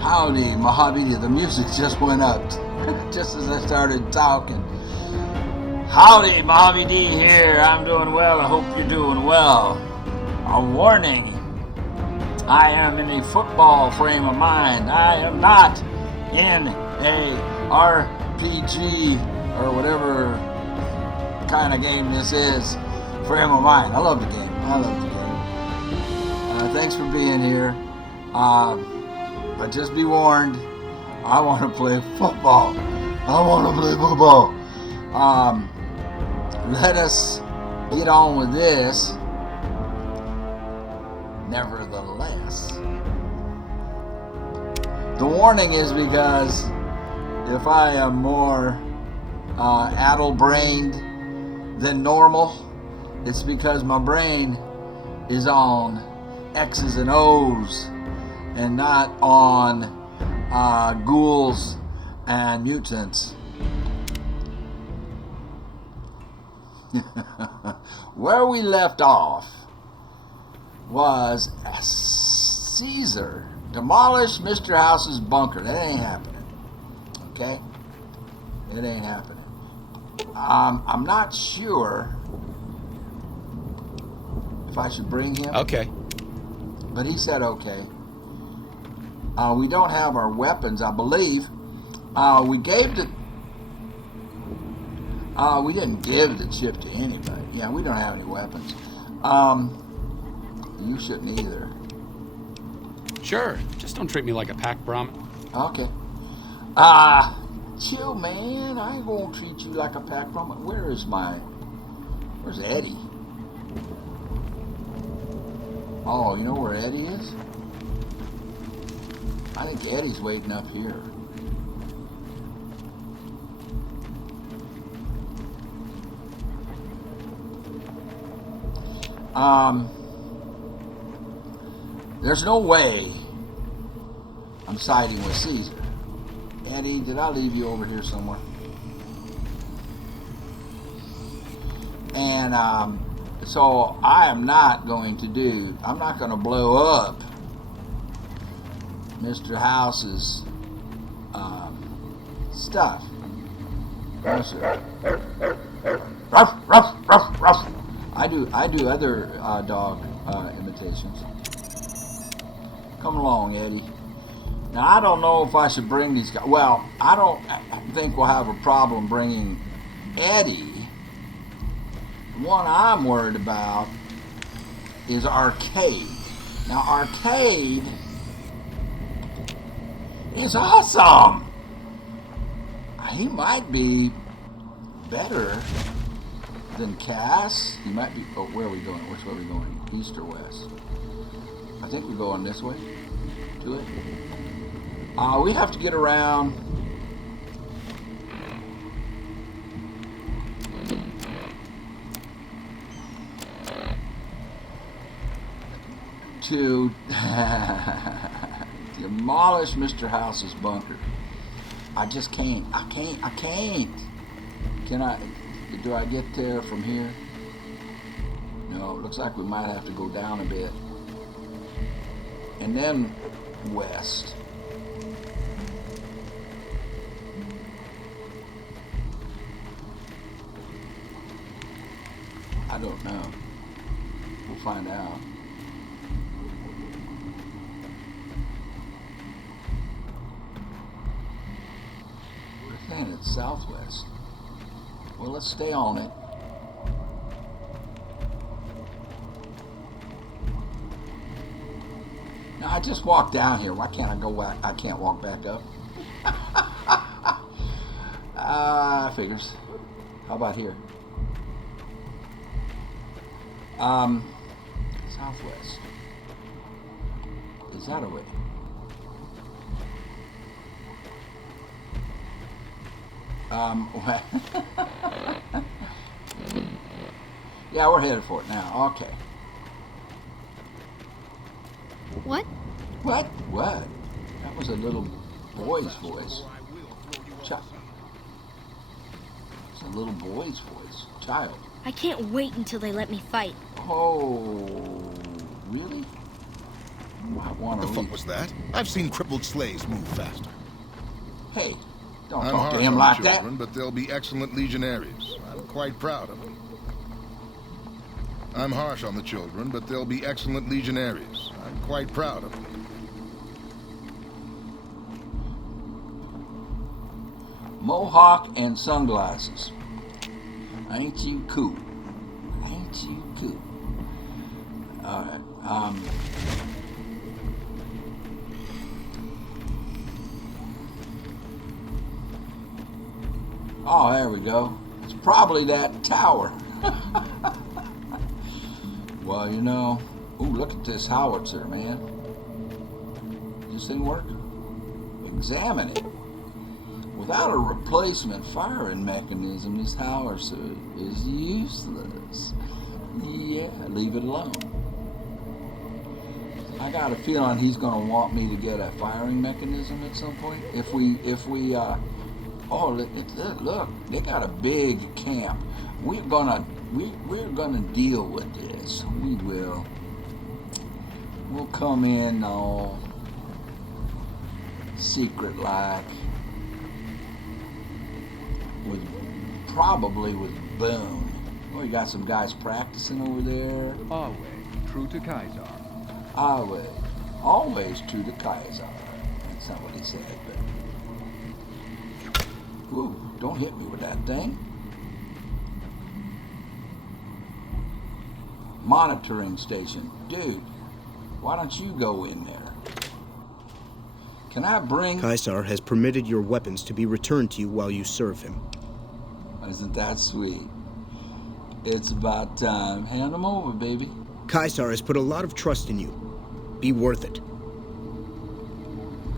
Howdy, Mojave. The music just went up just as I started talking. Howdy, Mojave D here. I'm doing well. I hope you're doing well. A warning. I am in a football frame of mind. I am not in a RPG or whatever kind of game this is frame of mind. I love the game. Thanks for being here. But just be warned, I want to play football. Let us get on with this. Nevertheless, the warning is because if I am more addle-brained than normal, it's because my brain is on X's and O's and not on ghouls and mutants. Where we left off was Caesar demolished Mr. House's bunker. That ain't happening. Okay? It ain't happening. I'm not sure if I should bring him. Okay. But he said okay. We don't have our weapons, I believe. We didn't give the chip to anybody. Yeah, we don't have any weapons. You shouldn't either. Sure. Just don't treat me like a pack Brahmin. Okay. Chill, man. I ain't gonna treat you like a pack Brahmin. Where's Eddie? Oh, you know where Eddie is? I think Eddie's waiting up here. There's no way I'm siding with Caesar. Eddie, did I leave you over here somewhere? And so I'm not going to blow up Mr. House's stuff. No, sir. Ruff, ruff, ruff, ruff. I do other dog imitations. Come along, Eddie. Now, I don't know if I should bring these guys. Well, I don't think we'll have a problem bringing Eddie. The one I'm worried about is Arcade. Now, Arcade is awesome. He might be better than Cass. He might be. Oh, where are we going? Which way are we going? East or west? I think we're going this way to it. We have to get around to demolish Mr. House's bunker. I just can't. I can't. Can I? Do I get there from here? No, it looks like we might have to go down a bit. And then west. I don't know. We'll find out. We're saying it's southwest. Well, let's stay on it. Now, I just walked down here. Why can't I go back? I can't walk back up. Figures. How about here? Southwest. Is that a way? Yeah, we're headed for it now. Okay. What? What? What? That was a little boy's voice. It's a little boy's voice. Child. I can't wait until they let me fight. Oh, really? I want The to fuck leave. was that? I've seen crippled slaves move faster. Hey, don't I'm talk to harsh him on like the that. children, but they'll be excellent legionaries. I'm quite proud of them. I'm harsh on the children, but they'll be excellent legionaries. I'm quite proud of them. Mohawk and sunglasses. Ain't you cool? Ain't you cool? Alright, oh, there we go. It's probably that tower. Well, you know, ooh, look at this howitzer, man. This thing work? Examine it. Without a replacement firing mechanism, this howitzer is useless. Yeah, leave it alone. I got a feeling he's going to want me to get a firing mechanism at some point. If we, oh, look, they got a big camp. We're gonna deal with this. We will. We'll come in all secret like, probably with Boone. Oh, you got some guys practicing over there. Our way, true to Kaiser. Our way, always true to Kaiser. That's not what he said, but. Ooh, don't hit me with that thing. Monitoring station. Dude, why don't you go in there? Can I bring... Kaiser has permitted your weapons to be returned to you while you serve him. Isn't that sweet? It's about time. Hand them over, baby. Kaiser has put a lot of trust in you. Be worth it.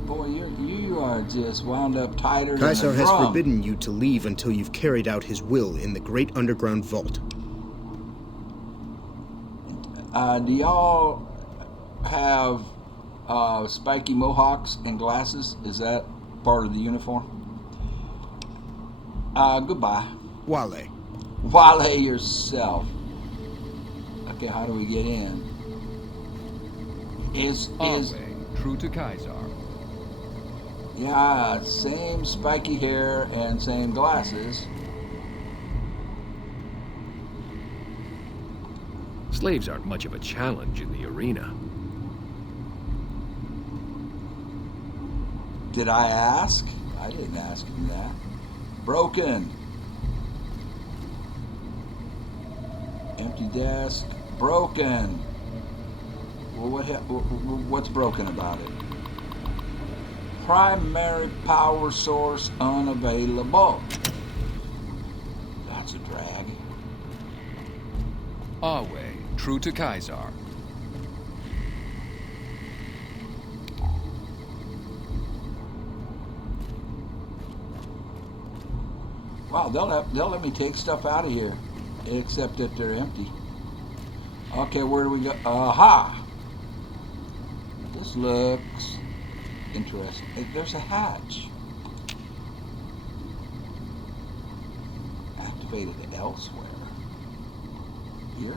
Boy, you are just wound up tighter than a Kaiser has drum. forbidden you to leave until you've carried out his will in the great underground vault. Do y'all have spiky mohawks and glasses? Is that part of the uniform? Goodbye. Wale. Wale yourself. Okay, how do we get in? Our way, true to Kaiser. Yeah, same spiky hair and same glasses. Slaves aren't much of a challenge in the arena. Did I ask? I didn't ask him that. Broken. Empty desk. Broken. Well, what's broken about it? Primary power source unavailable. That's a drag. Our way, true to Kaiser. Wow, they'll let me take stuff out of here, except that they're empty. Okay, where do we go? Aha! This looks interesting. There's a hatch. Activated elsewhere. Here.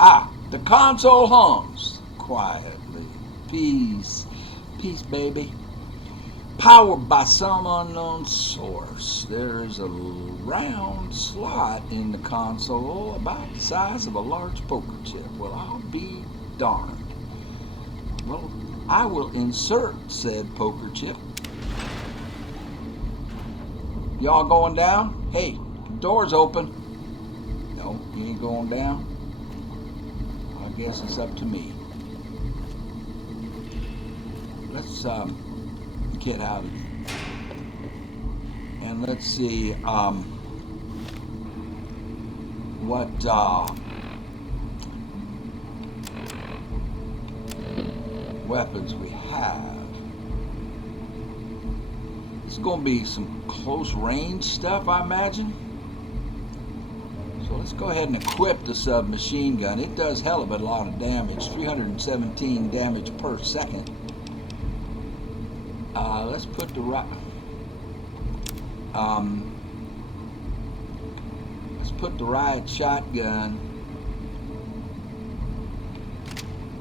Ah, the console hums quietly. Peace. Peace, baby. Powered by some unknown source. There is a round slot in the console about the size of a large poker chip. Well, I'll be darned. Well, I will insert said poker chip. Y'all going down? Hey, door's open. No, you ain't going down. I guess it's up to me. Let's get out of here. And let's see what weapons we have. It's going to be some close range stuff, I imagine. So let's go ahead and equip the submachine gun. It does hell of a lot of damage, 317 damage per second. Let's put the let's put the riot shotgun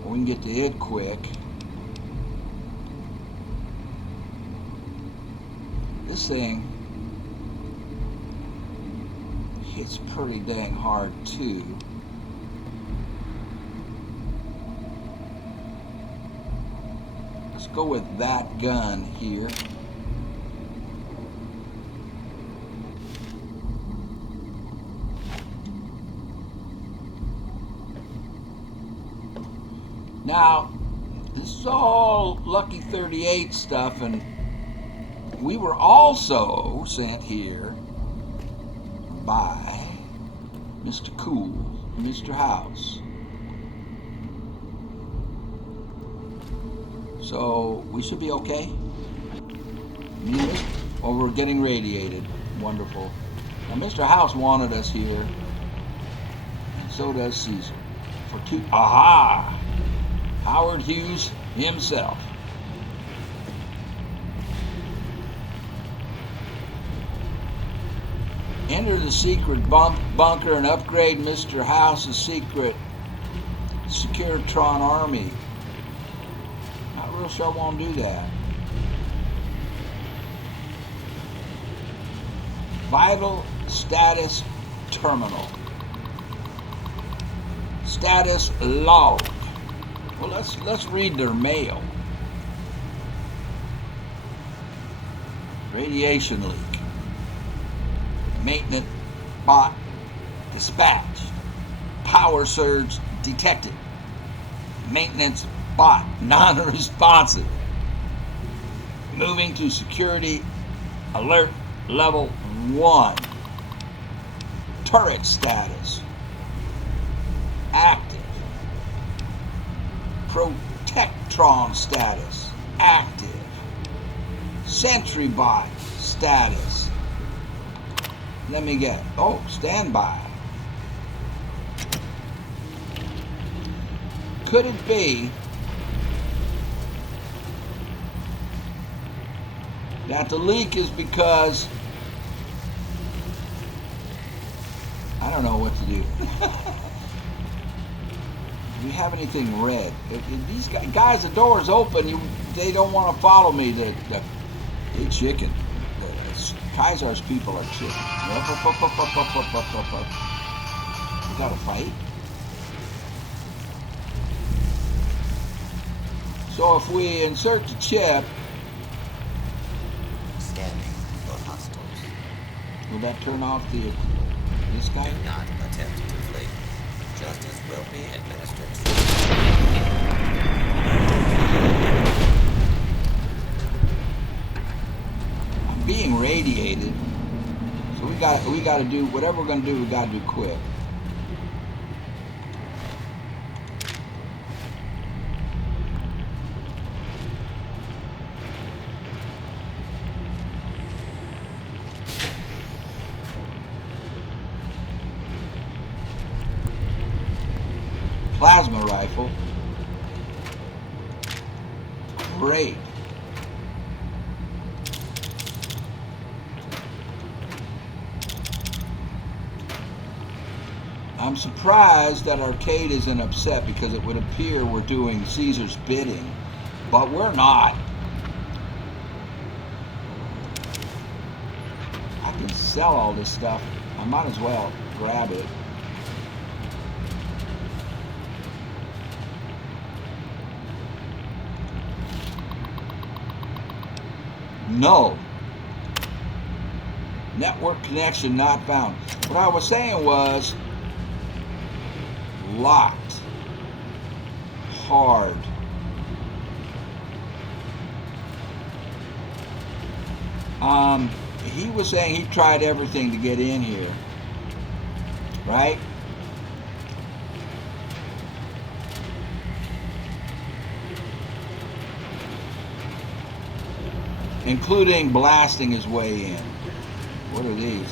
We can get to it quick. This thing hits pretty dang hard too. Let's go with that gun here. Now, this is all Lucky 38 stuff, and we were also sent here by Mr. Cool, Mr. House. So, we should be okay. Oh, we're getting radiated. Wonderful. Now, Mr. House wanted us here, and so does Caesar. For two... Aha! Howard Hughes himself. Enter the secret bunker and upgrade Mr. House's secret Securitron army. Not real sure I won't do that. Vital status terminal. Status log. Well, let's read their mail. Radiation leak. Maintenance bot dispatched. Power surge detected. Maintenance bot non-responsive. Moving to security alert level 1. Turret status active. Protectron status active. Sentry bot status. Let me get. Oh, standby. Could it be that the leak is because I don't know what to do? Do we have anything red? If these guys, the door's open. They don't want to follow me. They chicken. Kaiser's people are chicken. We gotta fight. So if we insert the chip, Scanning for hostiles. will that turn off this guy? Do not attempt to flee. Justice will be administered. I'm being radiated, so we got to do whatever we're gonna do. We got to do quick. Plasma rifle. Great. I'm surprised that Arcade isn't upset because it would appear we're doing Caesar's bidding, but we're not. I can sell all this stuff. I might as well grab it. No. Network connection not found. What I was saying was locked. Hard. He was saying he tried everything to get in here. Right? Including blasting his way in. What are these?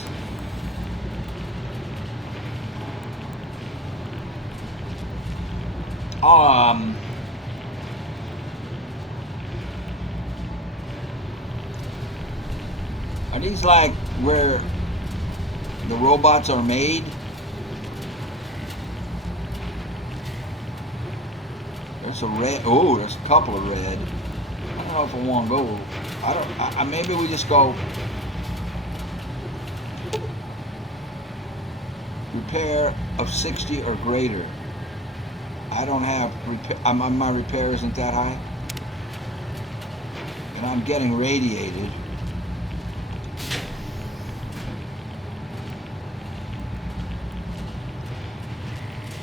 Are these like where the robots are made? There's a red. Oh, there's a couple of red. I don't know if I want to go. I don't. Maybe we just go. Repair of 60 or greater. I don't have repair. My repair isn't that high, and I'm getting radiated.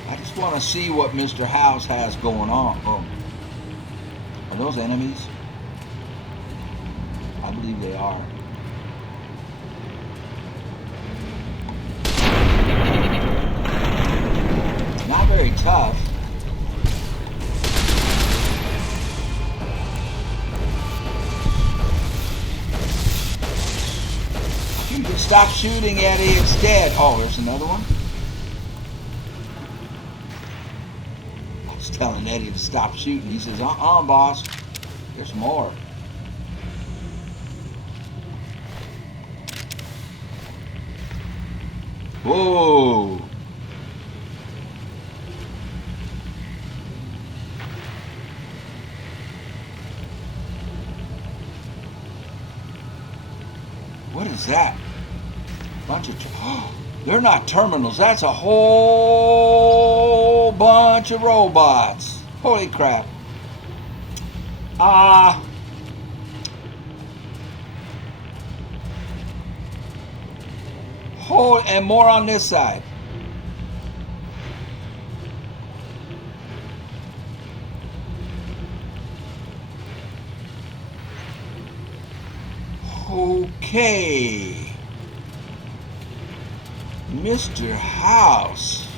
I just want to see what Mr. House has going on. Oh, are those enemies? I believe they are. Not very tough. You can stop shooting, Eddie. It's dead. Oh, there's another one. I was telling Eddie to stop shooting. He says, boss. There's more. Whoa. What is that? Bunch of they're not terminals. That's a whole bunch of robots. Holy crap. And more on this side. Okay. Mr. House.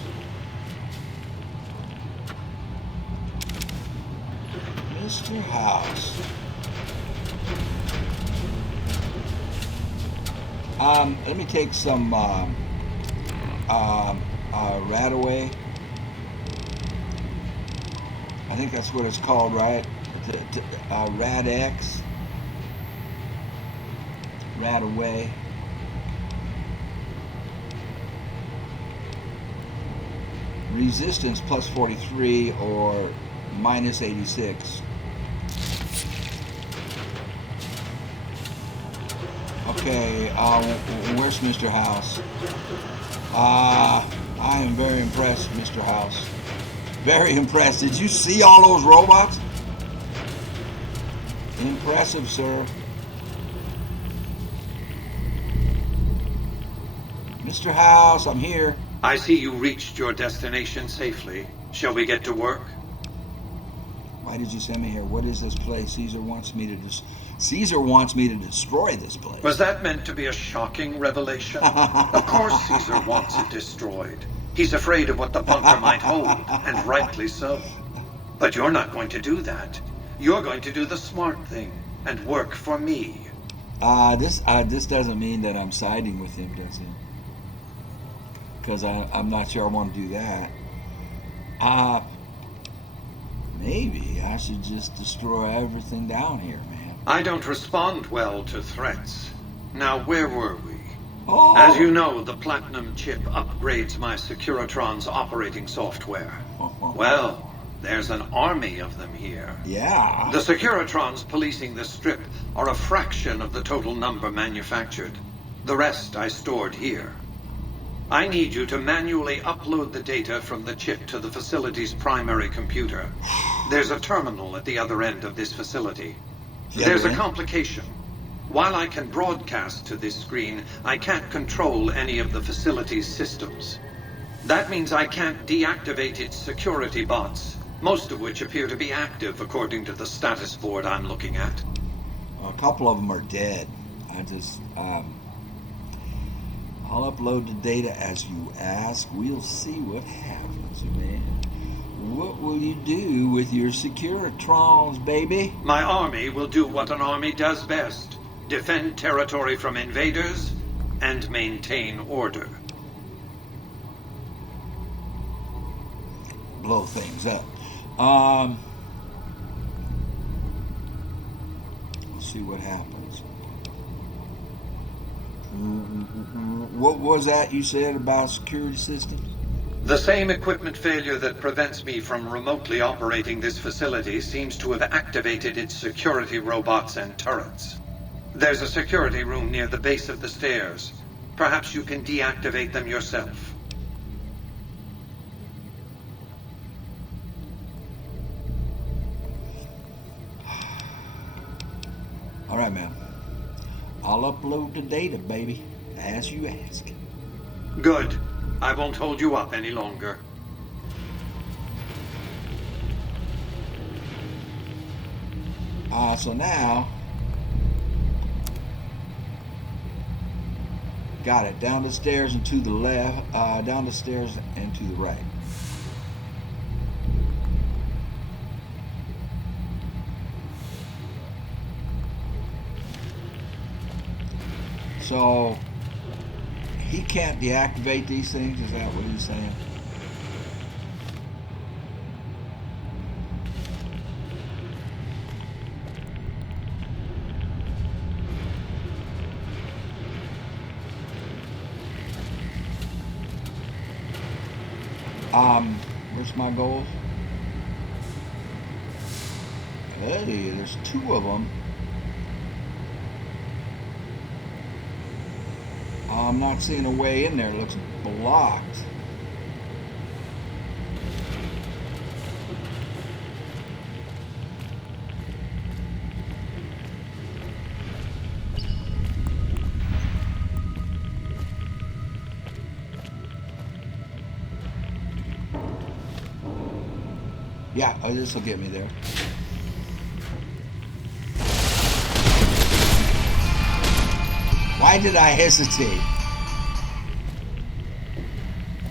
Mr. House. Let me take some rat away. I think that's what it's called, right? Rad X. Rat away. Resistance plus 43 or minus 86. Okay, where's Mr. House? I am very impressed, Mr. House. Very impressed. Did you see all those robots? Impressive, sir. Mr. House, I'm here. I see you reached your destination safely. Shall we get to work? Why did you send me here? What is this place? Caesar wants me to destroy this place. Was that meant to be a shocking revelation? Of course Caesar wants it destroyed. He's afraid of what the bunker might hold, and rightly so. But you're not going to do that. You're going to do the smart thing and work for me. This doesn't mean that I'm siding with him, does it? Because I'm not sure I want to do that. Maybe I should just destroy everything down here, man. I don't respond well to threats. Now, where were we? Oh. As you know, the Platinum chip upgrades my Securitron's operating software. Well, there's an army of them here. Yeah. The Securitrons policing the strip are a fraction of the total number manufactured. The rest I stored here. I need you to manually upload the data from the chip to the facility's primary computer. There's a terminal at the other end of this facility. There's a complication. While I can broadcast to this screen, I can't control any of the facility's systems. That means I can't deactivate its security bots, most of which appear to be active according to the status board I'm looking at. A couple of them are dead. I'll upload the data as you ask. We'll see what happens, man. What will you do with your Securitrons, baby? My army will do what an army does best. Defend territory from invaders and maintain order. Blow things up. We'll see what happens. What was that you said about security systems? The same equipment failure that prevents me from remotely operating this facility seems to have activated its security robots and turrets. There's a security room near the base of the stairs. Perhaps you can deactivate them yourself. All right, man. I'll upload the data, baby, as you ask. Good. I won't hold you up any longer. So now, got it. Down the stairs and to the left, down the stairs and to the right. So, he can't deactivate these things? Is that what he's saying? Where's my goals? Hey, there's 2 of them. I'm not seeing a way in there. It looks blocked. Yeah, this will get me there. Why did I hesitate?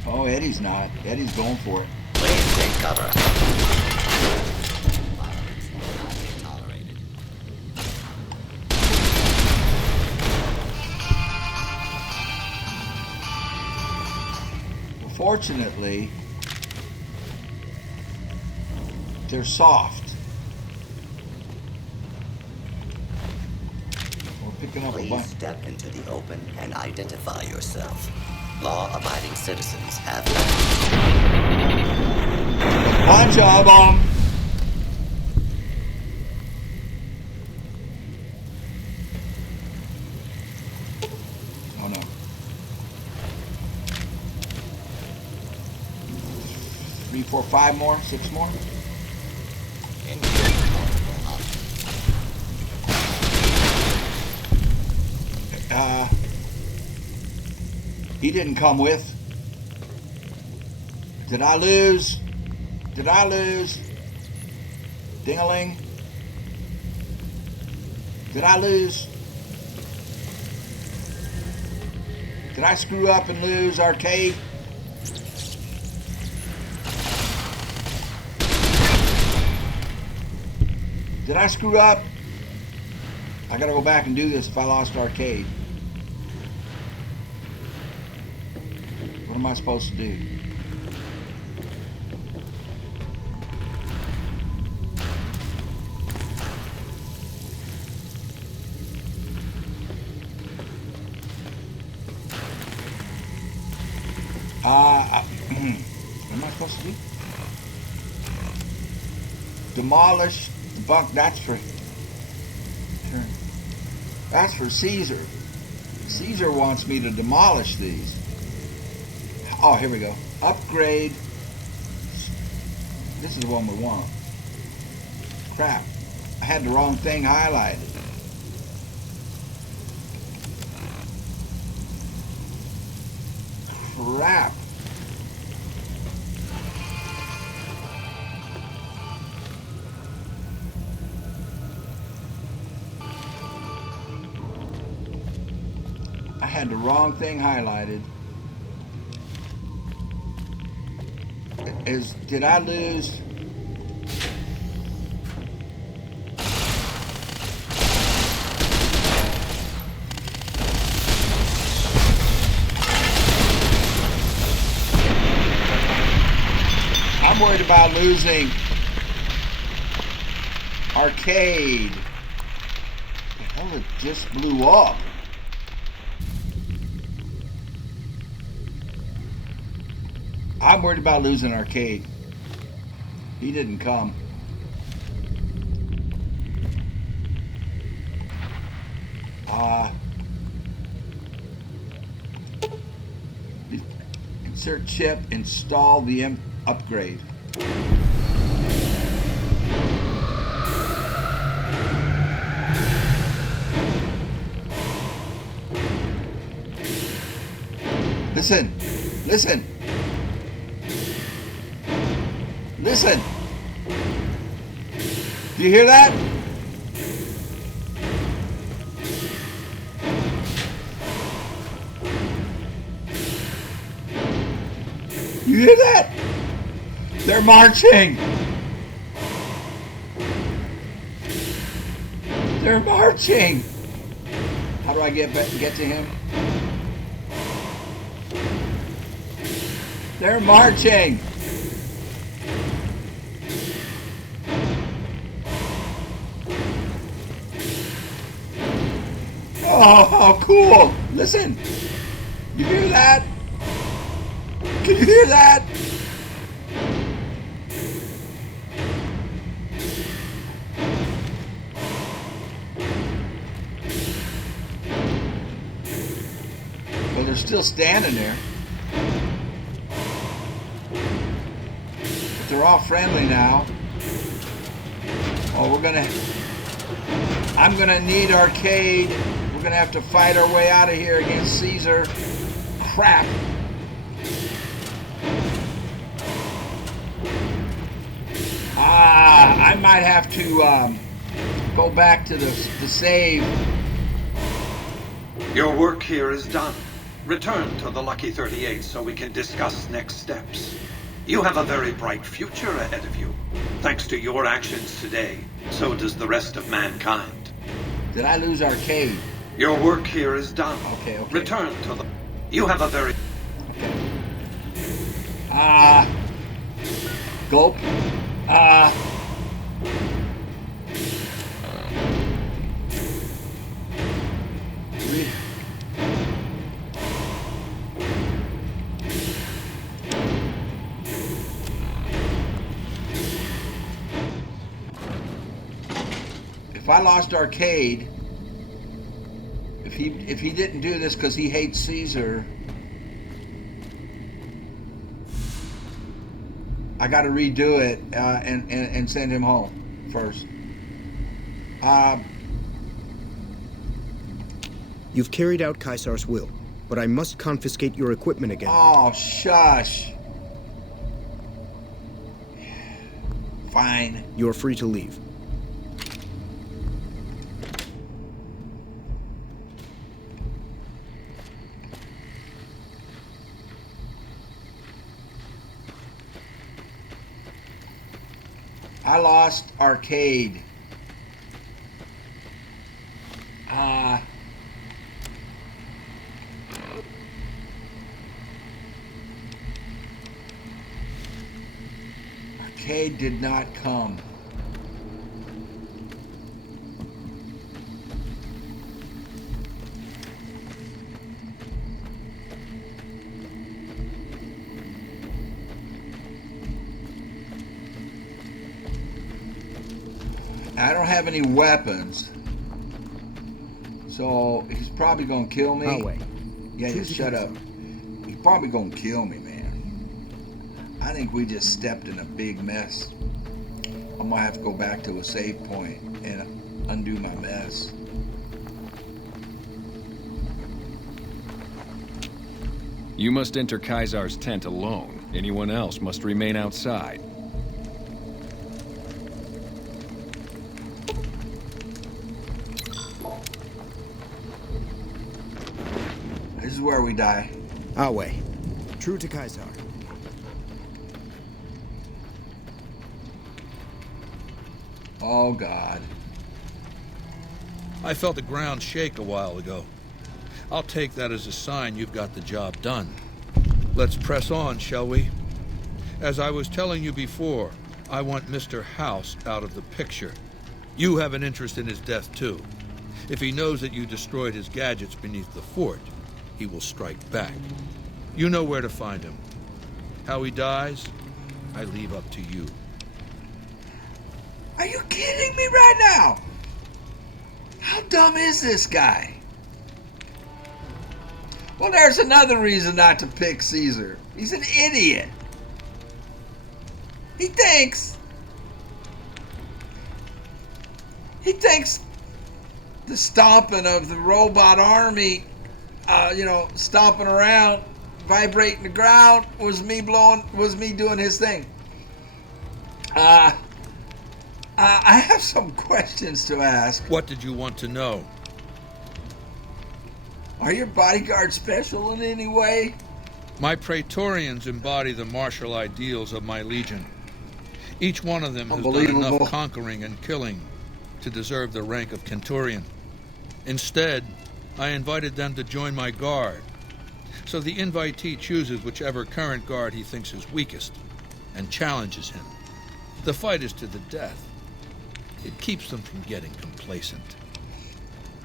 Oh, Eddie's not. Eddie's going for it. Please take cover. Violence will not be tolerated. Fortunately, they're soft. We're picking up a Please bunch. step into the open and identify yourself. Law-abiding citizens have Bunch of them. Oh no. 3, 4, 5 more, 6 more. He didn't come with. Did I lose? Did I lose? Ding-a-ling. Did I lose? Did I screw up and lose arcade? Did I screw up? I gotta go back and do this if I lost arcade. What am I supposed to do? What am I supposed to do? Demolish the bunk. That's for Caesar. Caesar wants me to demolish these. Oh, here we go. Upgrade. This is the one we want. Crap. I had the wrong thing highlighted. Crap. I had the wrong thing highlighted. Did I lose? I'm worried about losing arcade. The hell, it just blew up. I'm worried about losing Arcade. He didn't come. Insert chip, install the upgrade. Listen, listen, listen. Do you hear that? You hear that? They're marching. They're marching. How do I get to him? They're marching. Oh, how cool. Listen. You hear that? Can you hear that? Well, they're still standing there. But they're all friendly now. Oh, I'm gonna need Arcade. We're gonna have to fight our way out of here against Caesar. Crap. I might have to go back to the save. Your work here is done. Return to the Lucky 38 so we can discuss next steps. You have a very bright future ahead of you. Thanks to your actions today, so does the rest of mankind. Did I lose Arcade? Your work here is done. Okay. Return to the... You have a very... Okay. Gulp. If I lost Arcade, if he didn't do this because he hates Caesar, I got to redo it and send him home first. You've carried out Caesar's will, but I must confiscate your equipment again. Oh, shush. Fine. You're free to leave. I lost Arcade. Arcade did not come. I don't have any weapons, so he's probably gonna kill me. Oh, wait. Yeah, just shut up. He's probably gonna kill me, man. I think we just stepped in a big mess. I'm gonna have to go back to a save point and undo my mess. You must enter Caesar's tent alone. Anyone else must remain outside. This is where we die. Away. True to Caesar. Oh, God. I felt the ground shake a while ago. I'll take that as a sign you've got the job done. Let's press on, shall we? As I was telling you before, I want Mr. House out of the picture. You have an interest in his death, too. If he knows that you destroyed his gadgets beneath the fort, he will strike back. You know where to find him. How he dies, I leave up to you. Are you kidding me right now? How dumb is this guy? Well, there's another reason not to pick Caesar. He's an idiot. He thinks the stomping of the robot army, stomping around, vibrating the ground was me doing his thing. I have some questions to ask. What did you want to know? Are your bodyguards special in any way? My Praetorians embody the martial ideals of my legion. Each one of them has done enough conquering and killing to deserve the rank of Centurion. Instead, I invited them to join my guard. So the invitee chooses whichever current guard he thinks is weakest and challenges him. The fight is to the death. It keeps them from getting complacent.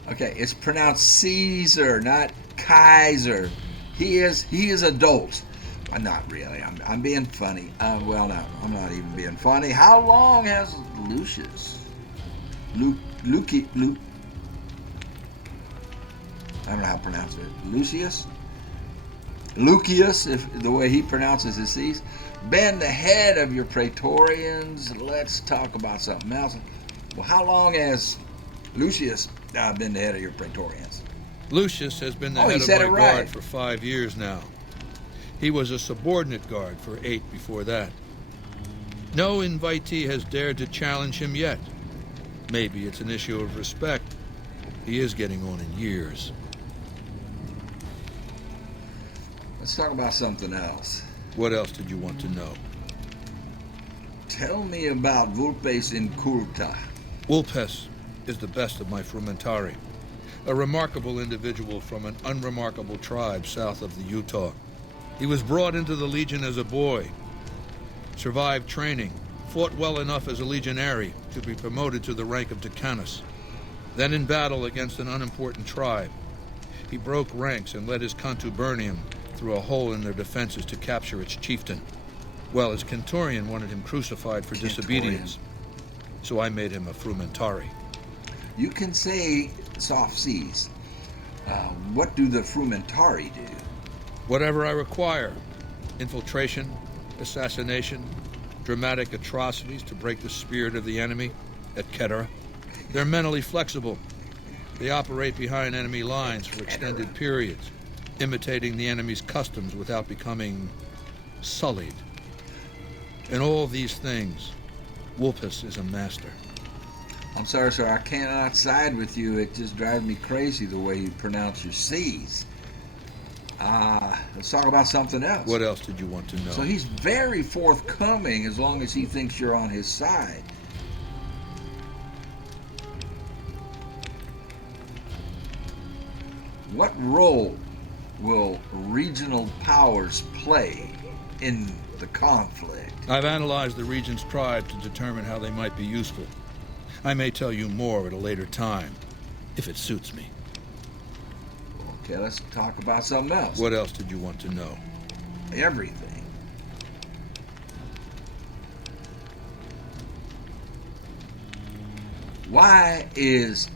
Okay, it's pronounced Caesar, not Kaiser. He is adult. Well, not really. I'm being funny. Well, no, I'm not even being funny. How long has Lucius? I don't know how to pronounce it. Lucius, if the way he pronounces his C's, been the head of your Praetorians. Let's talk about something else. Well, how long has Lucius been the head of your Praetorians? Lucius has been the head of my guard for 5 years now. He was a subordinate guard for 8 before that. No invitee has dared to challenge him yet. Maybe it's an issue of respect. He is getting on in years. Let's talk about something else. What else did you want to know? Tell me about Vulpes Inculta. Vulpes is the best of my frumentari. A remarkable individual from an unremarkable tribe south of the Utah. He was brought into the Legion as a boy, survived training, fought well enough as a legionary to be promoted to the rank of decanus. Then in battle against an unimportant tribe, he broke ranks and led his contubernium through a hole in their defenses to capture its chieftain. Well, his Centurion wanted him crucified for disobedience, so I made him a frumentari. You can say soft C's. What do the frumentari do? Whatever I require. Infiltration, assassination, dramatic atrocities to break the spirit of the enemy, etc. They're mentally flexible. They operate behind enemy lines for extended periods, imitating the enemy's customs without becoming sullied. In all these things, Vulpes is a master. I'm sorry, sir. I cannot side with you. It just drives me crazy the way you pronounce your C's. Let's talk about something else. What else did you want to know? So he's very forthcoming as long as he thinks you're on his side. What role will regional powers play in the conflict? I've analyzed the region's tribe to determine how they might be useful. I may tell you more at a later time, if it suits me. Okay, let's talk about something else. What else did you want to know? Everything. Why is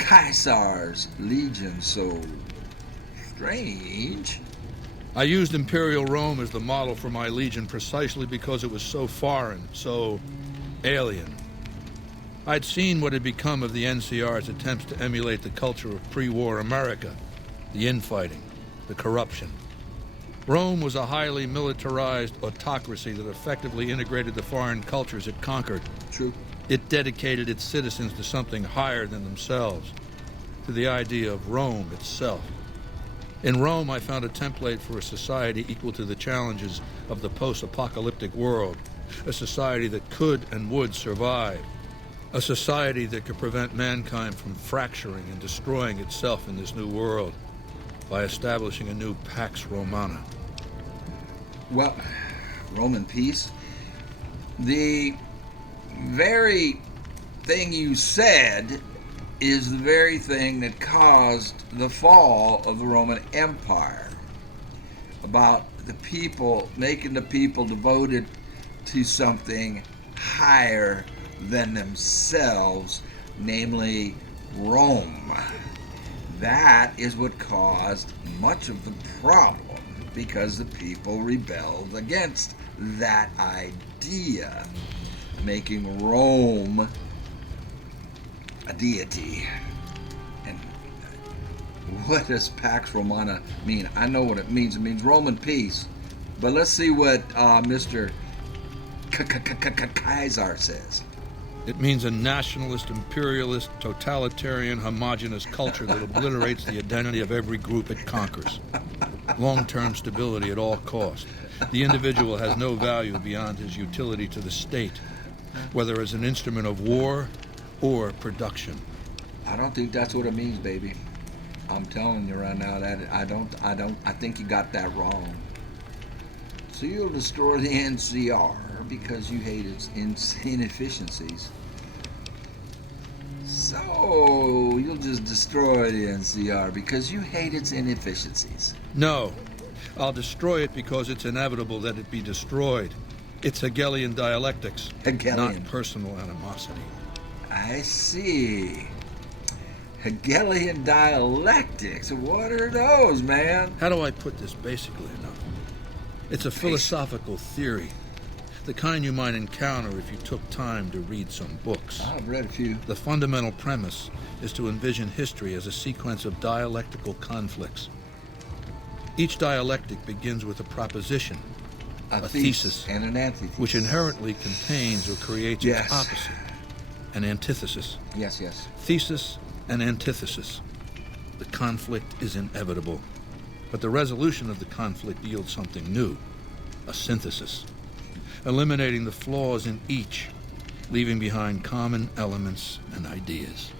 Caesar's legion so strange? I used Imperial Rome as the model for my legion precisely because it was so foreign, so alien. I'd seen what had become of the NCR's attempts to emulate the culture of pre-war America, the infighting, the corruption. Rome was a highly militarized autocracy that effectively integrated the foreign cultures it conquered. True. It dedicated its citizens to something higher than themselves, to the idea of Rome itself. In Rome, I found a template for a society equal to the challenges of the post-apocalyptic world, a society that could and would survive, a society that could prevent mankind from fracturing and destroying itself in this new world by establishing a new Pax Romana. Well, Roman peace? The very thing you said is the very thing that caused the fall of the Roman Empire. About the people, making the people devoted to something higher than themselves, namely Rome. That is what caused much of the problem, because the people rebelled against that idea, making Rome a deity. And what does Pax Romana mean? I know what it means. It means Roman peace. But let's see what Mr. Kaiser says. It means a nationalist, imperialist, totalitarian, homogenous culture that obliterates the identity of every group it conquers. Long-term stability at all costs. The individual has no value beyond his utility to the state, whether as an instrument of war or production. I don't think that's what it means, baby. I'm telling you right now that I think you got that wrong. So you'll destroy the NCR because you hate its inefficiencies. So you'll just destroy the NCR because you hate its inefficiencies. No, I'll destroy it because it's inevitable that it be destroyed. It's Hegelian dialectics, Hegelian. not personal animosity. I see. Hegelian dialectics. What are those, man? How do I put this basically enough? It's a philosophical theory, the kind you might encounter if you took time to read some books. I've read a few. The fundamental premise is to envision history as a sequence of dialectical conflicts. Each dialectic begins with a proposition, a thesis, and an antithesis, which inherently contains or creates Yes. its opposite, an antithesis. Yes, yes. Thesis and antithesis. The conflict is inevitable, but the resolution of the conflict yields something new, a synthesis, eliminating the flaws in each, leaving behind common elements and ideas.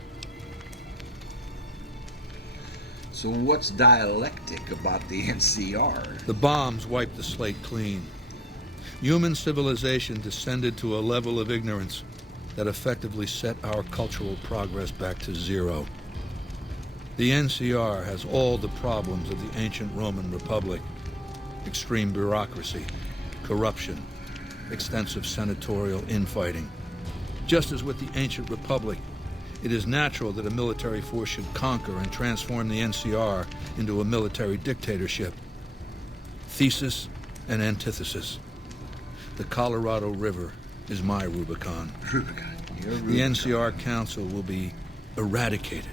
So what's dialectic about the NCR? The bombs wiped the slate clean. Human civilization descended to a level of ignorance that effectively set our cultural progress back to zero. The NCR has all the problems of the ancient Roman Republic: extreme bureaucracy, corruption, extensive senatorial infighting. Just as with the ancient Republic, it is natural that a military force should conquer and transform the NCR into a military dictatorship. Thesis and antithesis. The Colorado River is my Rubicon. Rubicon. Your Rubicon. The NCR Council will be eradicated.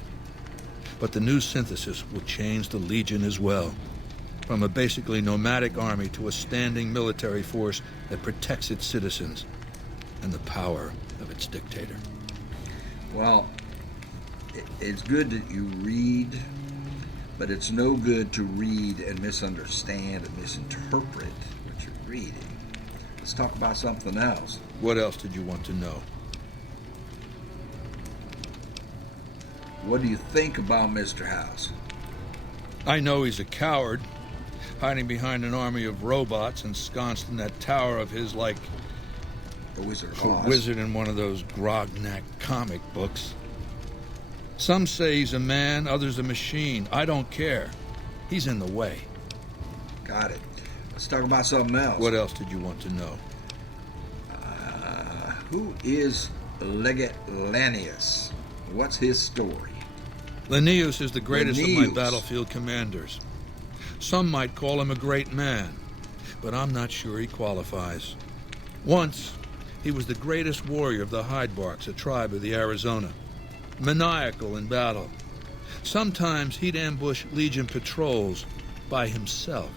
But the new synthesis will change the Legion as well. From a basically nomadic army to a standing military force that protects its citizens and the power of its dictator. Well, it's good that you read, but it's no good to read and misunderstand and misinterpret what you're reading. Let's talk about something else. What else did you want to know? What do you think about Mr. House? I know he's a coward, hiding behind an army of robots ensconced in that tower of his like The Wizard of a Oz. wizard in one of those Grognak comic books. Some say he's a man, others a machine. I don't care. He's in the way. Got it. Let's talk about something else. What else did you want to know? Who is Legate Lanius? What's his story? Linnaeus is the greatest of my Linnaeus. battlefield commanders. Some might call him a great man, but I'm not sure he qualifies. Once, he was the greatest warrior of the Hydebarks, a tribe of the Arizona. Maniacal in battle. Sometimes he'd ambush Legion patrols by himself.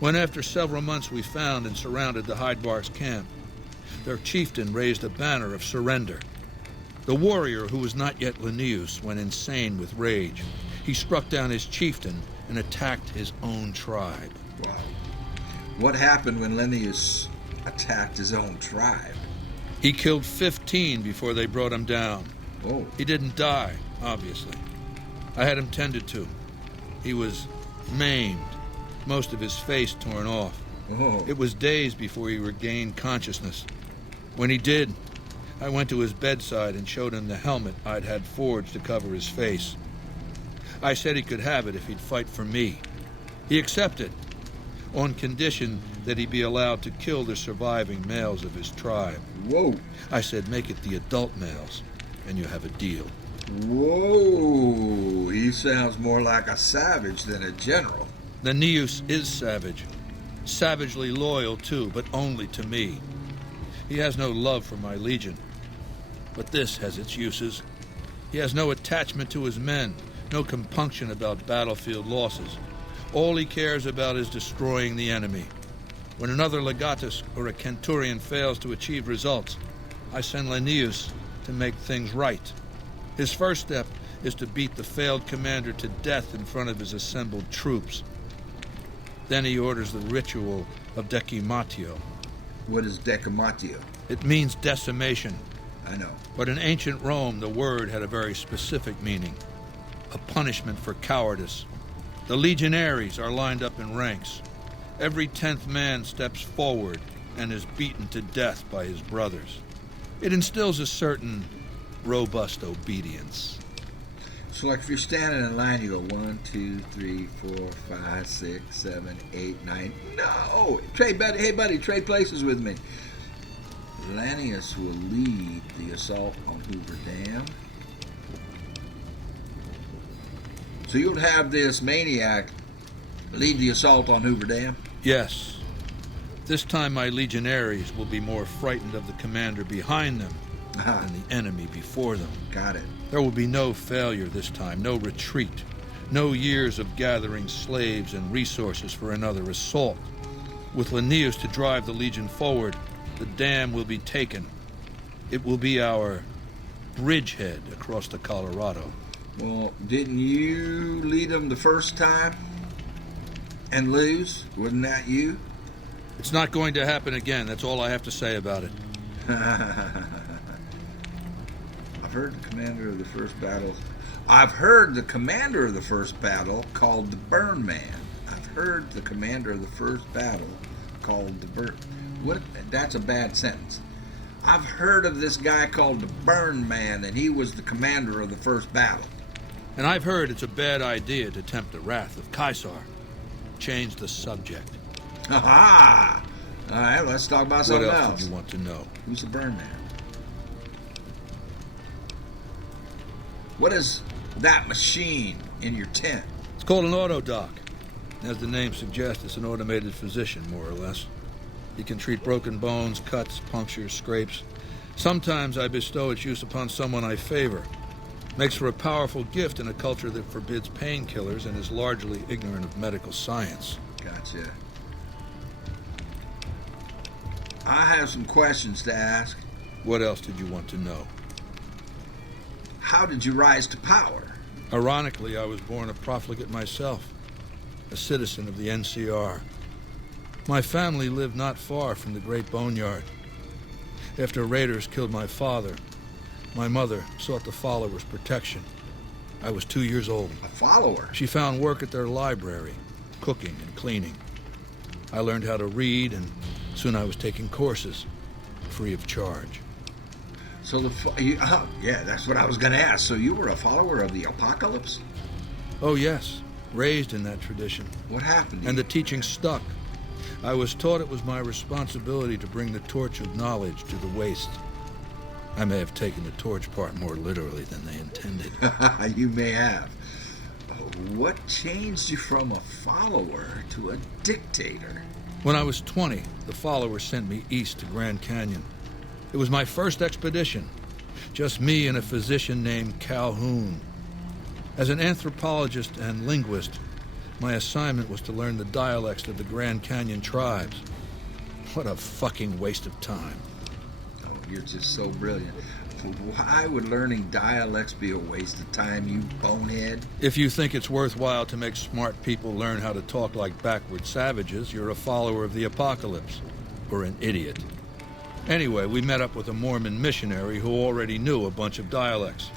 When after several months we found and surrounded the Hydebarks camp, their chieftain raised a banner of surrender. The warrior, who was not yet Linnaeus, went insane with rage. He struck down his chieftain and attacked his own tribe. Wow. What happened when Linnaeus attacked his own tribe? He killed 15 before they brought him down. Oh, He didn't die, obviously. I had him tended to. He was maimed, most of his face torn off. oh. It was days before he regained consciousness. When he did, I went to his bedside and showed him the helmet I'd had forged to cover his face. I said he could have it if he'd fight for me. He accepted. on condition that he be allowed to kill the surviving males of his tribe. Whoa. I said make it the adult males, and you have a deal. Whoa. He sounds more like a savage than a general. The Neus is savage. Savagely loyal, too, but only to me. He has no love for my legion. But this has its uses. He has no attachment to his men, no compunction about battlefield losses. All he cares about is destroying the enemy. When another legatus or a centurion fails to achieve results, I send Linnaeus to make things right. His first step is to beat the failed commander to death in front of his assembled troops. Then he orders the ritual of decimatio. What is decimatio? It means decimation. I know. But in ancient Rome, the word had a very specific meaning. A punishment for cowardice. The legionaries are lined up in ranks. Every 10th man steps forward and is beaten to death by his brothers. It instills a certain robust obedience. So like if you're standing in line, you go 1, 2, 3, 4, 5, 6, 7, 8, 9. No! Trade, buddy. Hey, buddy, trade places with me. Lannius will lead the assault on Hoover Dam. So you'll have this maniac lead the assault on Hoover Dam? Yes. This time my legionaries will be more frightened of the commander behind them than the enemy before them. Got it. There will be no failure this time, no retreat, no years of gathering slaves and resources for another assault. With Linnaeus to drive the legion forward, the dam will be taken. It will be our bridgehead across the Colorado. Well, didn't you lead them the first time and lose? Wasn't that you? It's not going to happen again. That's all I have to say about it. I've heard the commander of the first battle. I've heard the commander of the first battle called the Burn Man. I've heard the commander of the first battle called the Burn. What? That's a bad sentence. I've heard of this guy called the Burn Man, and he was the commander of the first battle. And I've heard it's a bad idea to tempt the wrath of Caesar. Change the subject. Aha! All right, let's talk about something else. What else did you want to know? Who's the Burn Man? What is that machine in your tent? It's called an autodoc. As the name suggests, it's an automated physician, more or less. He can treat broken bones, cuts, punctures, scrapes. Sometimes I bestow its use upon someone I favor. Makes for a powerful gift in a culture that forbids painkillers and is largely ignorant of medical science. Gotcha. I have some questions to ask. What else did you want to know? How did you rise to power? Ironically, I was born a profligate myself, a citizen of the NCR. My family lived not far from the Great Boneyard. After raiders killed my father, my mother sought the followers' protection. I was 2 years old. A follower? She found work at their library, cooking and cleaning. I learned how to read, and soon I was taking courses, free of charge. So yeah, that's what I was going to ask. So you were a follower of the apocalypse? Oh, yes. Raised in that tradition. What happened to you? And the teaching stuck. I was taught it was my responsibility to bring the torch of knowledge to the waste. I may have taken the torch part more literally than they intended. You may have. What changed you from a follower to a dictator? When I was 20, the followers sent me east to Grand Canyon. It was my first expedition. Just me and a physician named Calhoun. As an anthropologist and linguist, my assignment was to learn the dialects of the Grand Canyon tribes. What a fucking waste of time. Oh, you're just so brilliant. Why would learning dialects be a waste of time, you bonehead? If you think it's worthwhile to make smart people learn how to talk like backward savages, you're a follower of the apocalypse. Or an idiot. Anyway, we met up with a Mormon missionary who already knew a bunch of dialects.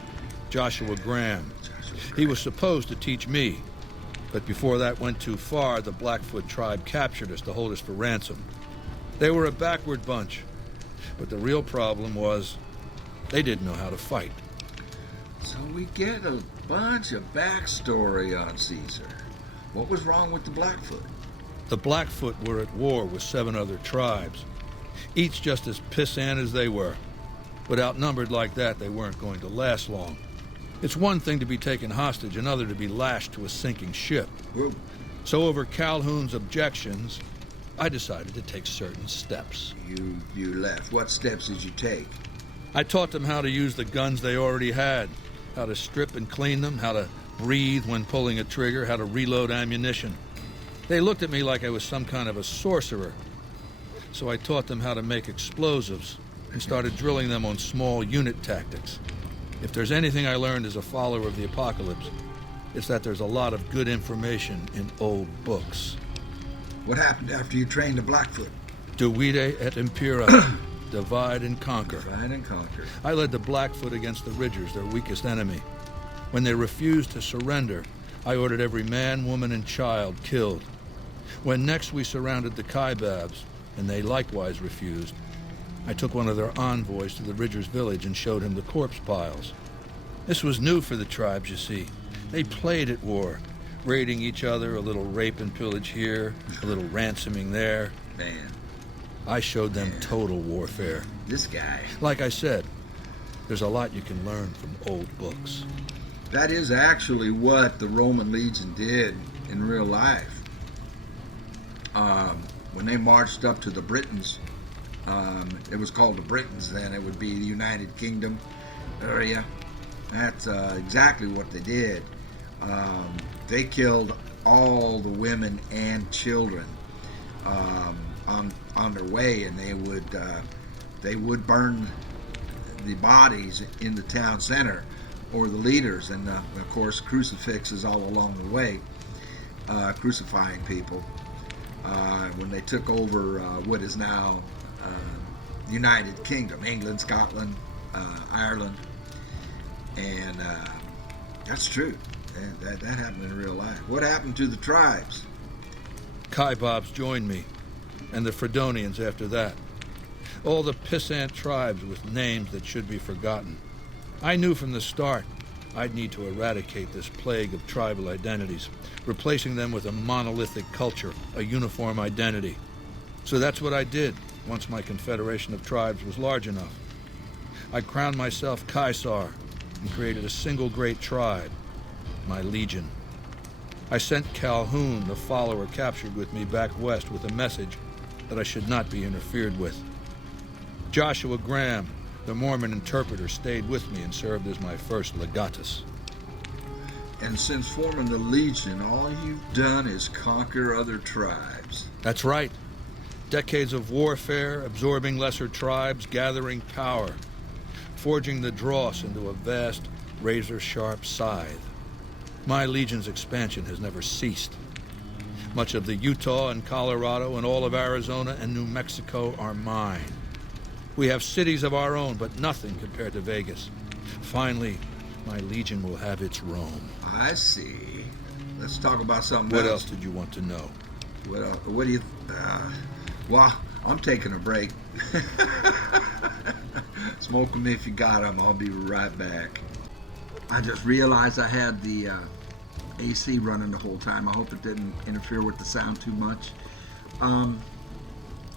Joshua Graham. He was supposed to teach me. But before that went too far, the Blackfoot tribe captured us to hold us for ransom. They were a backward bunch. But the real problem was, they didn't know how to fight. So we get a bunch of backstory on Caesar. What was wrong with the Blackfoot? The Blackfoot were at war with 7 other tribes, each just as pissant as they were. But outnumbered like that, they weren't going to last long. It's one thing to be taken hostage, another to be lashed to a sinking ship. Whoa. So over Calhoun's objections, I decided to take certain steps. You left. What steps did you take? I taught them how to use the guns they already had, how to strip and clean them, how to breathe when pulling a trigger, how to reload ammunition. They looked at me like I was some kind of a sorcerer. So I taught them how to make explosives and started drilling them on small unit tactics. If there's anything I learned as a follower of the apocalypse, it's that there's a lot of good information in old books. What happened after you trained the Blackfoot? Divide et impera. Divide and conquer. Divide and conquer. I led the Blackfoot against the Ridgers, their weakest enemy. When they refused to surrender, I ordered every man, woman, and child killed. When next we surrounded the Kaibabs, and they likewise refused, I took one of their envoys to the Ridgers' village and showed him the corpse piles. This was new for the tribes, you see. They played at war, raiding each other, a little rape and pillage here, a little ransoming there. Man. I showed them total warfare. This guy. Like I said, there's a lot you can learn from old books. That is actually what the Roman Legion did in real life. When they marched up to the Britons, it was called the Britons then, it would be the United Kingdom area. That's exactly what they did. They killed all the women and children on their way, and they would burn the bodies in the town center, or the leaders, and of course crucifixes all along the way, crucifying people. When they took over what is now the United Kingdom, England, Scotland, Ireland, and that's true. That happened in real life. What happened to the tribes? Kaibabs joined me, and the Fredonians after that. All the pissant tribes with names that should be forgotten. I knew from the start I'd need to eradicate this plague of tribal identities, replacing them with a monolithic culture, a uniform identity. So that's what I did once my confederation of tribes was large enough. I crowned myself Caesar and created a single great tribe, my legion. I sent Calhoun, the follower captured with me, back west with a message that I should not be interfered with. Joshua Graham, the Mormon interpreter, stayed with me and served as my first legatus. And since forming the Legion, all you've done is conquer other tribes. That's right. Decades of warfare, absorbing lesser tribes, gathering power, forging the dross into a vast, razor-sharp scythe. My Legion's expansion has never ceased. Much of the Utah and Colorado and all of Arizona and New Mexico are mine. We have cities of our own, but nothing compared to Vegas. Finally, my Legion will have its Rome. I see. Let's talk about something What else. else did you want to know? What do you... well, I'm taking a break. Smoke them if you got them. I'll be right back. I just realized I had the AC running the whole time. I hope it didn't interfere with the sound too much.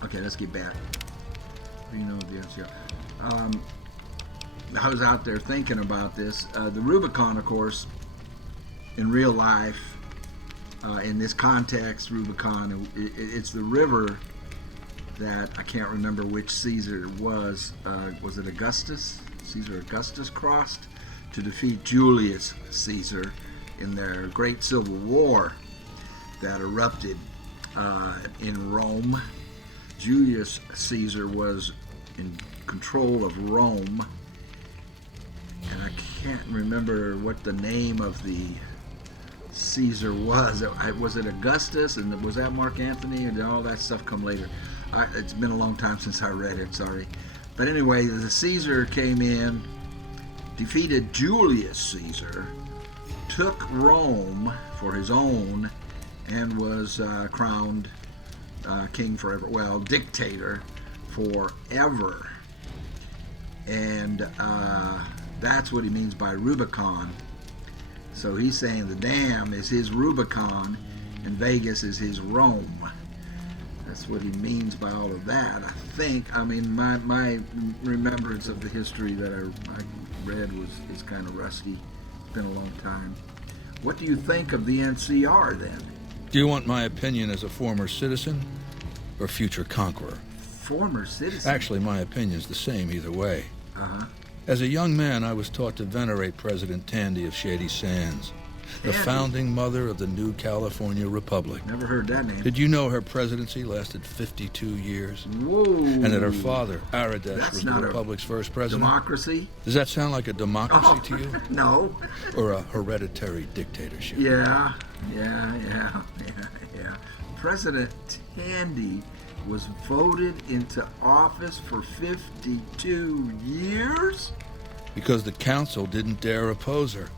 Okay, let's get back. I was out there thinking about this. The Rubicon, of course, in real life, in this context, Rubicon, it's the river that I can't remember which Caesar it was. Was it Augustus? Caesar Augustus crossed to defeat Julius Caesar in their great civil war that erupted in Rome. Julius Caesar was in control of Rome, and I can't remember what the name of the Caesar was. Was it Augustus, and was that Mark Antony, and did all that stuff come later? It's been a long time since I read it, sorry. But anyway, the Caesar came in, defeated Julius Caesar, took Rome for his own, and was crowned king forever, well, dictator forever. And that's what he means by Rubicon. So he's saying the dam is his Rubicon and Vegas is his Rome. That's what he means by all of that, I think. I mean, my remembrance of the history that I read is kind of rusty. It's been a long time. What do you think of the NCR, then? Do you want my opinion as a former citizen or future conqueror? Former citizen? Actually, my opinion's the same either way. Uh-huh. As a young man, I was taught to venerate President Tandy of Shady Sands, the founding mother of the new California Republic. Never heard that name. Did you know her presidency lasted 52 years? Whoa. And that her father, Aradesh, was the Republic's first president? Democracy? Does that sound like a democracy to you? No. Or a hereditary dictatorship? Yeah. President Tandy was voted into office for 52 years? Because the council didn't dare oppose her.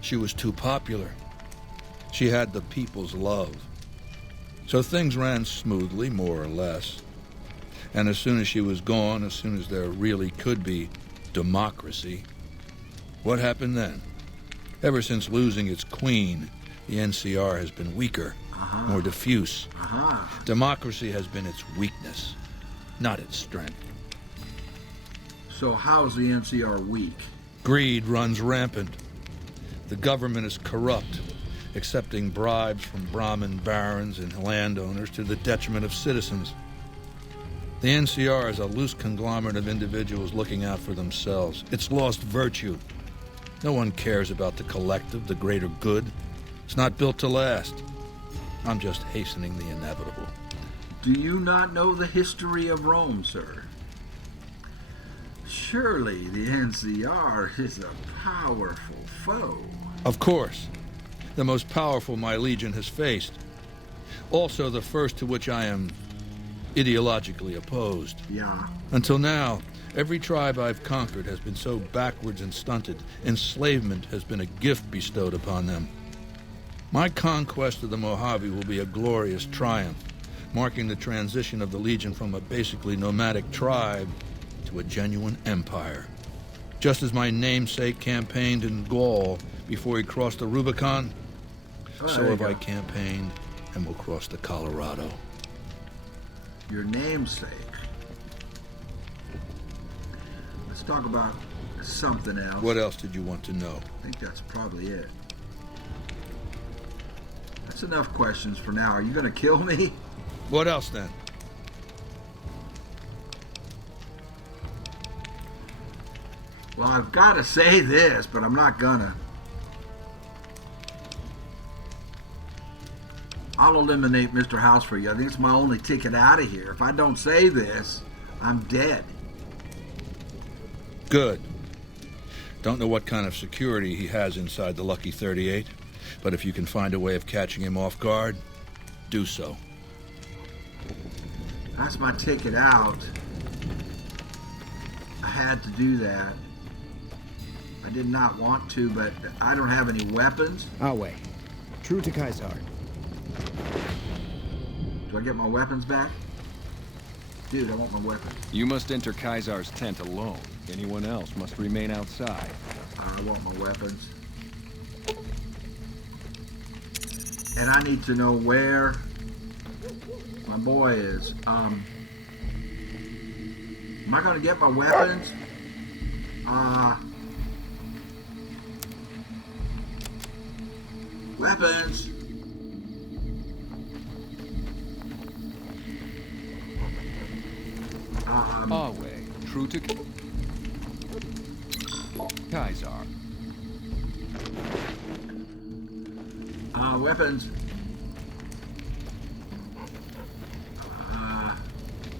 She was too popular. She had the people's love. So things ran smoothly, more or less. And as soon as she was gone, as soon as there really could be democracy, what happened then? Ever since losing its queen, the NCR has been weaker, more diffuse. Democracy has been its weakness, not its strength. So how's the NCR weak? Greed runs rampant. The government is corrupt, accepting bribes from Brahmin barons and landowners to the detriment of citizens. The NCR is a loose conglomerate of individuals looking out for themselves. It's lost virtue. No one cares about the collective, the greater good. It's not built to last. I'm just hastening the inevitable. Do you not know the history of Rome, sir? Surely the NCR is a powerful foe. Of course. The most powerful my legion has faced. Also the first to which I am ideologically opposed. Yeah. Until now, every tribe I've conquered has been so backwards and stunted. Enslavement has been a gift bestowed upon them. My conquest of the Mojave will be a glorious triumph, marking the transition of the Legion from a basically nomadic tribe to a genuine empire. Just as my namesake campaigned in Gaul before he crossed the Rubicon, so have I campaigned and will cross the Colorado. Your namesake. Let's talk about something else. What else did you want to know? I think that's probably it. That's enough questions for now. Are you going to kill me? What else then? Well, I've got to say this, but I'm not gonna. I'll eliminate Mr. House for you. I think it's my only ticket out of here. If I don't say this, I'm dead. Good. Don't know what kind of security he has inside the Lucky 38, but if you can find a way of catching him off guard, do so. That's my ticket out. I had to do that. I did not want to, but I don't have any weapons. Our way. True to Kaisar. Do I get my weapons back? Dude, I want my weapons. You must enter Kaisar's tent alone. Anyone else must remain outside. I want my weapons. And I need to know where my boy is. Am I gonna get my weapons? Weapons. Our way. True to Kaisar. Weapons.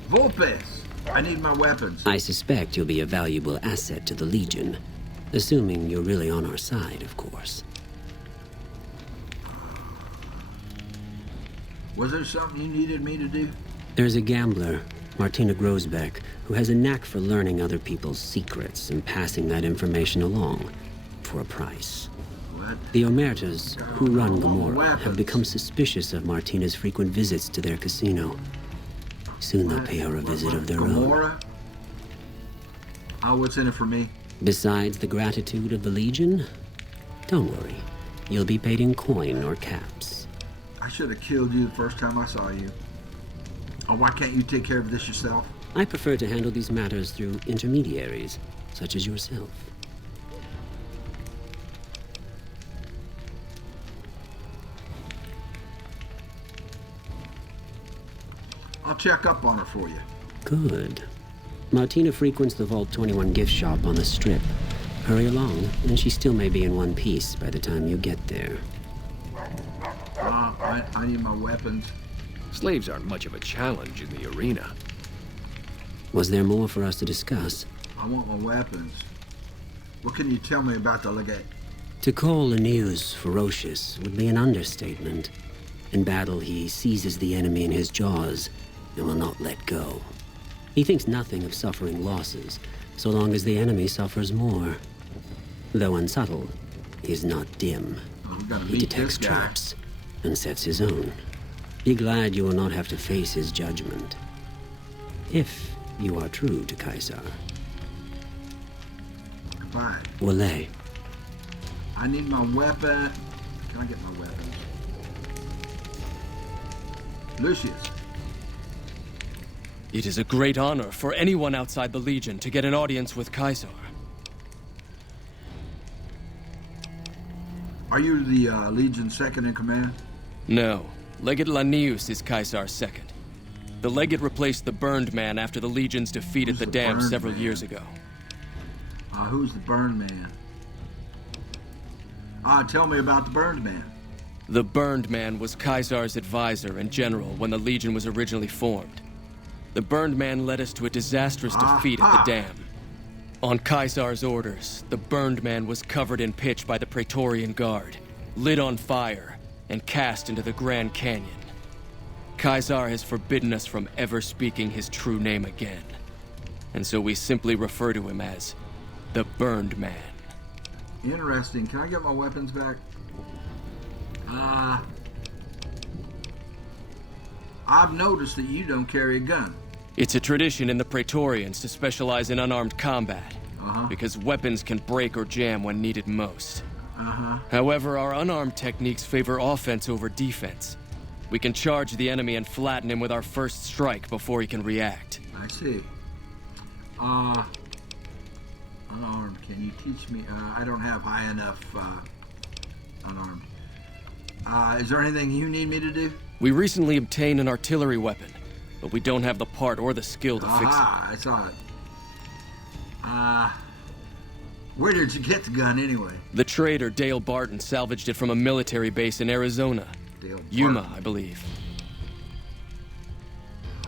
Vulpes. I need my weapons. I suspect you'll be a valuable asset to the Legion. Assuming you're really on our side, of course. Was there something you needed me to do? There's a gambler, Martina Grosbeck, who has a knack for learning other people's secrets and passing that information along for a price. What? The Omertas, who run Gomorrah, have become suspicious of Martina's frequent visits to their casino. Soon they'll pay her a visit of their own. Gomorrah? What's in it for me? Besides the gratitude of the Legion? Don't worry. You'll be paid in coin or caps. I should have killed you the first time I saw you. Oh, why can't you take care of this yourself? I prefer to handle these matters through intermediaries, such as yourself. I'll check up on her for you. Good. Martina frequents the Vault 21 gift shop on the Strip. Hurry along, and she still may be in one piece by the time you get there. I need my weapons. Slaves aren't much of a challenge in the arena. Was there more for us to discuss? I want my weapons. What can you tell me about the legate? To call Aneus ferocious would be an understatement. In battle, he seizes the enemy in his jaws and will not let go. He thinks nothing of suffering losses, so long as the enemy suffers more. Though unsubtle, he is not dim. He detects traps and sets his own. Be glad you will not have to face his judgment. If you are true to Caesar. Goodbye. Wale. I need my weapon. Can I get my weapons? Lucius. It is a great honor for anyone outside the Legion to get an audience with Caesar. Are you the Legion's second in command? No. Legate Lanius is Caesar's second. The Legate replaced the Burned Man after the Legion's defeat at the Dam several years ago. Who's the Burned Man? Tell me about the Burned Man. The Burned Man was Caesar's advisor and general when the Legion was originally formed. The Burned Man led us to a disastrous defeat at the Dam. On Caesar's orders, the Burned Man was covered in pitch by the Praetorian Guard, lit on fire, and cast into the Grand Canyon. Caesar has forbidden us from ever speaking his true name again. And so we simply refer to him as the Burned Man. Interesting. Can I get my weapons back? I've noticed that you don't carry a gun. It's a tradition in the Praetorians to specialize in unarmed combat, because weapons can break or jam when needed most. However, our unarmed techniques favor offense over defense. We can charge the enemy and flatten him with our first strike before he can react. I see. Unarmed, can you teach me? I don't have high enough, unarmed. Is there anything you need me to do? We recently obtained an artillery weapon, but we don't have the part or the skill to fix it. I saw it. Where did you get the gun anyway? The trader, Dale Barton, salvaged it from a military base in Arizona. Yuma, I believe.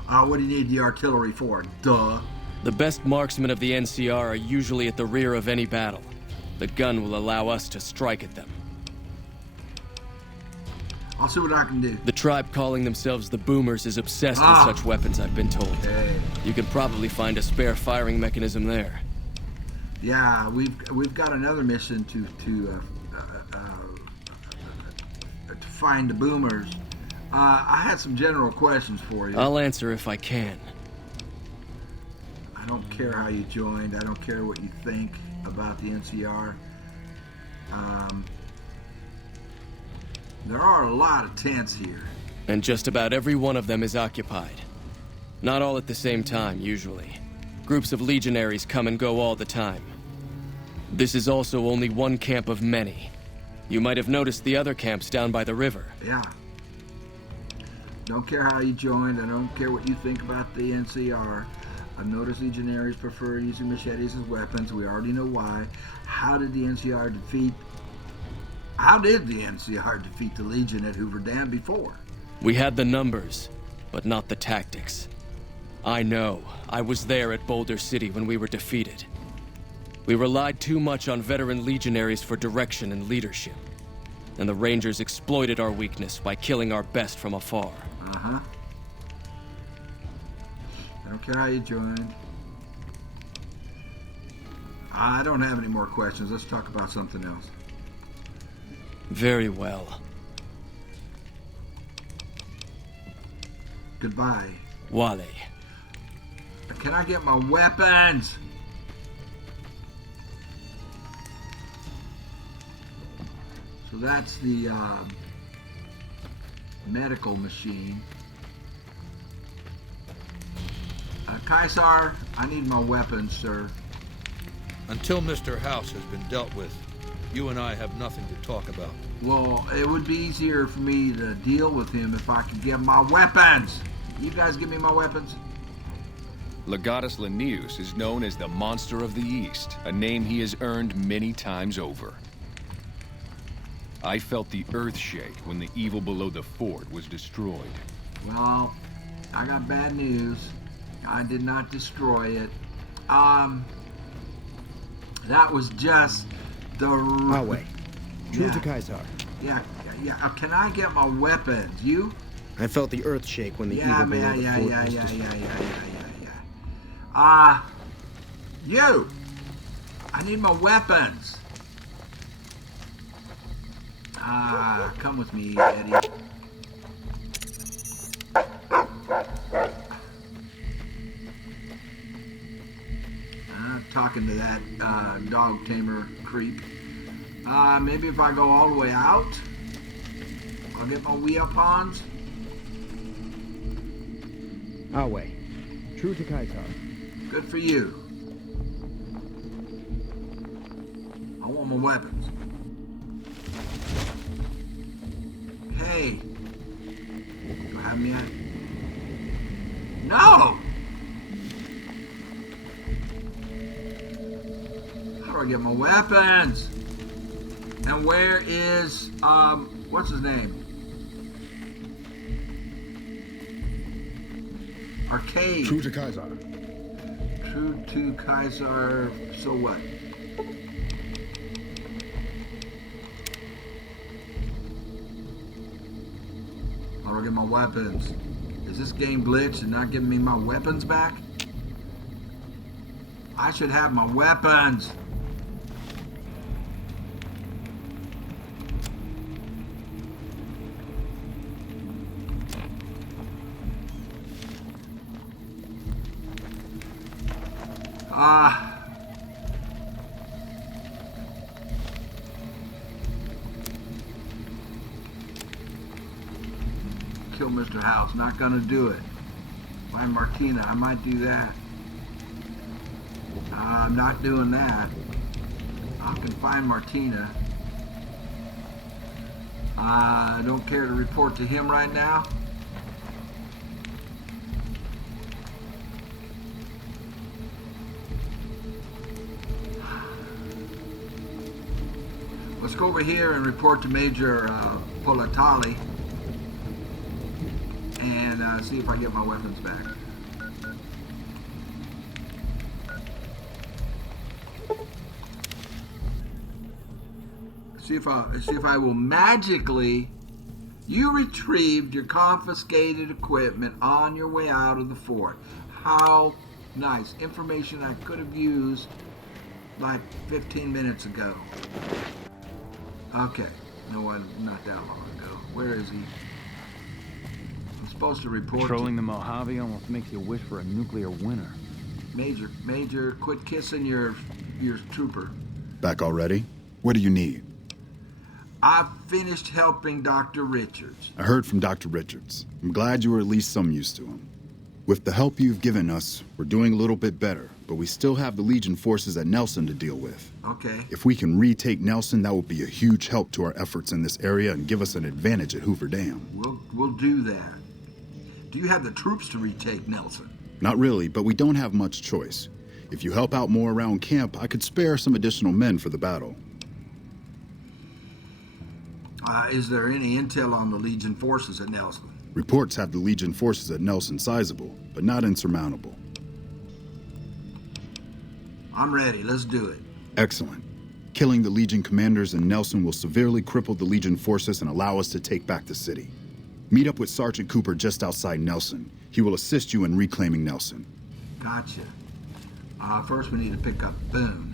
What do you need the artillery for? Duh. The best marksmen of the NCR are usually at the rear of any battle. The gun will allow us to strike at them. I'll see what I can do. The tribe calling themselves the Boomers is obsessed with such weapons, I've been told. Okay. You can probably find a spare firing mechanism there. Yeah, we've got another mission to find the Boomers. I had some general questions for you. I'll answer if I can. I don't care how you joined. I don't care what you think about the NCR. There are a lot of tents here. And just about every one of them is occupied. Not all at the same time, usually. Groups of legionaries come and go all the time. This is also only one camp of many. You might have noticed the other camps down by the river. Yeah. Don't care how you joined. I don't care what you think about the NCR. I've noticed legionaries prefer using machetes as weapons. We already know why. How did the NCR defeat the Legion at Hoover Dam before? We had the numbers, but not the tactics. I know. I was there at Boulder City when we were defeated. We relied too much on veteran legionaries for direction and leadership. And the Rangers exploited our weakness by killing our best from afar. I don't care how you joined. I don't have any more questions. Let's talk about something else. Very well. Goodbye. Wale. Can I get my weapons? So that's the medical machine. Kaisar, I need my weapons, sir. Until Mr. House has been dealt with, you and I have nothing to talk about. Well, it would be easier for me to deal with him if I could get my weapons. You guys give me my weapons? Legatus Linnaeus is known as the Monster of the East, a name he has earned many times over. I felt the earth shake when the evil below the fort was destroyed. Well, I got bad news. I did not destroy it. That was just the... Our way. True Yeah. to Kaisar. Yeah. Can I get my weapons? You? I felt the earth shake when the Yeah, evil below man. the Yeah. fort was destroyed. You! I need my weapons. Come with me, Eddie. Talking to that dog tamer creep. Maybe if I go all the way out, I'll get my weapons. Our way. True to Kaisar. Good for you. I want my weapons. Hey. Do I have them yet? No! How do I get my weapons? And where is, what's his name? Arcade. True to Kaisar. True to Kaisar, so what? How do I get my weapons? Is this game glitched and not giving me my weapons back? I should have my weapons. Kill Mr. House, not gonna do it. Find Martina, I might do that. I'm not doing that. I can find Martina. I don't care to report to him right now. Let's go over here and report to Major Polatli and see if I get my weapons back. See if I will magically. You retrieved your confiscated equipment on your way out of the fort. How nice. Information I could have used like 15 minutes ago. Okay. No, not that long ago. Where is he? I'm supposed to report. Controlling the Mojave almost makes you wish for a nuclear winter. Major, quit kissing your trooper. Back already? What do you need? I've finished helping Dr. Richards. I heard from Dr. Richards. I'm glad you were at least some use to him. With the help you've given us, we're doing a little bit better, but we still have the Legion forces at Nelson to deal with. Okay. If we can retake Nelson, that would be a huge help to our efforts in this area and give us an advantage at Hoover Dam. We'll do that. Do you have the troops to retake Nelson? Not really, but we don't have much choice. If you help out more around camp, I could spare some additional men for the battle. Is there any intel on the Legion forces at Nelson? Reports have the Legion forces at Nelson sizable, but not insurmountable. I'm ready. Let's do it. Excellent. Killing the Legion commanders in Nelson will severely cripple the Legion forces and allow us to take back the city. Meet up with Sergeant Cooper just outside Nelson. He will assist you in reclaiming Nelson. Gotcha. First we need to pick up Boone.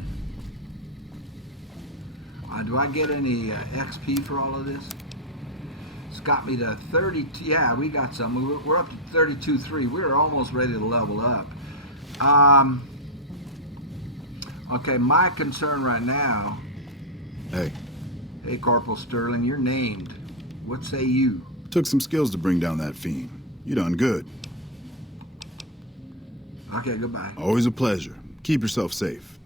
Do I get any XP for all of this? It's got me to 30. Yeah, we got some. We're up to 32.3. We're almost ready to level up. Okay, my concern right now. Hey. Hey, Corporal Sterling, you're named. What say you? Took some skills to bring down that fiend. You done good. Okay, goodbye. Always a pleasure. Keep yourself safe.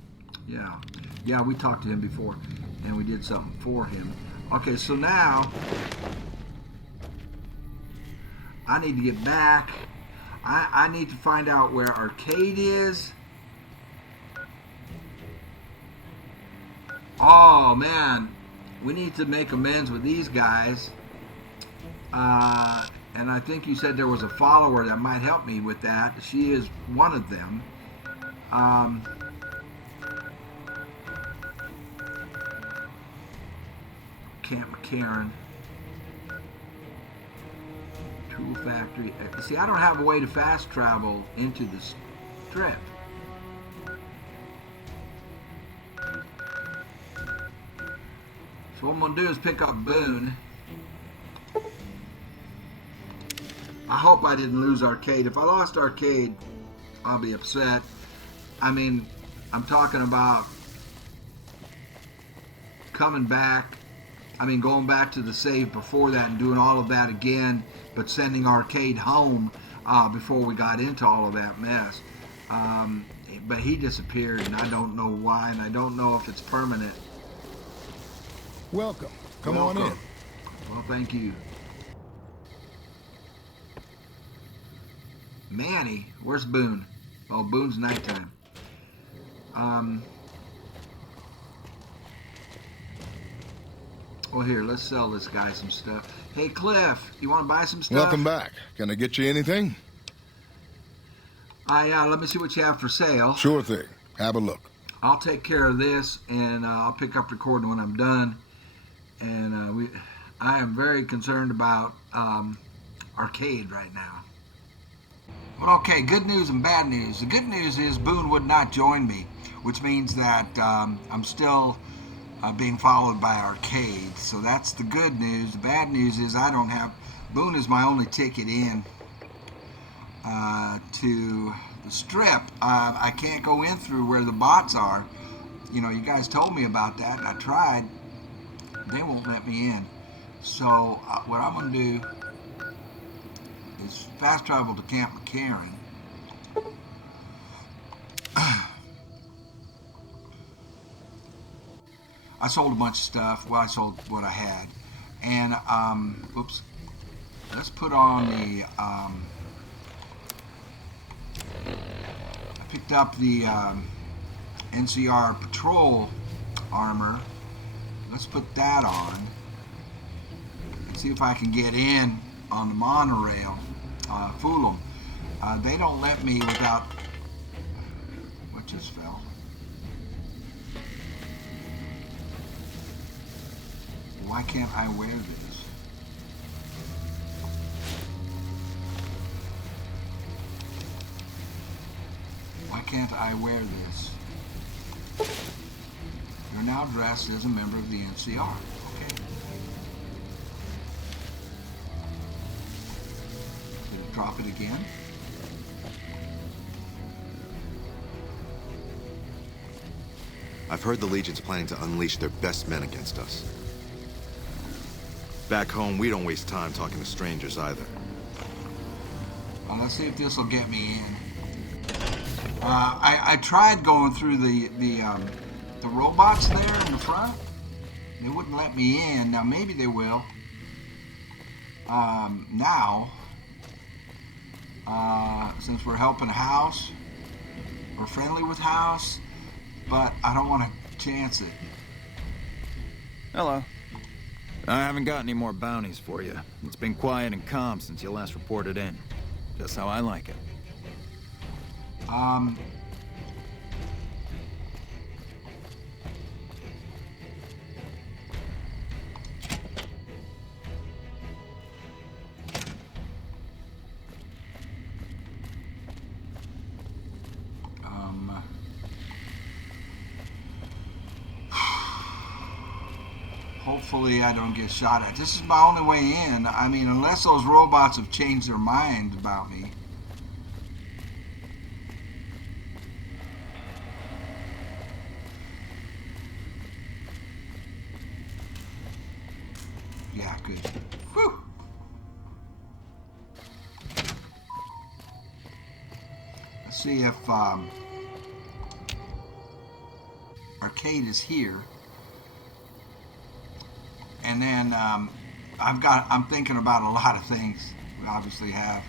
Yeah. Yeah, we talked to him before, and we did something for him. Okay, so now I need to get back. I need to find out where Arcade is. Oh, man. We need to make amends with these guys. And I think you said there was a follower that might help me with that. She is one of them. Camp McCarran. Tool Factory. See, I don't have a way to fast travel into the strip. So what I'm going to do is pick up Boone. I hope I didn't lose Arcade. If I lost Arcade, I'll be upset. I mean, I'm talking about coming back. I mean, going back to the save before that and doing all of that again, but sending Arcade home before we got into all of that mess. But he disappeared, and I don't know why, and I don't know if it's permanent. Welcome. Come on in. Well, thank you. Manny, where's Boone? Oh, Boone's nighttime. Well, here, let's sell this guy some stuff. Hey, Cliff, you want to buy some stuff? Welcome back. Can I get you anything? Yeah, let me see what you have for sale. Sure thing. Have a look. I'll take care of this, and I'll pick up recording when I'm done. And I am very concerned about Arcade right now. Well, okay, good news and bad news. The good news is Boone would not join me, which means that I'm still being followed by Arcade. So that's the good news. The bad news is I don't have... Boone is my only ticket in to the strip. I can't go in through where the bots are. You know, you guys told me about that, and I tried. They won't let me in. So what I'm going to do is fast travel to Camp McCarran. I sold a bunch of stuff. Well, I sold what I had. And, oops. Let's put on the, I picked up the NCR patrol armor. Let's put that on. Let's see if I can get in on the monorail. Fool them. They don't let me without... What just fell? Why can't I wear this? Why can't I wear this? You're now dressed as a member of the NCR. Okay. Did it drop it again? I've heard the Legion's planning to unleash their best men against us. Back home, we don't waste time talking to strangers either. Well, let's see if this will get me in. I tried going through the robots there in the front. They wouldn't let me in. Now maybe they will. Now, since we're helping House, we're friendly with House, but I don't want to chance it. Hello. I haven't got any more bounties for you. It's been quiet and calm since you last reported in. Just how I like it. Hopefully I don't get shot at. This is my only way in. I mean, unless those robots have changed their mind about me. Yeah, good. Whew. Let's see if Arcade is here. And then I'm thinking about a lot of things. We obviously have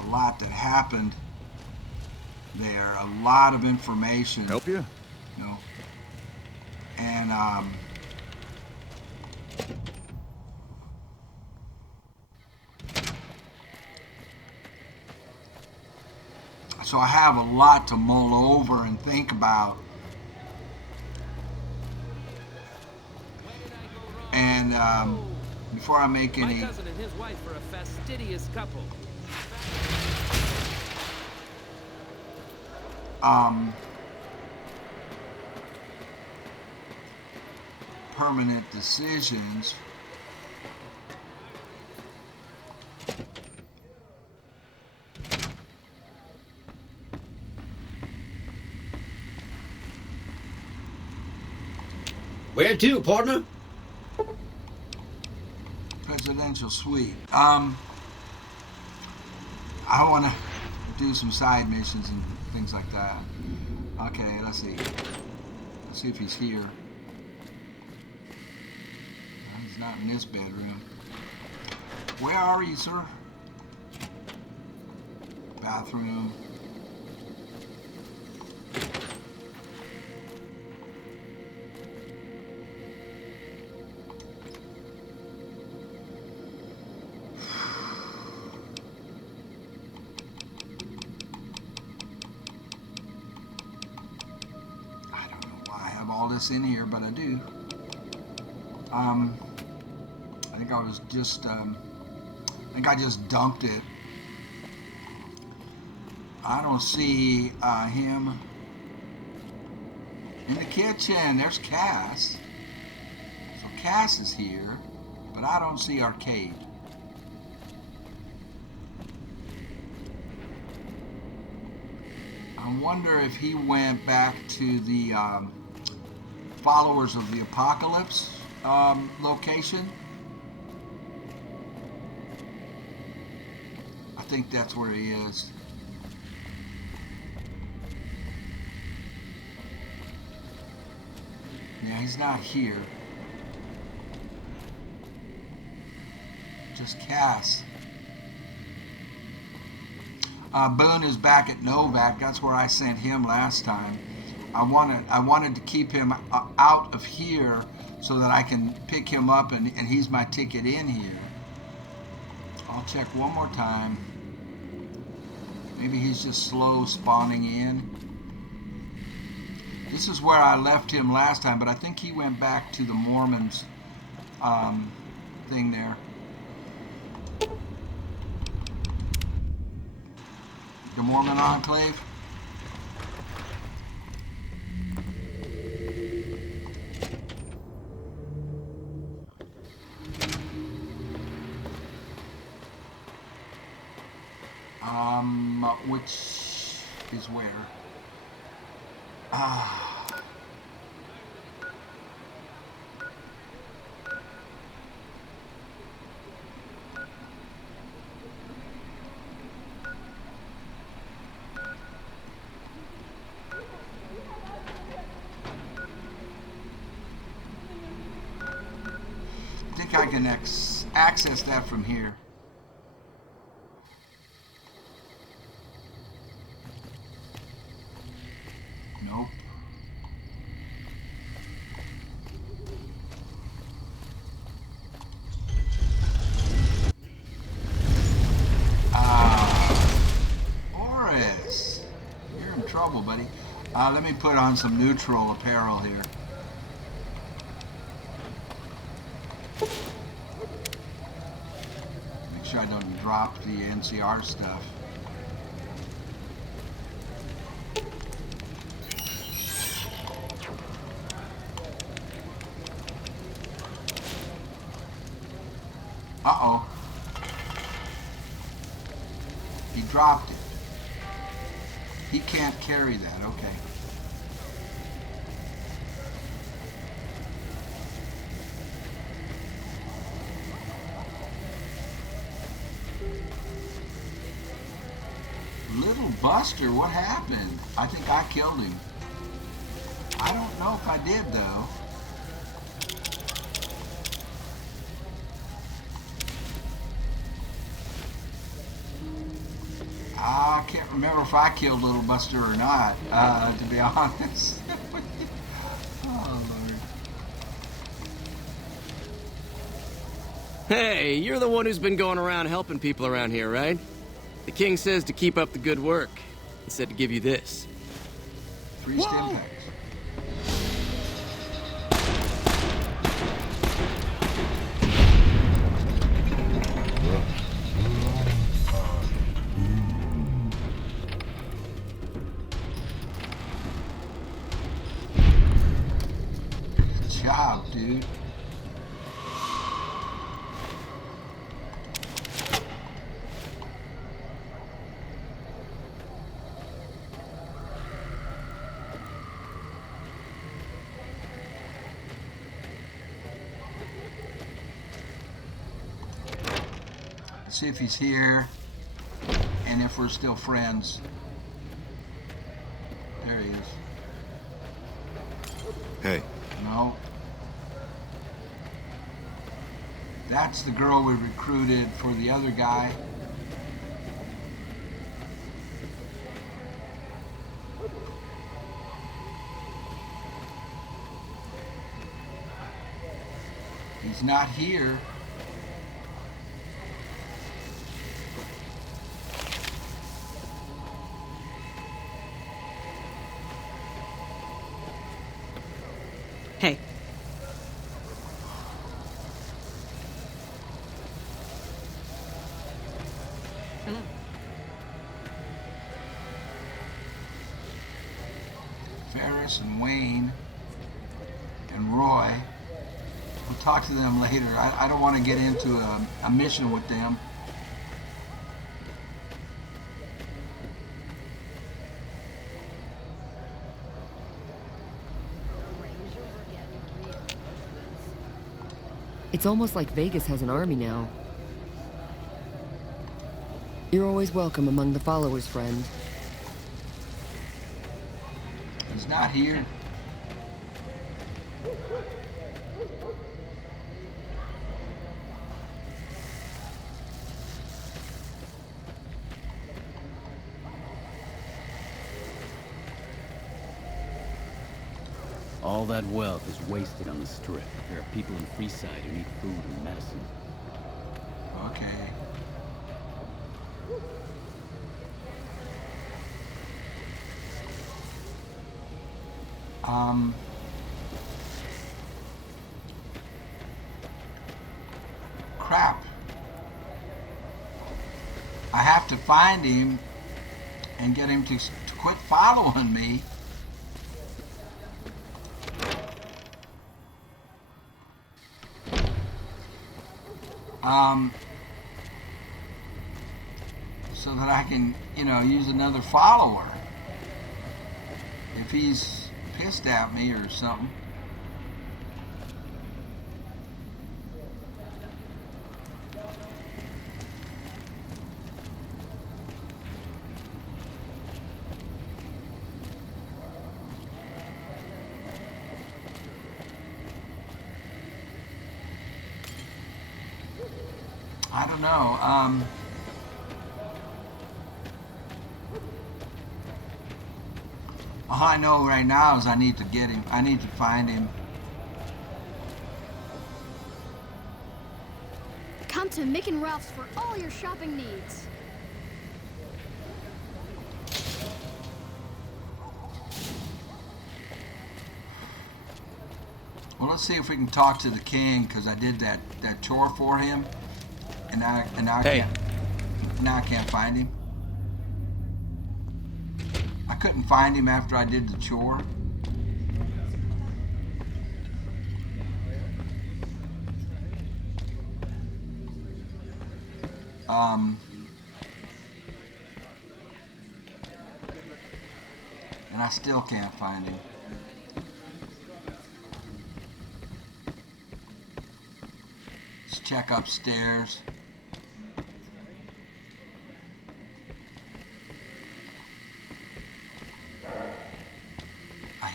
a lot that happened there, a lot of information. Help you? You know, and so I have a lot to mull over and think about. And before I make any... My cousin and his wife are a fastidious couple. Permanent decisions. Where to, partner? Presidential suite. I want to do some side missions and things like that. Okay, let's see. Let's see if he's here. He's not in this bedroom. Where are you, sir? Bathroom. In here, but I do. I think I was just I think I just dumped it. I don't see him in the kitchen. There's Cass. So Cass is here, but I don't see Arcade. I wonder if he went back to the Followers of the Apocalypse location. I think that's where he is. Yeah, he's not here. Just Cass. Boone is back at Novak. That's where I sent him last time. I wanted to keep him out of here so that I can pick him up and he's my ticket in here. I'll check one more time. Maybe he's just slow spawning in. This is where I left him last time, but I think he went back to the Mormons thing there. The Mormon Enclave. Which is where? I think I can access that from here. Nope. Boris, you're in trouble, buddy. Let me put on some neutral apparel here. Make sure I don't drop the NCR stuff. Uh-oh. He dropped it. He can't carry that, okay. Little Buster, what happened? I think I killed him. I don't know if I did, though. I can't remember if I killed Little Buster or not, to be honest. Oh, Lord. Hey, you're the one who's been going around helping people around here, right? The king says to keep up the good work. He said to give you this. 3 stim packs. Good job, dude. See if he's here and if we're still friends. There he is. Hey. No. That's the girl we recruited for the other guy. He's not here. Hey. Hello. Ferris and Wayne and Roy. We'll talk to them later. I don't want to get into a mission with them. It's almost like Vegas has an army now. You're always welcome among the followers, friend. He's not here. All that wealth is wasted on the Strip. There are people in Freeside who need food and medicine. Okay. Crap. I have to find him and get him to quit following me. So that I can, use another follower. If he's pissed at me or something. I don't know. All I know right now is I need to get him. I need to find him. Come to Mick and Ralph's for all your shopping needs. Well, let's see if we can talk to the king, because I did that chore for him, and now I can't find him. I couldn't find him after I did the chore. And I still can't find him. Let's check upstairs.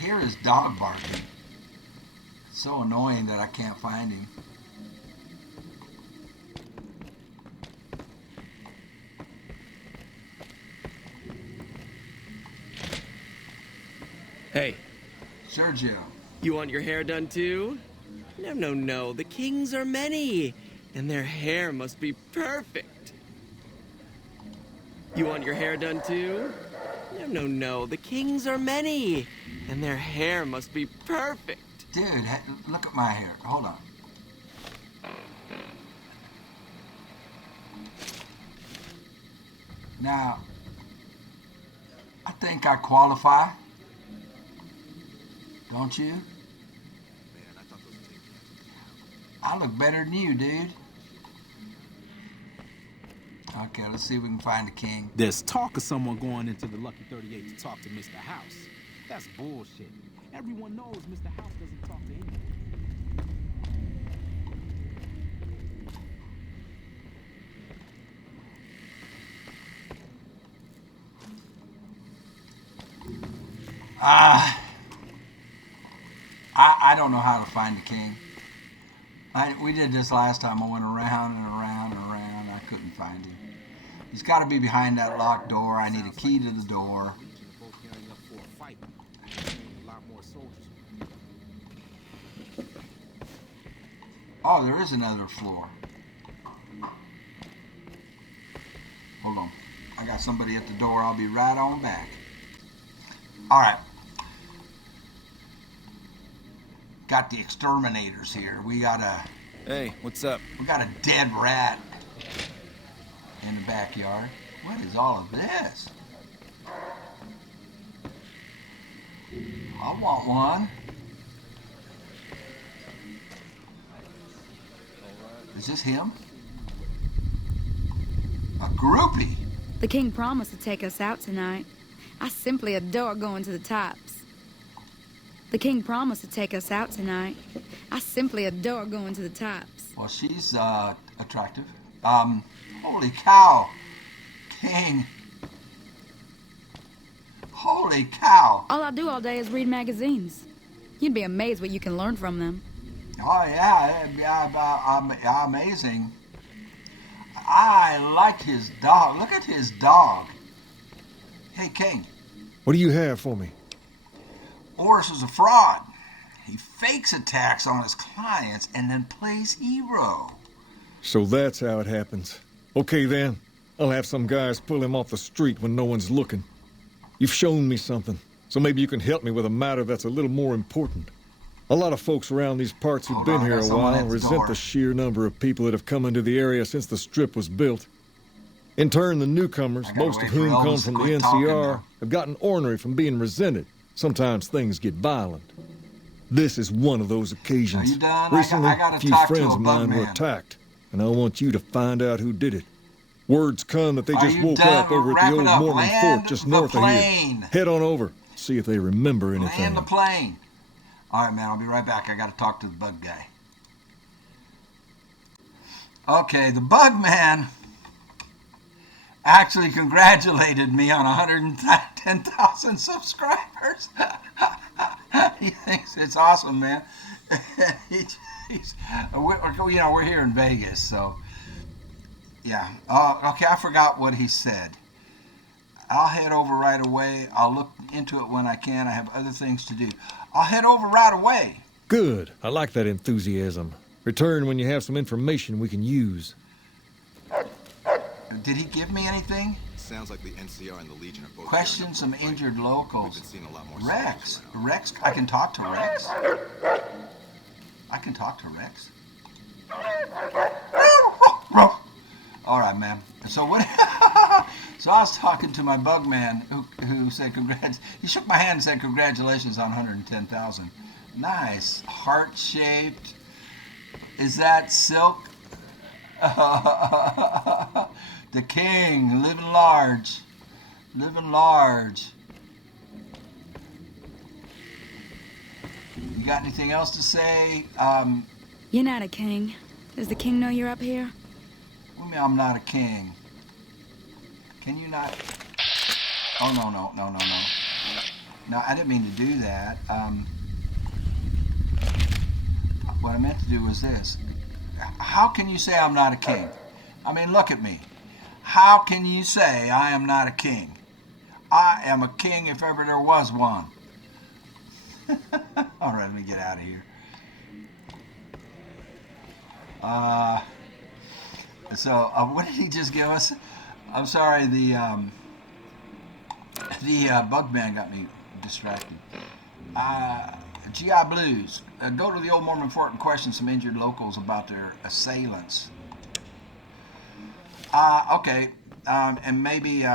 hear his dog barking. It's so annoying that I can't find him. Hey. Sergio. You want your hair done too? No, no, no. The kings are many, and their hair must be perfect. You want your hair done too? No, no, no. The kings are many, and their hair must be perfect. Dude, look at my hair. Hold on. Now, I think I qualify. Don't you? I look better than you, dude. Okay, let's see if we can find the king. There's talk of someone going into the Lucky 38 to talk to Mr. House. That's bullshit. Everyone knows Mr. House doesn't talk to anyone. I don't know how to find the king. We did this last time. I went around and around and around. I couldn't find him. He's got to be behind that locked door. I need a key to the door. Oh, there is another floor. Hold on. I got somebody at the door. I'll be right on back. All right. Got the exterminators here. We got a... Hey, what's up? We got a dead rat in the backyard. What is all of this? I want one. Is this him? A groupie. The king promised to take us out tonight. I simply adore going to the tops. The king promised to take us out tonight. I simply adore going to the tops. Well, she's attractive. Holy cow, king. Holy cow. All I do all day is read magazines. You'd be amazed what you can learn from them. Oh, yeah, amazing. I like his dog. Look at his dog. Hey, king. What do you have for me? Oris is a fraud. He fakes attacks on his clients and then plays hero. So that's how it happens. Okay, then. I'll have some guys pull him off the street when no one's looking. You've shown me something, so maybe you can help me with a matter that's a little more important. A lot of folks around these parts who've been here a while resent the sheer number of people that have come into the area since the Strip was built. In turn, the newcomers, most of whom come from the NCR, have gotten ornery from being resented. Sometimes things get violent. This is one of those occasions. Are you done? Recently, I gotta a few talk friends to of a mine were bugman. attacked, and I want you to find out who did it. Word's come that they Are just you woke done? up over at Wrap the it old up. Mormon Land fort just the north of here. plane. Head on over, see if they remember anything. Land the plane. All right, man, I'll be right back. I got to talk to the bug guy. Okay, the bug man actually congratulated me on 110,000 subscribers. He thinks it's awesome, man. We're here in Vegas, so yeah. Okay, I forgot what he said. I'll head over right away. I'll look into it when I can. I have other things to do. I'll head over right away. Good. I like that enthusiasm. Return when you have some information we can use. Did he give me anything? Sounds like the NCR and the Legion are both... Question some injured locals. We've been seeing a lot more Rex. Rex, I can talk to Rex. I can talk to Rex. All right, man. So what? So I was talking to my bug man who said congrats. He shook my hand and said congratulations on 110,000. Nice, heart shaped. Is that silk? The king, living large, living large. You got anything else to say? You're not a king. Does the king know you're up here? What do you mean I'm not a king? Can you not? Oh, no. No, I didn't mean to do that. What I meant to do was this. How can you say I'm not a king? I mean, look at me. How can you say I am not a king? I am a king if ever there was one. All right, let me get out of here. What did he just give us? I'm sorry, the bug man got me distracted. GI Blues. Go to the Old Mormon Fort and question some injured locals about their assailants. Okay. And maybe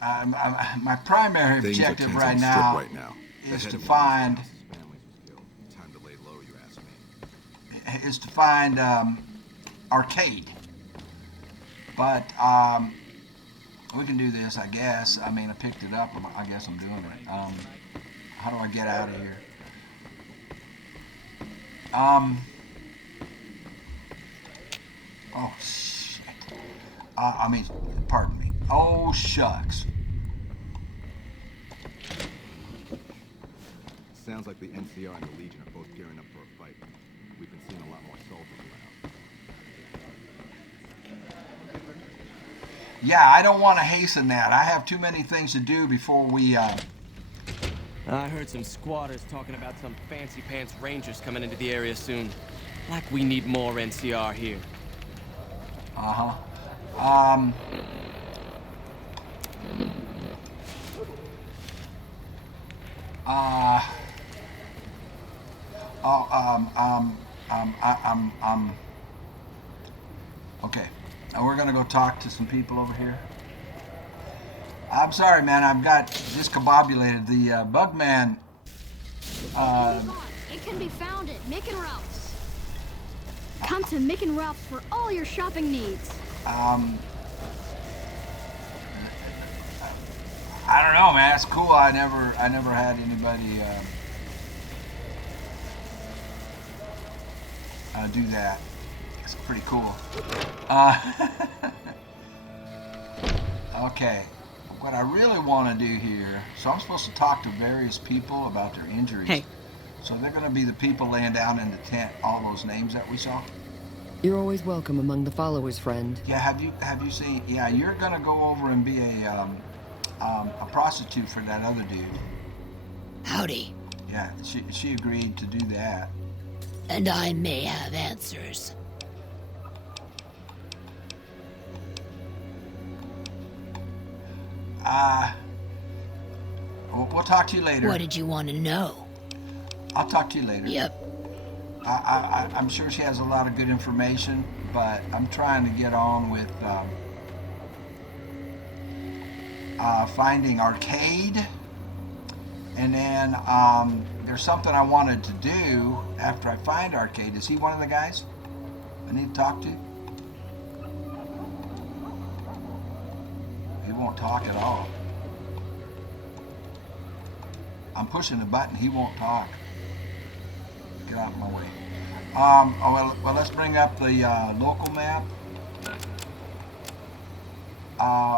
my primary objective right now is to find Arcade. But we can do this, I guess. I mean, I picked it up. I guess I'm doing it. How do I get out of here? Oh, shit. I mean, pardon me. Oh, shucks. Sounds like the NCR and the Legion are both gearing up for a fight. We've been seeing a lot more soldiers around. Yeah, I don't want to hasten that. I have too many things to do before we, I heard some squatters talking about some fancy pants rangers coming into the area soon. Like we need more NCR here. Uh-huh. Okay. Now we're gonna go talk to some people over here. I'm sorry, man. I've got discombobulated. The bug man. It can be found at Mick and Ralph's. Come to Mick and Ralph's for all your shopping needs. I don't know, man. It's cool. I never had anybody do that. It's pretty cool. Okay. What I really want to do here, so I'm supposed to talk to various people about their injuries. Hey. So they're going to be the people laying down in the tent, all those names that we saw? You're always welcome among the followers, friend. Yeah, have you seen, yeah, you're going to go over and be a prostitute for that other dude. Howdy. Yeah, she agreed to do that. And I may have answers. We'll talk to you later. What did you want to know? I'll talk to you later. Yep. I'm sure she has a lot of good information, but I'm trying to get on with finding Arcade. And then there's something I wanted to do after I find Arcade. Is he one of the guys I need to talk to? He won't talk at all. I'm pushing the button, he won't talk. Get out of my way. Well, let's bring up the local map.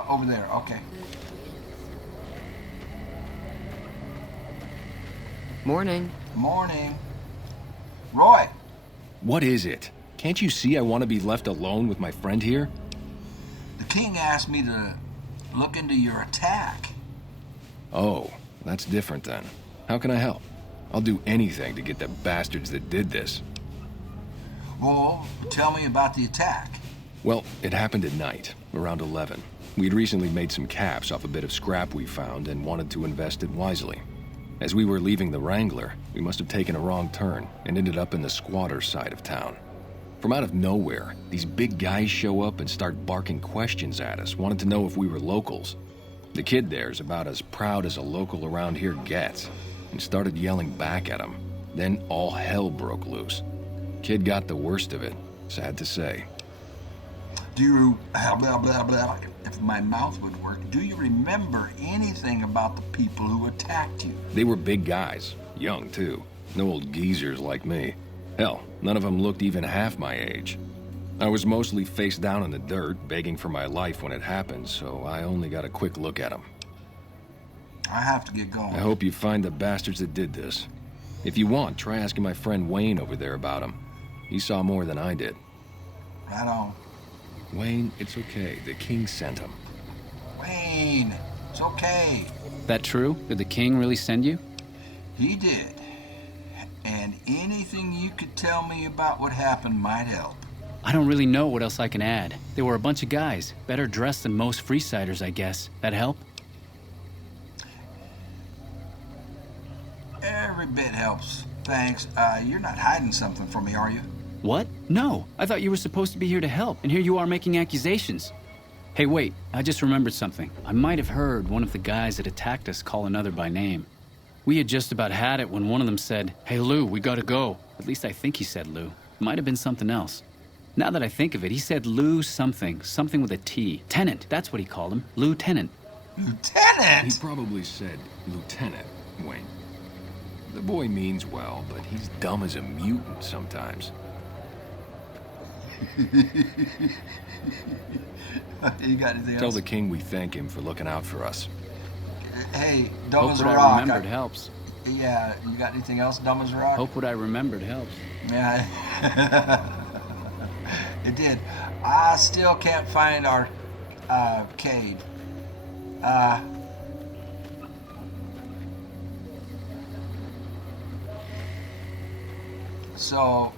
Over there, okay. Morning. Morning. Roy! What is it? Can't you see I want to be left alone with my friend here? The king asked me to look into your attack. Oh, that's different then. How can I help? I'll do anything to get the bastards that did this. Well, tell me about the attack. Well, it happened at night, around 11. We'd recently made some caps off a bit of scrap we found and wanted to invest it wisely. As we were leaving the Wrangler, we must have taken a wrong turn and ended up in the squatter side of town. From out of nowhere, these big guys show up and start barking questions at us, wanted to know if we were locals. The kid there's about as proud as a local around here gets, and started yelling back at him. Then all hell broke loose. Kid got the worst of it, sad to say. Do you, blah, blah, blah, if my mouth would work, do you remember anything about the people who attacked you? They were big guys, young too. No old geezers like me. Hell, none of them looked even half my age. I was mostly face down in the dirt, begging for my life when it happened, so I only got a quick look at them. I have to get going. I hope you find the bastards that did this. If you want, try asking my friend Wayne over there about him. He saw more than I did. Right on. Wayne, it's okay. The king sent him. Wayne, it's okay. That true? Did the king really send you? He did. And anything you could tell me about what happened might help. I don't really know what else I can add. They were a bunch of guys, better dressed than most Freesiders, I guess. That help? Every bit helps. Thanks. You're not hiding something from me, are you? What? No. I thought you were supposed to be here to help, and here you are making accusations. Hey, wait. I just remembered something. I might have heard one of the guys that attacked us call another by name. We had just about had it when one of them said, "Hey, Lou, we gotta go." At least I think he said Lou. It might have been something else. Now that I think of it, he said Lou something with a T. Tennant, that's what he called him. Lieutenant. Lieutenant? He probably said lieutenant, Wayne. The boy means well, but he's dumb as a mutant sometimes. You got anything Tell else? the king we thank him for looking out for us. Hey, dumb Hope as a what rock. I remembered helps. Yeah, you got anything else, dumb as a rock? Hope what I remembered helps. Yeah. It did. I still can't find our cave. So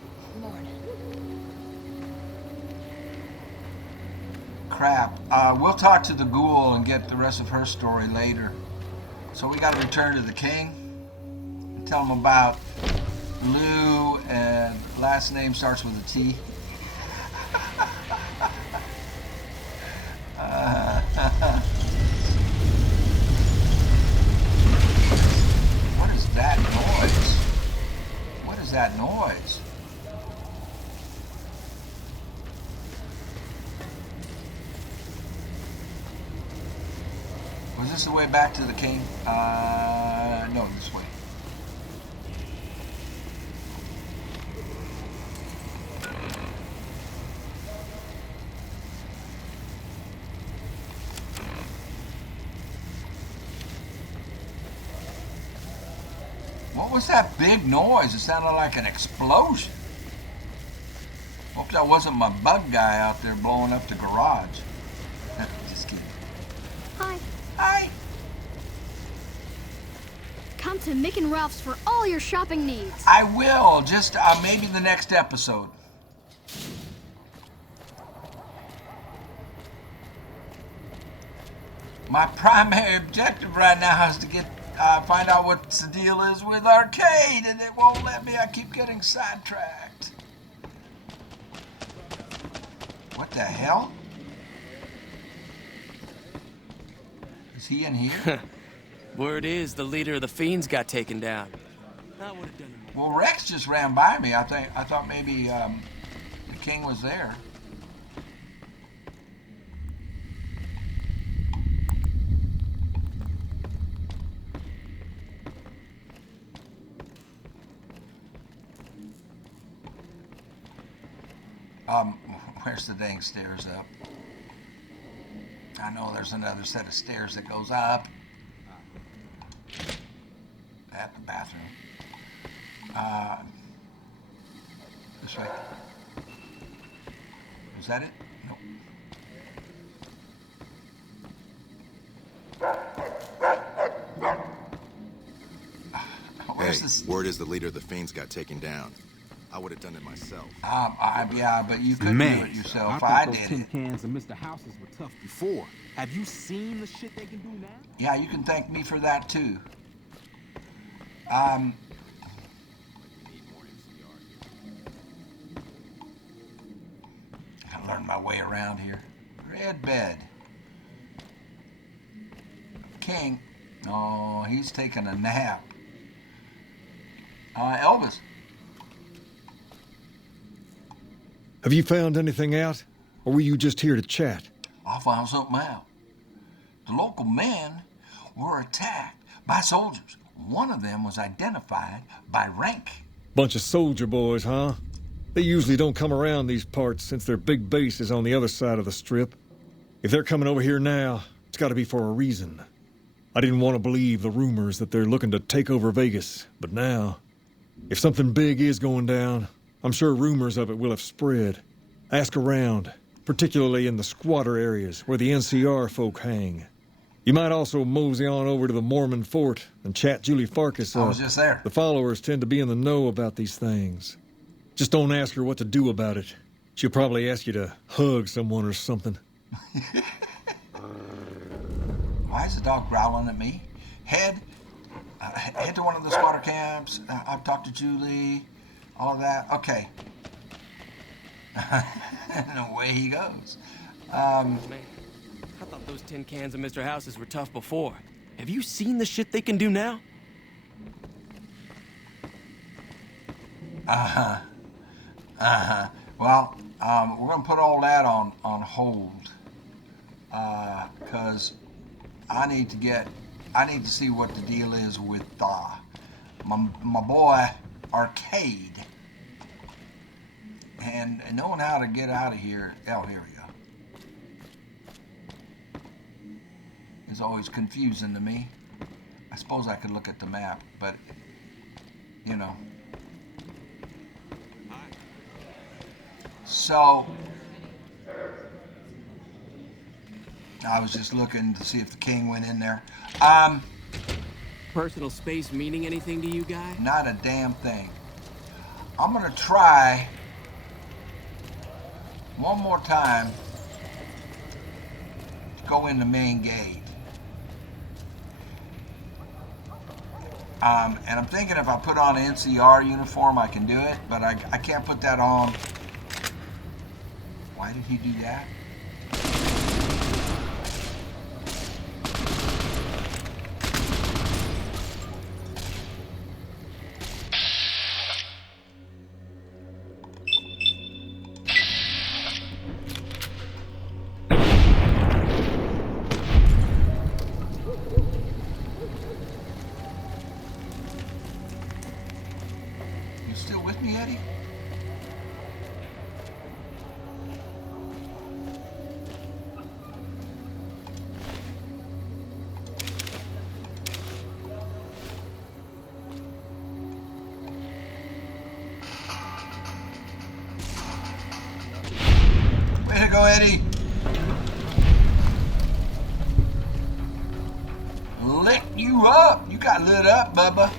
crap. We'll talk to the ghoul and get the rest of her story later. So we got to return to the king and tell him about Lou, and last name starts with a T. What is that noise? What is that noise? Was this the way back to the king? No, this way. What was that big noise? It sounded like an explosion. Hope that wasn't my bug guy out there blowing up the garage. Just kidding. Hi. Hi. Come to Mick and Ralph's for all your shopping needs. I will, just maybe the next episode. My primary objective right now is to get find out what the deal is with Arcade, and it won't let me. I keep getting sidetracked. What the hell? Is he in here? Word is the leader of the Fiends got taken down. Well, Rex just ran by me. I thought maybe the king was there. Where's the dang stairs up? I know there's another set of stairs that goes up. At the bathroom. This way. Is that it? Nope. Hey, word is the leader of the Fiends got taken down. I would have done it myself. Yeah, but you couldn't do it yourself. I did those it. tin cans and Mr. Houses were tough before. Have you seen the shit they can do now? Yeah, you can thank me for that too. I learned my way around here. Red bed. King. Oh, he's taking a nap. Elvis. Have you found anything out? Or were you just here to chat? I found something out. The local men were attacked by soldiers. One of them was identified by rank. Bunch of soldier boys, huh? They usually don't come around these parts since their big base is on the other side of the strip. If they're coming over here now, it's gotta be for a reason. I didn't want to believe the rumors that they're looking to take over Vegas, but now, if something big is going down, I'm sure rumors of it will have spread. Ask around, particularly in the squatter areas where the NCR folk hang. You might also mosey on over to the Mormon fort and chat Julie Farkas up. I was just there. The followers tend to be in the know about these things. Just don't ask her what to do about it. She'll probably ask you to hug someone or something. Why is the dog growling at me? Head to one of the squatter camps. I've talked to Julie. All of that. Okay. And away he goes. Man, I thought those tin cans and Mr. Houses were tough before. Have you seen the shit they can do now? Well, we're gonna put all that on hold. Because I need to see what the deal is with my boy Arcade. And knowing how to get out of here, oh, here we go, is always confusing to me. I suppose I could look at the map, but, you know. So, I was just looking to see if the king went in there. Personal space meaning anything to you guys? Not a damn thing. I'm gonna try one more time to go in the main gate. And I'm thinking if I put on an NCR uniform, I can do it, but I can't put that on. Why did he do that? You still with me, Eddie? Way to go, Eddie. Lit you up. You got lit up, Bubba.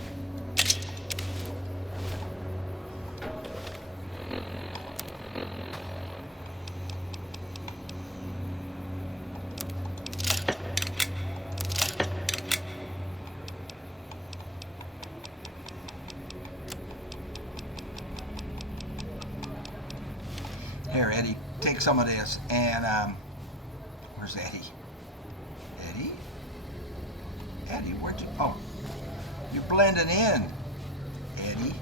Here, Eddie, take some of this. And, where's Eddie? Eddie? Eddie, where'd you... Oh, you're blending in, Eddie.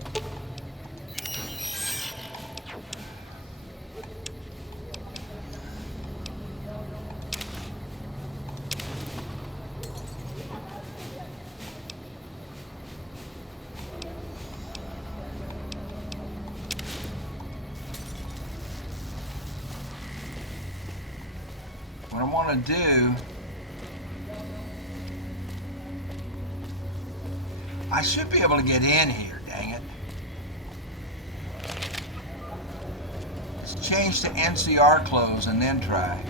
What I want to do, I should be able to get in here, dang it. Let's change to NCR clothes and then try.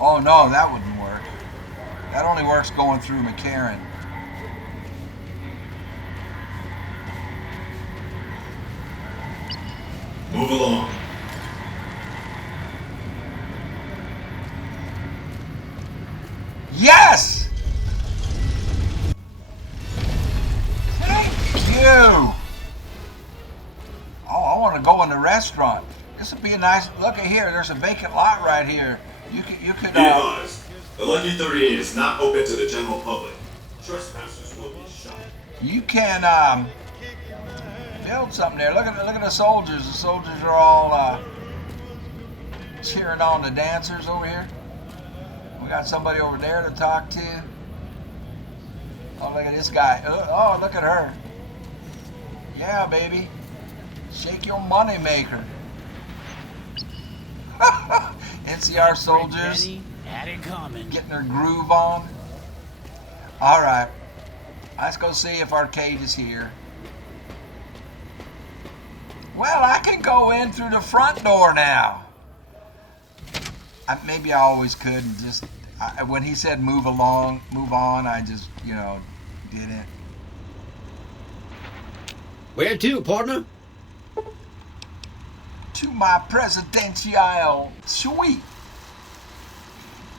Oh no, that wouldn't work. That only works going through McCarran. Move along. Yes! Thank you! Oh, I want to go in the restaurant. This would be a nice... Look at here, there's a vacant lot right here. You could Be advised, the Lucky 38 is not open to the general public. Trespassers will be shot. You can, build something there. Look at the soldiers. The soldiers are all, cheering on the dancers over here. We got somebody over there to talk to. Oh, look at this guy. Oh, look at her. Yeah, baby. Shake your money maker. NCR soldiers Had it coming. Getting her groove on. Alright. Let's go see if Arcade is here. Well, I can go in through the front door now. Maybe I always could and just... when he said move along, move on, I just, you know, didn't. Where to, partner? To my presidential suite.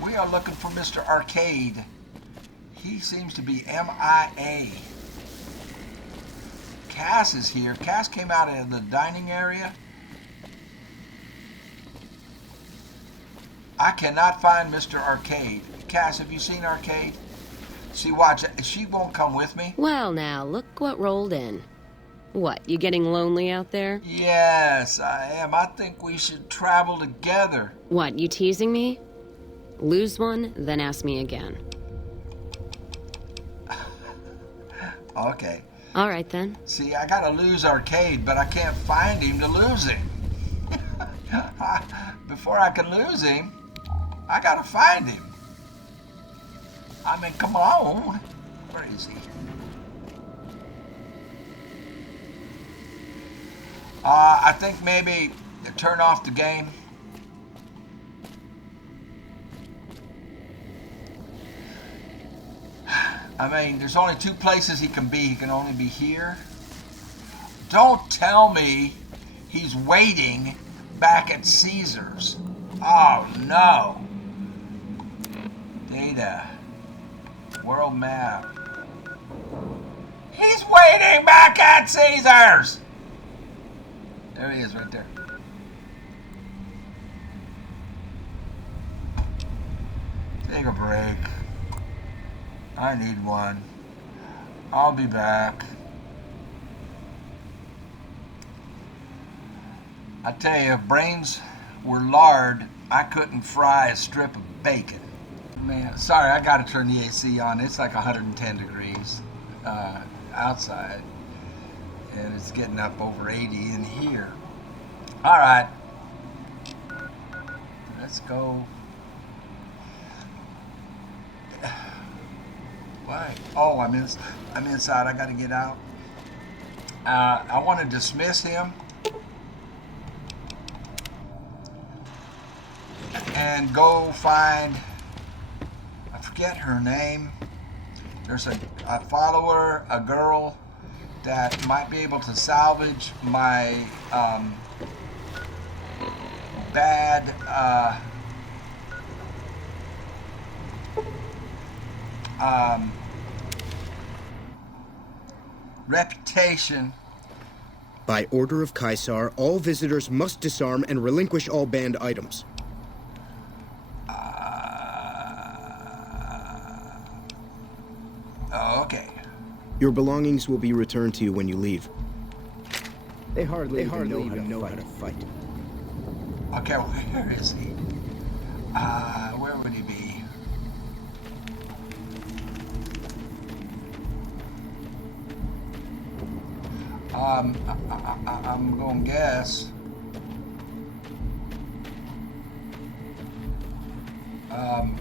We are looking for Mr. Arcade. He seems to be MIA. Cass is here. Cass came out of the dining area. I cannot find Mr. Arcade. Cass, have you seen Arcade? See, watch. She won't come with me. Well, now, look what rolled in. What, you getting lonely out there? Yes, I am. I think we should travel together. What, you teasing me? Lose one, then ask me again. Okay. All right, then. See, I gotta lose Arcade, but I can't find him to lose him. Before I can lose him, I gotta find him. I mean, come on. Where is he? I think maybe turn off the game. I mean, there's only two places he can be. He can only be here. Don't tell me he's waiting back at Caesar's. Oh, no. Data. World map. He's waiting back at Caesar's! There he is right there. Take a break. I need one. I'll be back. I tell you, if brains were lard, I couldn't fry a strip of bacon. Man, sorry, I gotta turn the AC on. It's like 110 degrees outside. And it's getting up over 80 in here. All right. Let's go. Why? Oh, I'm inside. I got to get out. I want to dismiss him and go find. I forget her name. There's a follower, a girl that might be able to salvage my bad reputation. By order of Caesar, all visitors must disarm and relinquish all banned items. Okay. Your belongings will be returned to you when you leave. They hardly even know how to fight. Okay, where is he? Where would he be? I'm gonna guess.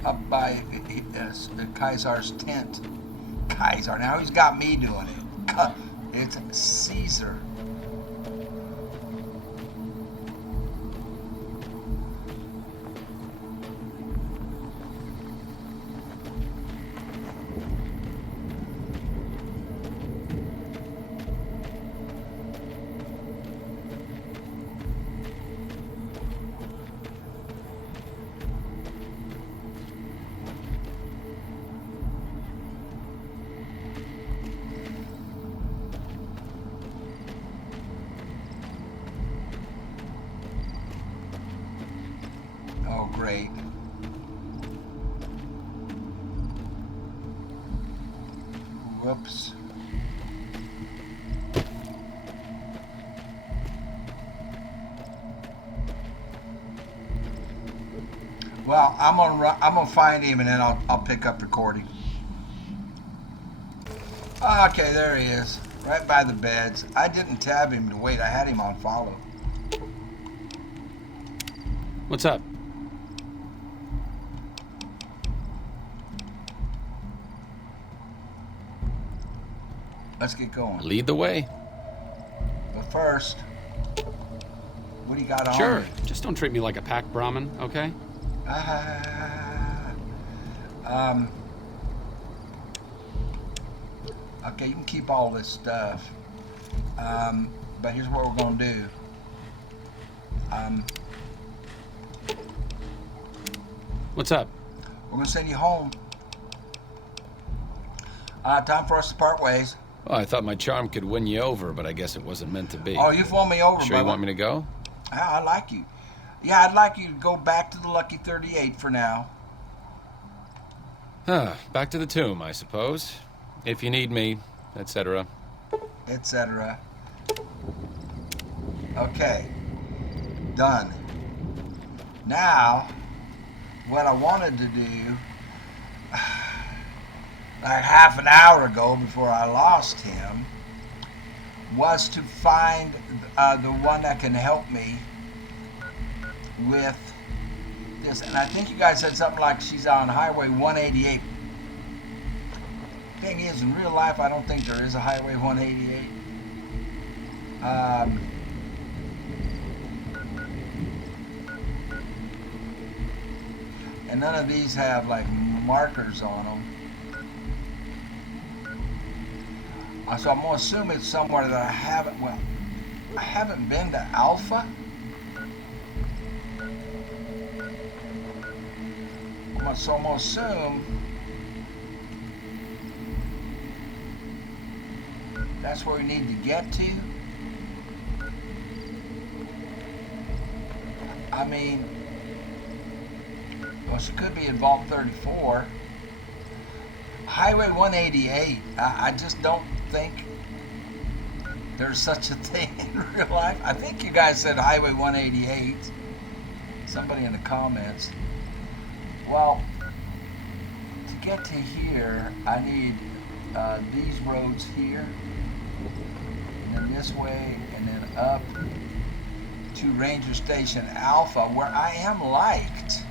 Up by Caesar's tent. Caesar. Now he's got me doing it. It's Caesar. Oh, great. Whoops. Well, I'm gonna find him and then I'll pick up recording. Okay, there he is, right by the beds. I didn't tab him to wait. I had him on follow. What's up? Let's get going. Lead the way. But first, what do you got on? Sure. Just don't treat me like a pack Brahmin, okay? Okay, you can keep all this stuff. But here's what we're gonna do. What's up? We're gonna send you home. Time for us to part ways. Oh, I thought my charm could win you over, but I guess it wasn't meant to be. Oh, you've won me over, Sure you Bubba. want me to go? I like you. Yeah, I'd like you to go back to the Lucky 38 for now. Back to the tomb, I suppose. If you need me, etc. Etc. Okay. Done. Now, what I wanted to do, like half an hour ago before I lost him, was to find the one that can help me with this. And I think you guys said something like she's on Highway 188. Thing is, in real life, I don't think there is a Highway 188. And none of these have like markers on them. So I'm gonna assume it's somewhere that I haven't. Well, I haven't been to Alpha. So I'm gonna assume that's where we need to get to. I mean, well, she could be in Vault 34. Highway 188, I just don't think there's such a thing in real life. I think you guys said Highway 188. Somebody in the comments. Well, to get to here, I need these roads here, and then this way, and then up to Ranger Station Alpha, where I am liked.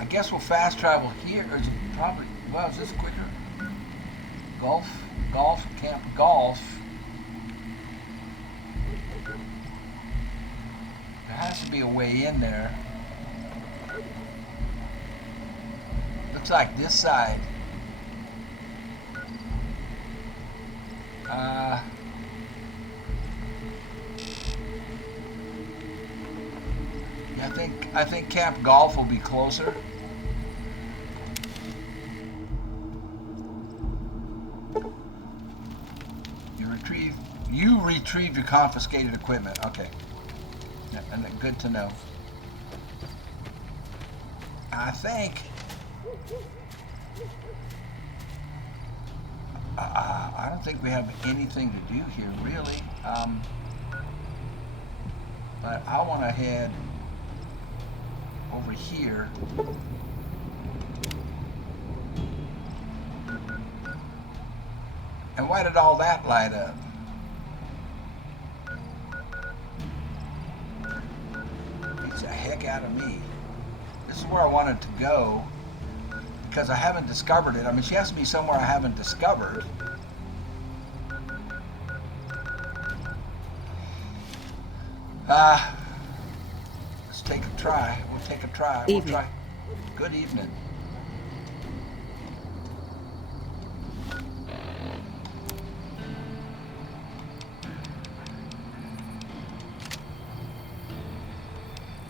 I guess we'll fast travel here, or is it probably, well, is this quicker? Golf, Camp Golf. There has to be a way in there. Looks like this side. Yeah, I think Camp Golf will be closer. You retrieve your confiscated equipment. Okay. Yeah, and good to know. I think I don't think we have anything to do here, really. But I want to head over here. And why did all that light up? Beats the heck out of me. This is where I wanted to go because I haven't discovered it. I mean, she has to be somewhere I haven't discovered. Let's take a try. We'll take a try. We'll try. Good evening.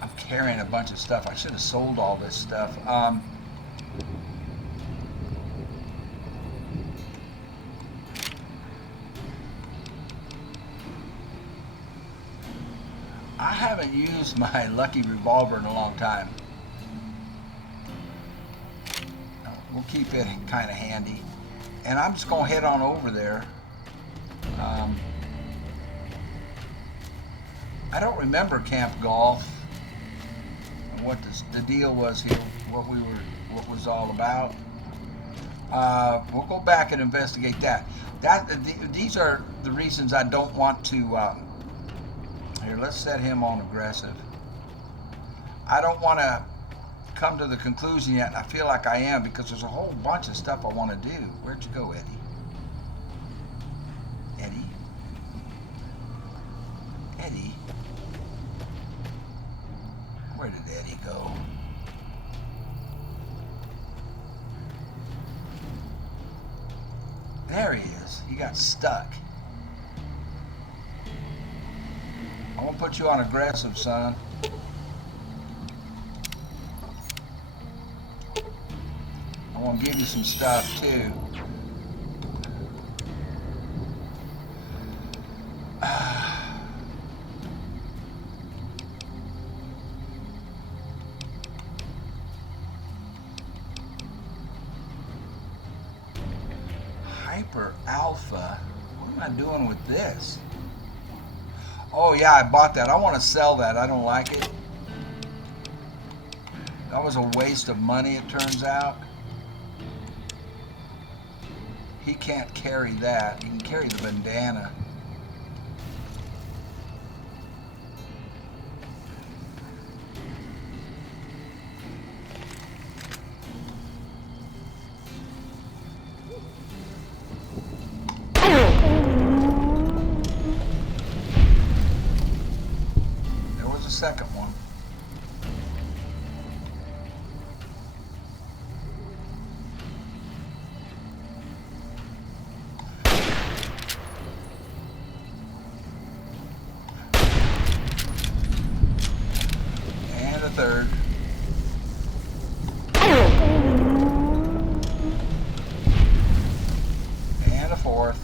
I'm carrying a bunch of stuff. I should have sold all this stuff. I haven't used my lucky revolver in a long time. We'll keep it kind of handy. And I'm just going to head on over there. I don't remember Camp Golf and what the deal was here, what was all about. We'll go back and investigate that. These are the reasons I don't want to. Here, let's set him on aggressive. I don't want to come to the conclusion yet, and I feel like I am because there's a whole bunch of stuff I want to do. Where'd you go, Eddie? Eddie? Eddie? Where did Eddie go? There he is. He got stuck. I won't put you on aggressive, son. I want to give you some stuff, too. Hyper Alpha? What am I doing with this? Oh yeah, I bought that. I want to sell that. I don't like it. That was a waste of money, it turns out. He can't carry that. He can carry the bandana. Second one. And a third. And a fourth.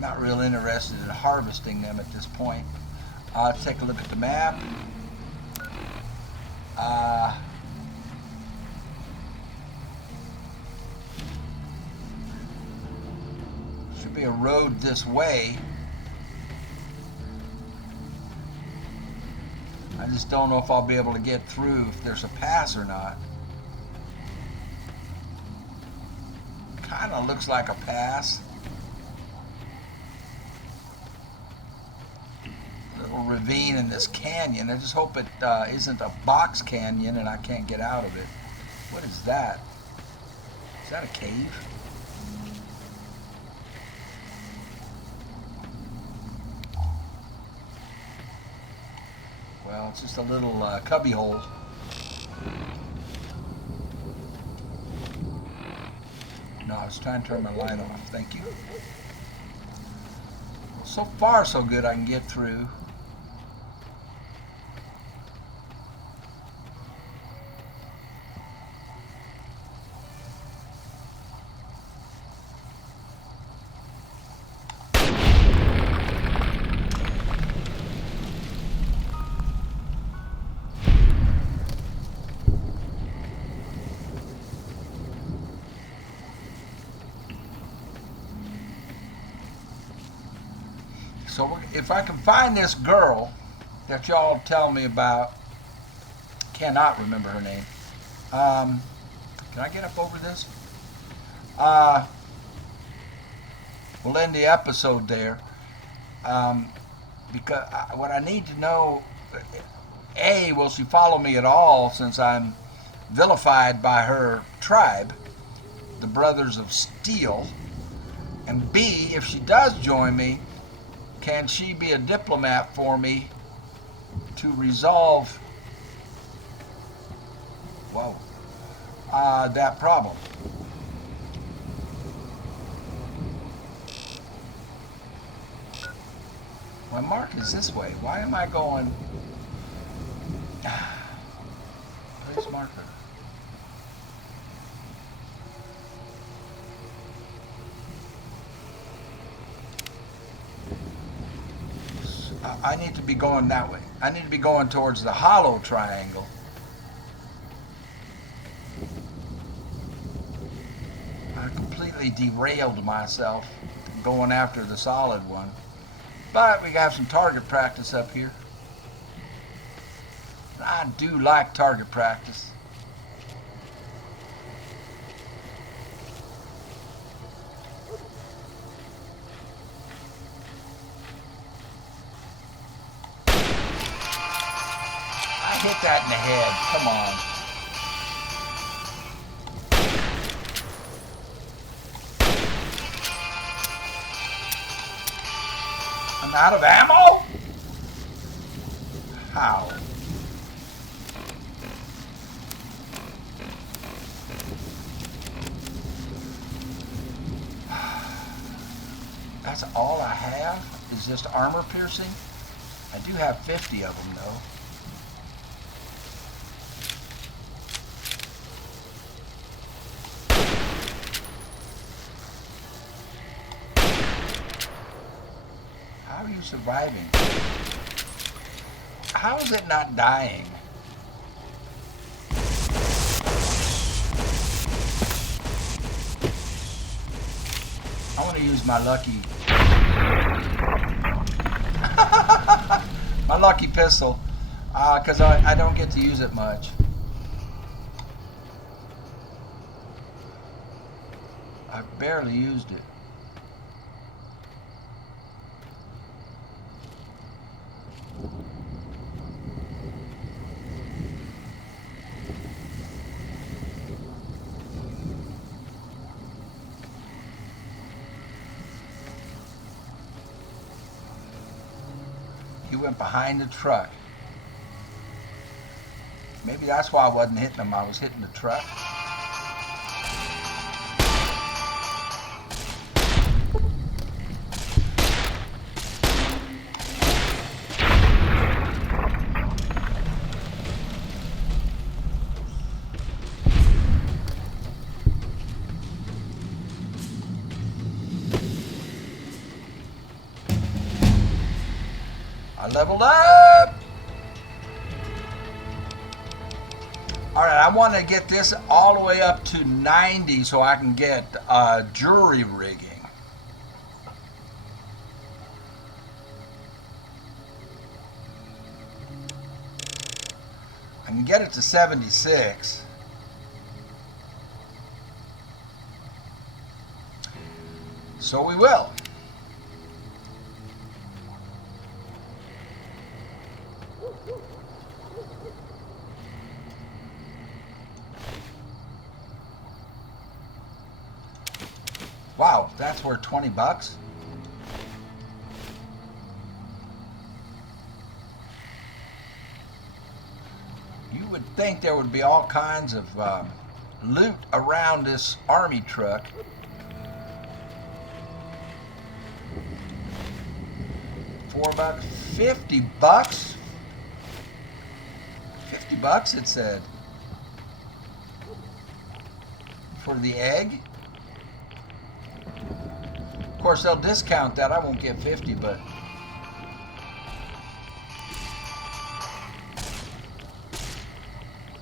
Not real interested in harvesting them at this point. Let's take a look at the map. Should be a road this way. I just don't know if I'll be able to get through, if there's a pass or not. Kind of looks like a pass. Ravine in this canyon. I just hope it isn't a box canyon and I can't get out of it. What is that? Is that a cave? Well, it's just a little cubby hole. No, I was trying to turn my light off. Thank you. Well, so far, so good. I can get through. So if I can find this girl that y'all tell me about, cannot remember her name. Can I get up over this? We'll end the episode there. Because what I need to know, A, will she follow me at all since I'm vilified by her tribe, the Brothers of Steel? And B, if she does join me, can she be a diplomat for me to resolve, that problem? My mark is this way. Why am I going? Where's marker? I need to be going that way. I need to be going towards the hollow triangle. I completely derailed myself going after the solid one. But we got some target practice up here. I do like target practice. I hit that in the head. Come on. I'm out of ammo? How? That's all I have? Is just armor piercing? I do have 50 of them though. How are you surviving? How is it not dying? I want to use my lucky my lucky pistol because I don't get to use it much. I've barely used it. He went behind the truck. Maybe that's why I wasn't hitting him. I was hitting the truck. I leveled up. All right, I want to get this all the way up to 90 so I can get jury rigging. I can get it to 76. So we will. Wow, that's worth 20 bucks. You would think there would be all kinds of loot around this army truck. For about 50 bucks. 50 bucks it said. For the egg. Of course, they'll discount that. I won't get 50, but...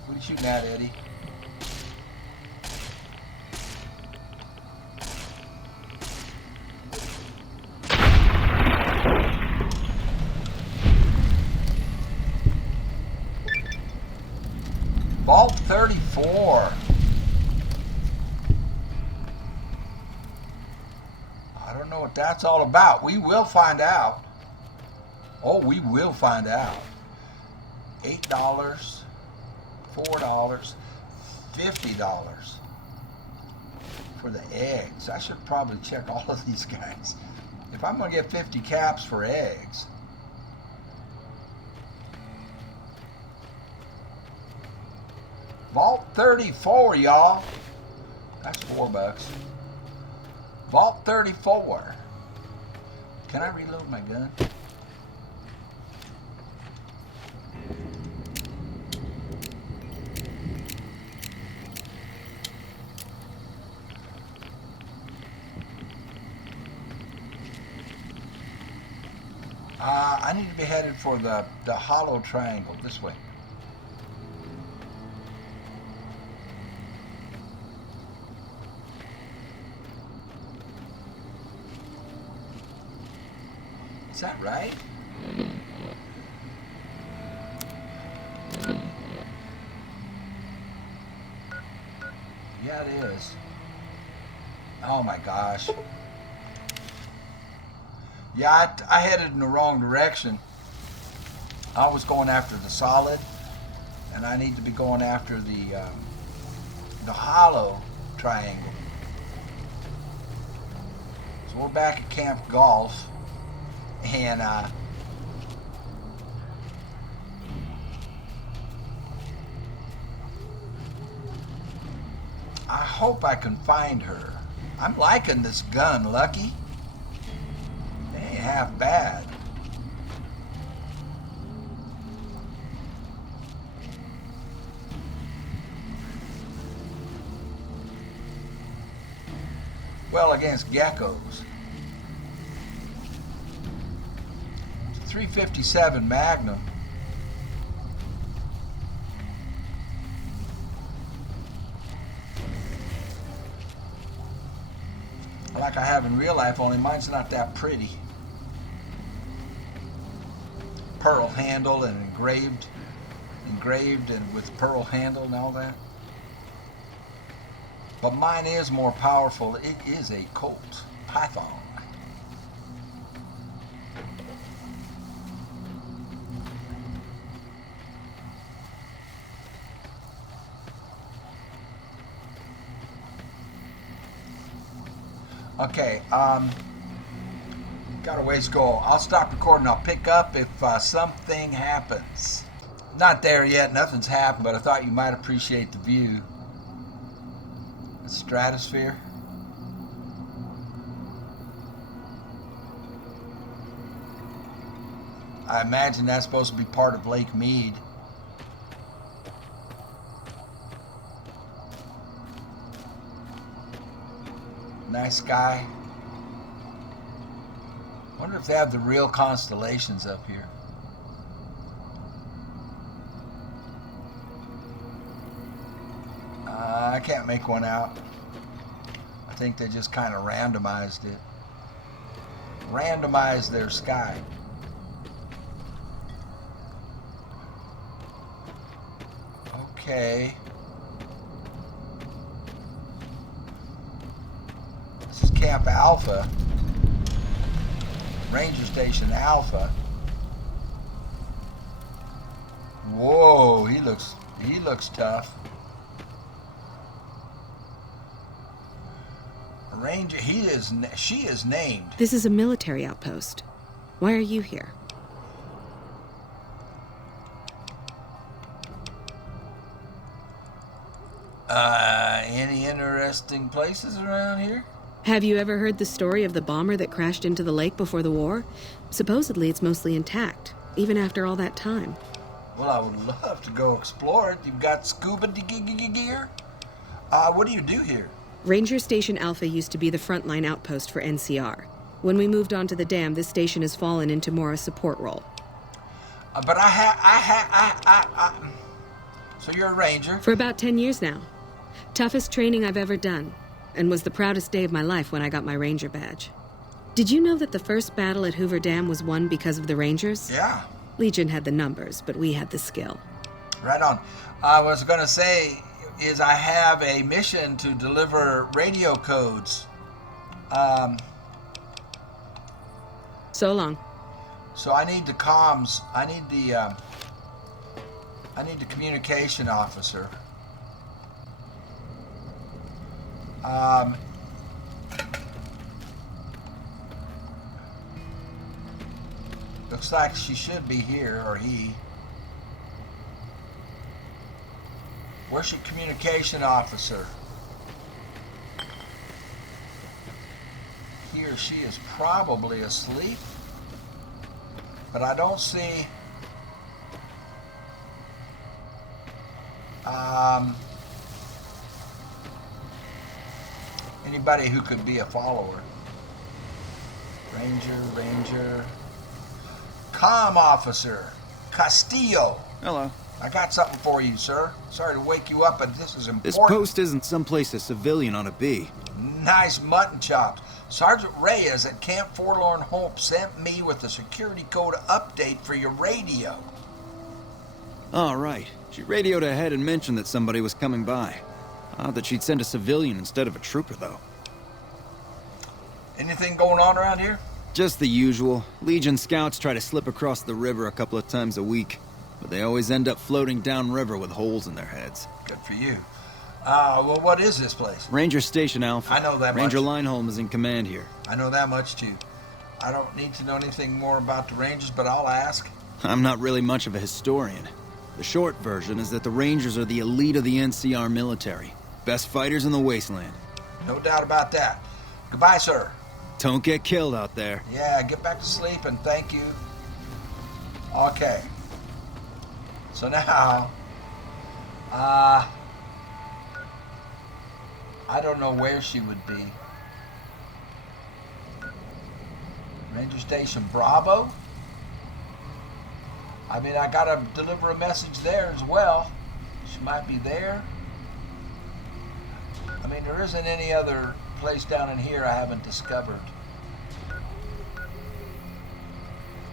What are you shooting at, Eddie? Vault 34. I don't know what that's all about. We will find out. Oh, we will find out. $8, $4, $50 for the eggs. I should probably check all of these guys. If I'm going to get 50 caps for eggs. Vault 34, y'all. That's $4. Vault 34. Can I reload my gun? I need to be headed for the hollow triangle this way. Is that right? Yeah, it is. Oh my gosh. Yeah, I headed in the wrong direction. I was going after the solid, and I need to be going after the hollow triangle. So we're back at Camp Golf, and I hope I can find her. I'm liking this gun, Lucky. It ain't half bad. Well, against geckos. It's a 357 Magnum. Like I have in real life, only mine's not that pretty. Pearl handle and engraved and with pearl handle and all that. But mine is more powerful. It is a Colt Python. Okay, got a ways to go. I'll stop recording. I'll pick up if something happens. Not there yet. Nothing's happened, but I thought you might appreciate the view. The stratosphere. I imagine that's supposed to be part of Lake Mead. Nice sky. Wonder if they have the real constellations up here. I can't make one out. I think they just kind of randomized it. Randomized their sky. Okay. This is Camp Alpha. Ranger Station Alpha. Whoa, he looks tough. Ranger, she is named. This is a military outpost. Why are you here? Any interesting places around here? Have you ever heard the story of the bomber that crashed into the lake before the war? Supposedly it's mostly intact, even after all that time. Well, I would love to go explore it. You've got scuba gear? What do you do here? Ranger Station Alpha used to be the frontline outpost for NCR. When we moved on to the dam, this station has fallen into more a support role. But so you're a ranger? For about 10 years now. Toughest training I've ever done, and was the proudest day of my life when I got my ranger badge. Did you know that the first battle at Hoover Dam was won because of the Rangers? Yeah. Legion had the numbers, but we had the skill. Right on. I was going to say is I have a mission to deliver radio codes. So long. So I need the comms. I need the communication officer. Looks like she should be here, or he. Where's your communication officer? He or she is probably asleep, but I don't see anybody who could be a follower. Ranger. Comm officer, Castillo. Hello. I got something for you, sir. Sorry to wake you up, but this is important. This post isn't someplace a civilian ought to be. Nice mutton chops. Sergeant Reyes at Camp Forlorn Hope sent me with a security code update for your radio. All right. She radioed ahead and mentioned that somebody was coming by. Odd that she'd send a civilian instead of a trooper, though. Anything going on around here? Just the usual. Legion scouts try to slip across the river a couple of times a week, but they always end up floating downriver with holes in their heads. Good for you. Well, what is this place? Ranger Station Alpha. I know that much. Ranger Lineholm is in command here. I know that much, too. I don't need to know anything more about the Rangers, but I'll ask. I'm not really much of a historian. The short version is that the Rangers are the elite of the NCR military. Best fighters in the wasteland. No doubt about that. Goodbye, sir. Don't get killed out there. Yeah, get back to sleep and thank you. Okay. So now, I don't know where she would be. Ranger Station Bravo? I mean, I gotta deliver a message there as well. She might be there. I mean, there isn't any other place down in here I haven't discovered.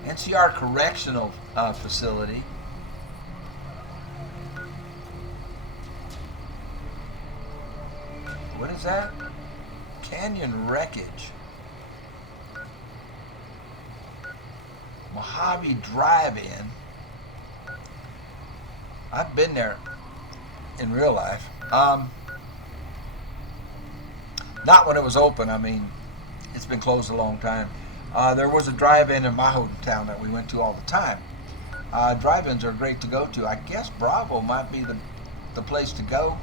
NCR Correctional Facility. What is that? Canyon Wreckage. Mojave Drive-In. I've been there in real life. Not when it was open. I mean, it's been closed a long time. There was a drive-in in my hometown that we went to all the time. Drive-ins are great to go to. I guess Bravo might be the place to go.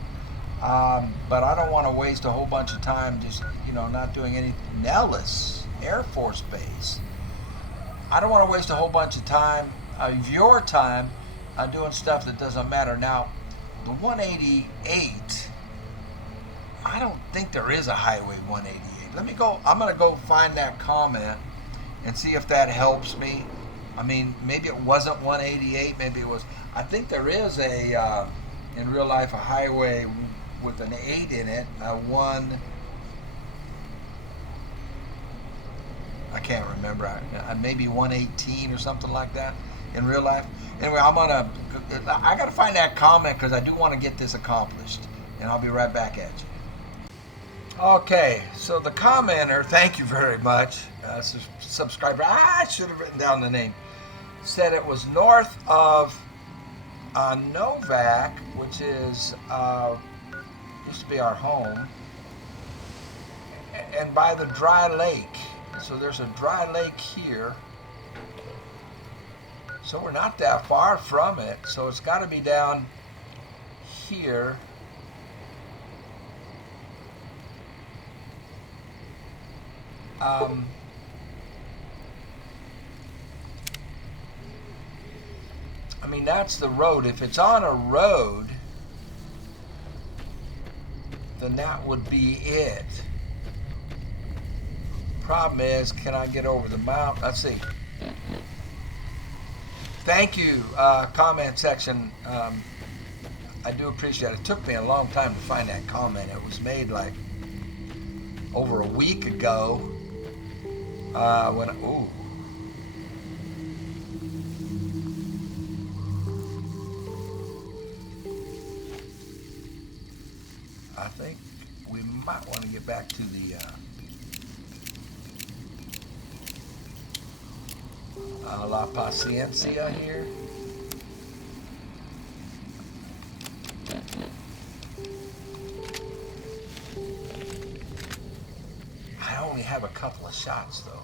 But I don't want to waste a whole bunch of time just, not doing anything. Nellis Air Force Base. I don't want to waste a whole bunch of time, of your time, doing stuff that doesn't matter. Now, the 188, I don't think there is a Highway 188. Let me go, I'm going to go find that comment and see if that helps me. I mean, maybe it wasn't 188, maybe it was. I think there is in real life, a highway with an 8 in it, I can't remember, maybe 118 or something like that in real life. Anyway, I gotta find that comment because I do want to get this accomplished, and I'll be right back at you. Okay, so the commenter, thank you very much, subscriber, I should have written down the name, said it was north of Novak, which is, used to be our home, and by the dry lake. So there's a dry lake here. So we're not that far from it. So it's got to be down here. I mean, that's the road. If it's on a road, then that would be it. Problem is, can I get over the mountain? Let's see. Thank you, comment section. I do appreciate it. It took me a long time to find that comment. It was made like over a week ago. Ooh. I think we might want to get back to the La Paciencia here. I only have a couple of shots though.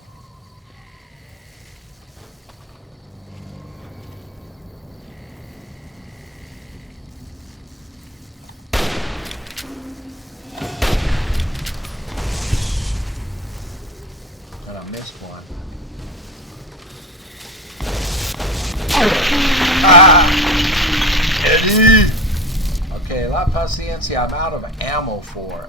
And I missed one. Eddie! Okay, La Paciencia, I'm out of ammo for.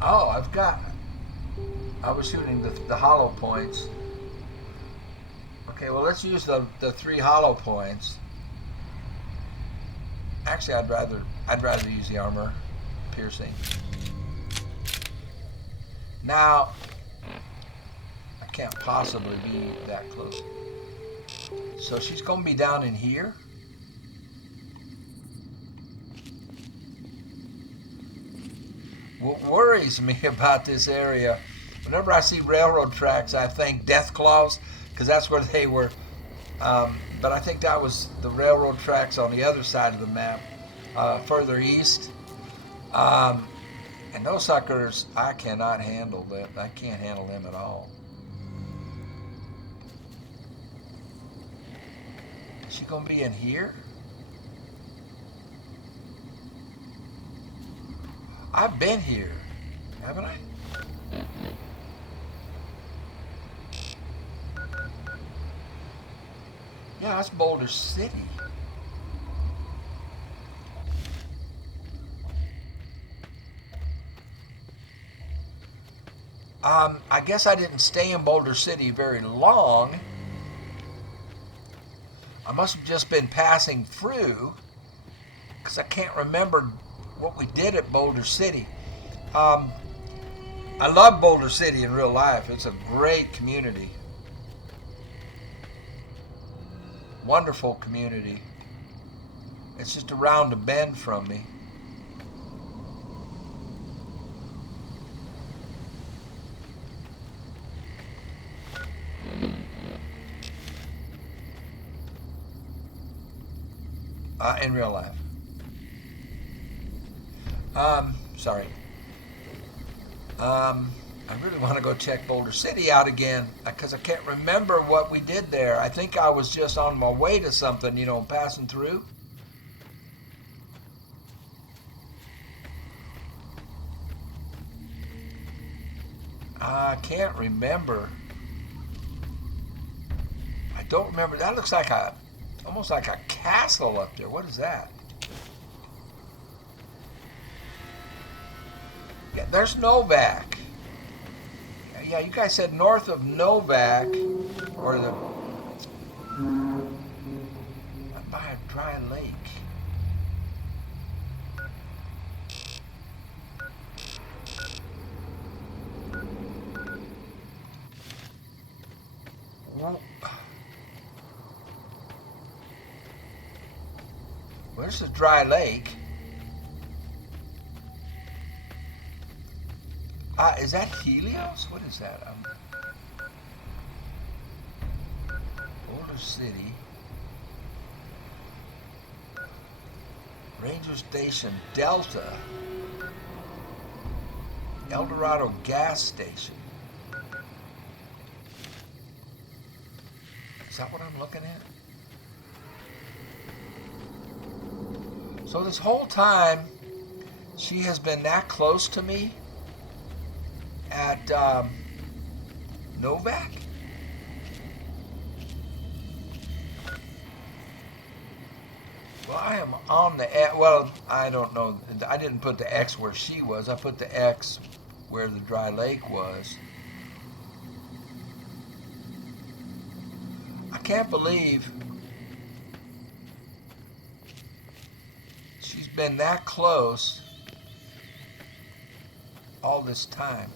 Oh, I was shooting the hollow points. Okay, well, let's use the 3 hollow points. Actually, I'd rather use the armor piercing. Now, I can't possibly be that close. So she's going to be down in here? What worries me about this area, whenever I see railroad tracks, I think Death Claws, because that's where they were. But I think that was the railroad tracks on the other side of the map, further east. And those suckers, I cannot handle them. I can't handle them at all. Is she going to be in here? I've been here, haven't I? Yeah, that's Boulder City. I guess I didn't stay in Boulder City very long. I must have just been passing through, because I can't remember what we did at Boulder City. I love Boulder City in real life. It's a great community. Wonderful community. It's just around the bend from me. In real life. Sorry. I really want to go check Boulder City out again, because I can't remember what we did there. I think I was just on my way to something, you know, passing through. I can't remember. I don't remember. That looks like almost like a castle up there. What is that? Yeah, there's Novak. Yeah, you guys said north of Novak, or the by a dry lake. Well, where's the dry lake? Is that Helios? What is that? Boulder City. Ranger Station Delta. El Dorado Gas Station. Is that what I'm looking at? So this whole time, she has been that close to me at Novak? Well, I am on the X. Well, I don't know. I didn't put the X where she was. I put the X where the dry lake was. I can't believe she's been that close all this time.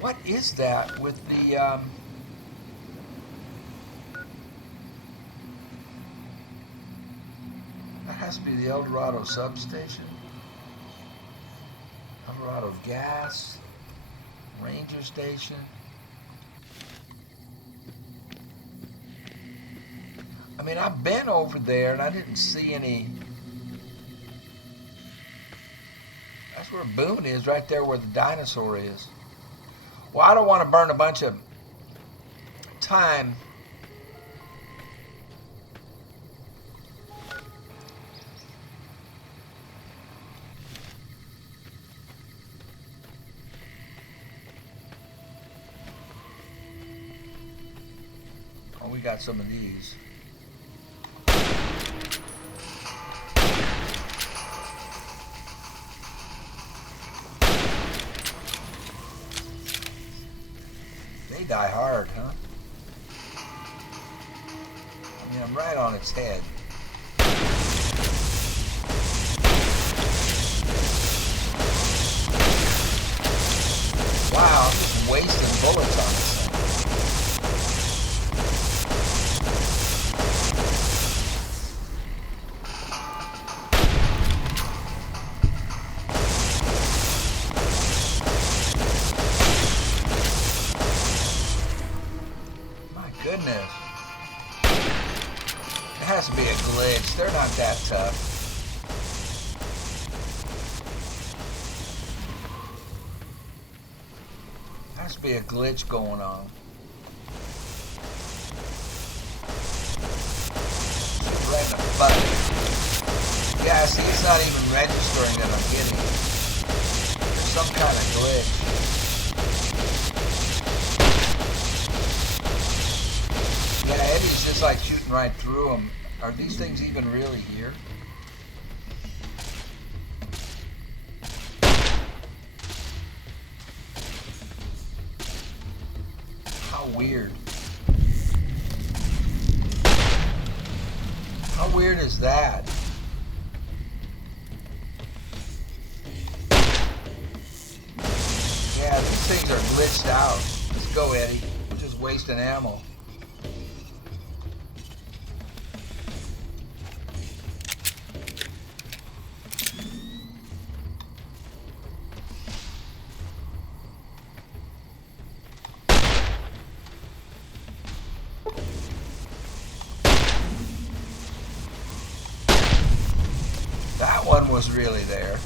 What is that with the that has to be the El Dorado substation. El Dorado Gas, Ranger Station. I mean, I've been over there and I didn't see any. That's where Boone is, right there where the dinosaur is. Well, I don't want to burn a bunch of time. Oh, we got some of these. They die hard, huh? I mean, I'm right on its head. Wow, I'm just wasting bullets on this thing. It has to be a glitch. They're not that tough. Has to be a glitch going on. Right in the butt. Yeah, see, it's not even registering that I'm getting it. There's some kind of glitch. Yeah, Eddie's just like shooting right through them. Are these things even really here? How weird. How weird is that? Yeah, these things are glitched out. Let's go, Eddie. We're just wasting ammo. That one was really there.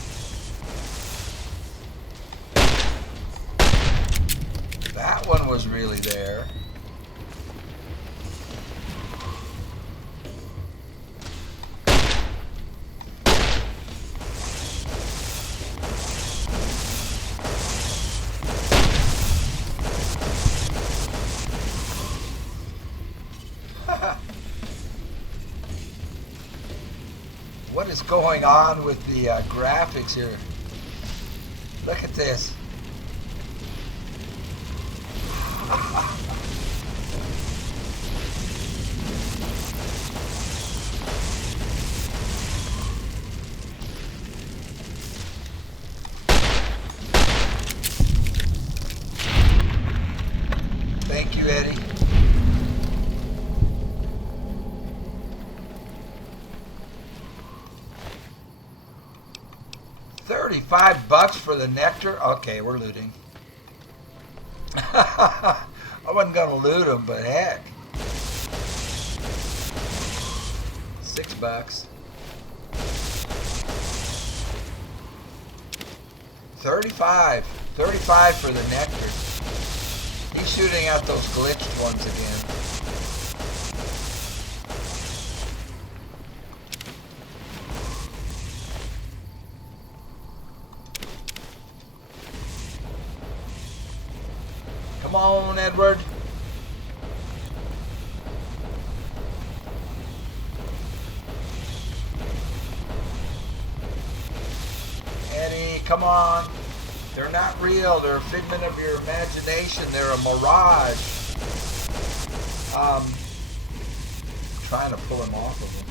That one was really there. What is going on with the graphics here? Look at this. Thank you, Eddie. $35 for the nectar? Okay, we're looting. I wasn't gonna loot them, but heck. $6. 35 for the nectar. He's shooting out those glitched ones again. Come on, Edward. Eddie, come on. They're not real. They're a figment of your imagination. They're a mirage. Trying to pull him off of him.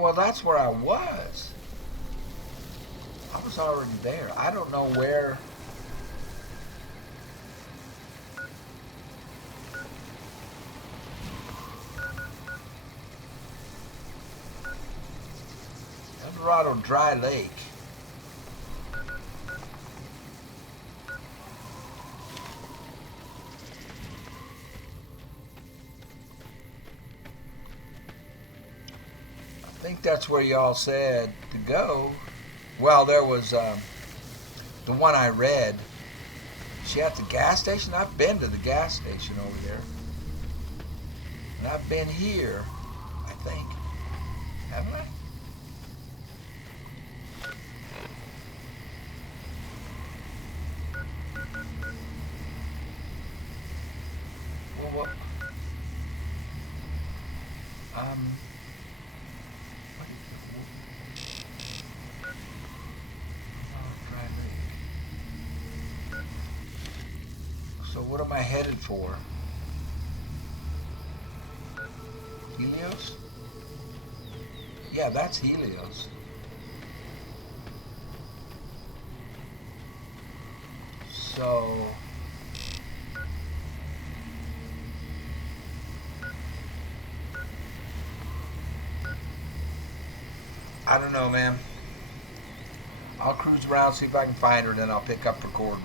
Well, that's where I was. I was already there. I don't know where. Eldorado Dry Lake. I think that's where y'all said to go. Well, there was the one I read. Is she at the gas station? I've been to the gas station over there. And I've been here, I think. Haven't I? Well, what? So what am I headed for? Helios? Yeah, that's Helios. So I don't know, man. I'll cruise around, see if I can find her, then I'll pick up recording.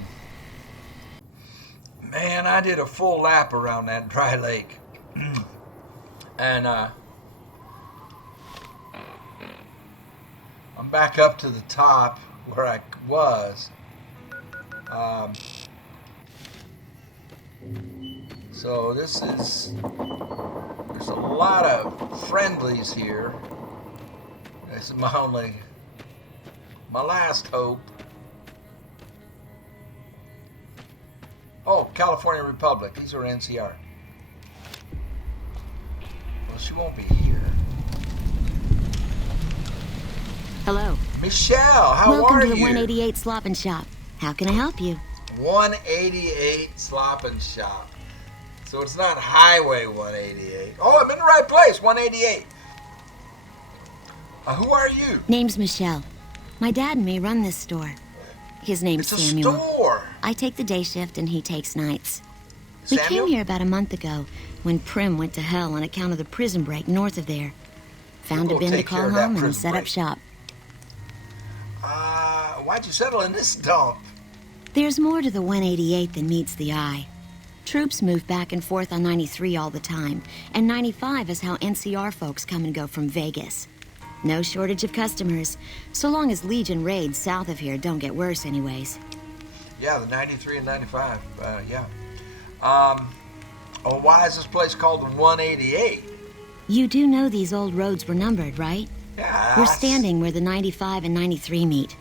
Man, I did a full lap around that dry lake. And, I'm back up to the top where I was. So this is... There's a lot of friendlies here. This is my last hope. Oh, California Republic. These are NCR. Well, she won't be here. Hello. Michelle, how Welcome are to the you? 188 Slop and Shop. How can I help you? 188 Slop and Shop. So it's not Highway 188. Oh, I'm in the right place, 188. Who are you? Name's Michelle. My dad and me run this store. His name's It's a Samuel. store. I take the day shift and he takes nights. We Samuel? came here about a month ago when Prim went to hell on account of the prison break north of there. Found a We'll bin to take care call of that home and prison set up break. shop. Why'd you settle in this dump? There's more to the 188 than meets the eye. Troops move back and forth on 93 all the time, and 95 is how NCR folks come and go from Vegas. No shortage of customers, so long as Legion raids south of here don't get worse anyways. Yeah, the 93 and 95. Yeah. Oh, why is this place called the 188? You do know these old roads were numbered, right? Yeah. We're standing where the 95 and 93 meet.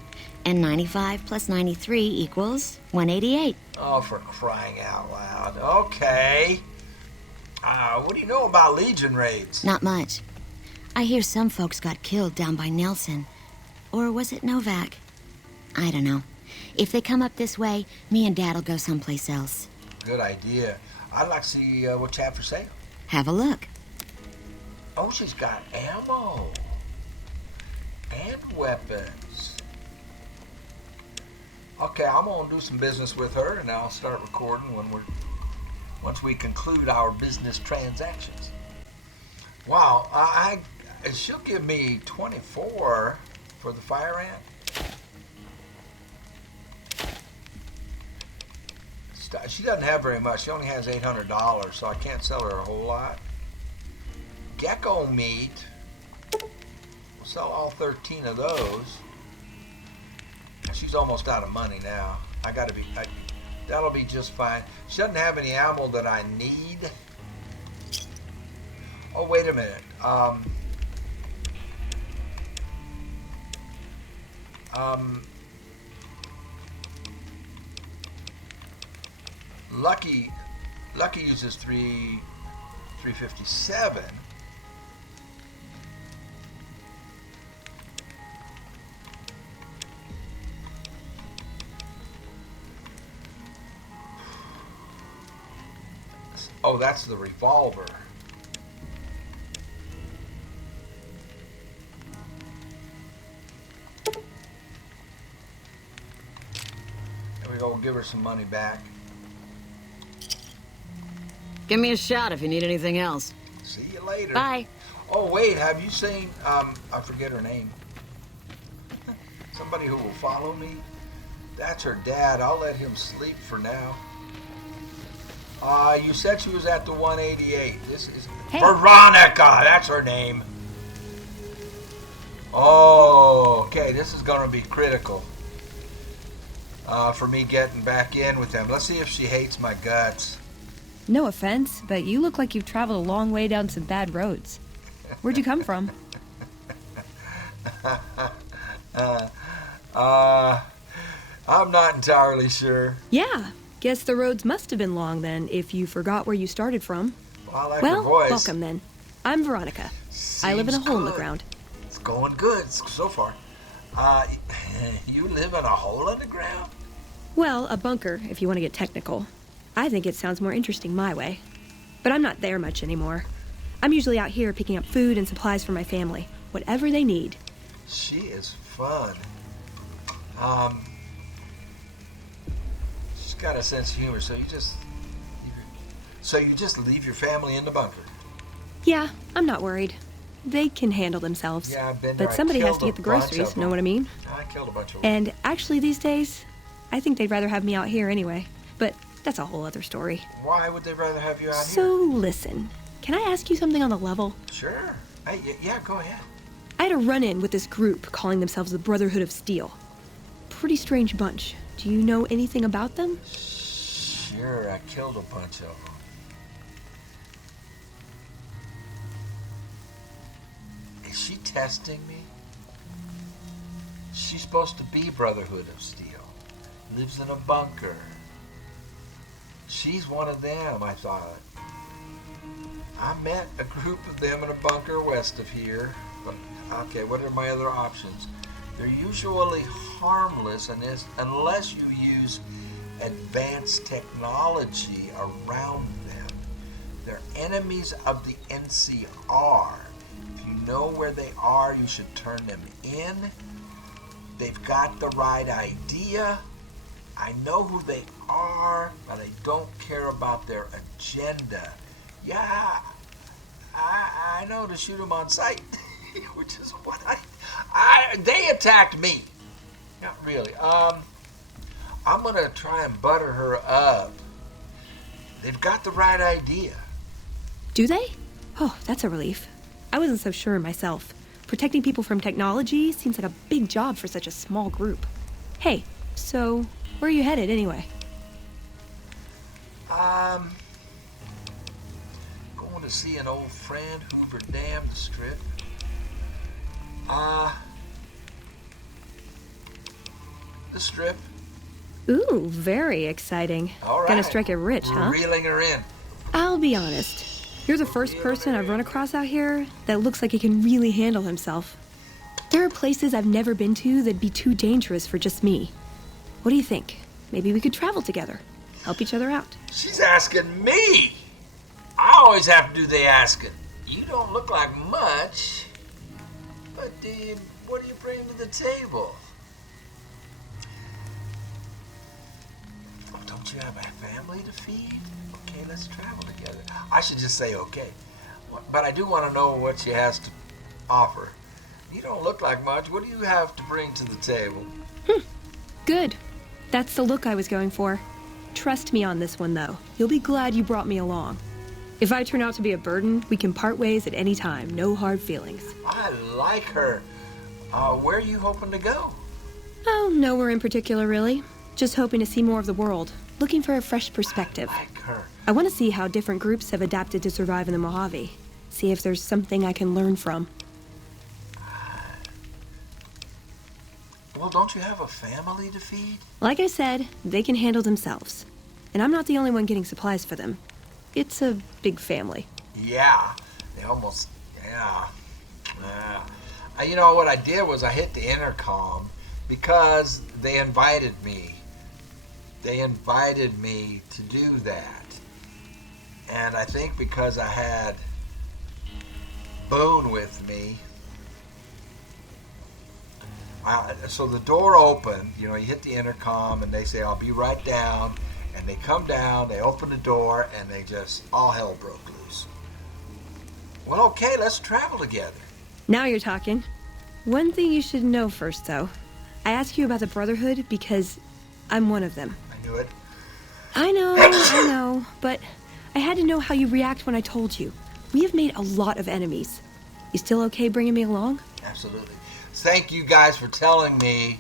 And 95 plus 93 equals 188. Oh, for crying out loud. Okay. What do you know about Legion raids? Not much. I hear some folks got killed down by Nelson. Or was it Novak? I don't know. If they come up this way, me and Dad'll go someplace else. Good idea. I'd like to see what you have for sale. Have a look. Oh, she's got ammo. And weapons. Okay, I'm gonna do some business with her, and I'll start recording once we conclude our business transactions. Wow, she'll give me 24 for the fire ant. She doesn't have very much. She only has $800, so I can't sell her a whole lot. Gecko meat. We'll sell all 13 of those. She's almost out of money now. That'll be just fine. She doesn't have any ammo that I need. Oh, wait a minute. Lucky uses 357. Oh, that's the revolver. There we go. We'll give her some money back. Give me a shout if you need anything else. See you later. Bye. Oh, wait. Have you seen, I forget her name. Somebody who will follow me? That's her dad. I'll let him sleep for now. You said she was at the 188. This is Veronica. That's her name. Oh, okay. This is going to be critical for me getting back in with them. Let's see if she hates my guts. No offense, but you look like you've traveled a long way down some bad roads. Where'd you come from? I'm not entirely sure. Yeah, guess the roads must have been long then, if you forgot where you started from. Well, I like her Well, voice. welcome then. I'm Veronica. I live in a hole in the ground. It's going good so far. You live in a hole in the ground? Well, a bunker, if you want to get technical. I think it sounds more interesting my way. But I'm not there much anymore. I'm usually out here picking up food and supplies for my family, whatever they need. She is fun. She's got a sense of humor, so you just leave your family in the bunker. Yeah, I'm not worried. they can handle themselves. Yeah, I've been there. But somebody I has to killed get the a bunch groceries, of know them. what I mean? I killed a bunch of them. And actually, these days, I think they'd rather have me out here anyway. But that's a whole other story. Why would they rather have you out So, listen, can I ask you something on the level? here? Sure. Hey, yeah, go ahead. I had a run-in with this group calling themselves the Brotherhood of Steel. Pretty strange bunch. Do you know anything about them? Sure, I killed a bunch of them. Is she testing me? She's supposed to be Brotherhood of Steel. Lives in a bunker. She's one of them, I thought. I met a group of them in a bunker west of here. But, okay, what are my other options? They're usually harmless unless you use advanced technology around them. They're enemies of the NCR. If you know where they are, you should turn them in. They've got the right idea. I know who they are, but I don't care about their agenda. Yeah, I know to shoot them on sight, which is what they attacked me. Not really. I'm gonna try and butter her up. They've got the right idea. Do they? Oh, that's a relief. I wasn't so sure myself. Protecting people from technology seems like a big job for such a small group. Hey, so where are you headed anyway? Going to see an old friend, Hoover Dam, the Strip. The Strip. Ooh, very exciting. All right. Gonna strike it rich, huh? Reeling her in. I'll be honest. You're the first person I've run across out here that looks like he can really handle himself. There are places I've never been to that'd be too dangerous for just me. What do you think? Maybe we could travel together, help each other out. She's asking me. I always have to do the asking. You don't look like much, but what do you bring to the table? Oh, don't you have a family to feed? Okay, let's travel together. I should just say okay, but I do want to know what she has to offer. You don't look like much. What do you have to bring to the table? Good. That's the look I was going for. Trust me on this one, though. You'll be glad you brought me along. If I turn out to be a burden, we can part ways at any time. No hard feelings. I like her. Where are you hoping to go? Oh, nowhere in particular, really. Just hoping to see more of the world. Looking for a fresh perspective. I like her. I want to see how different groups have adapted to survive in the Mojave. See if there's something I can learn from. Well, don't you have a family to feed? Like I said, they can handle themselves. And I'm not the only one getting supplies for them. It's a big family. Yeah. They almost... Yeah. You know, what I did was I hit the intercom because they invited me. They invited me to do that. And I think because I had Boone with me, so the door opened, you know, you hit the intercom and they say, I'll be right down. And they come down, they open the door, and they just, all hell broke loose. Well, okay, let's travel together. Now you're talking. One thing you should know first, though. I asked you about the Brotherhood because I'm one of them. I knew it. I know, but I had to know how you react when I told you. We have made a lot of enemies. You still okay bringing me along? Absolutely. Thank you guys for telling me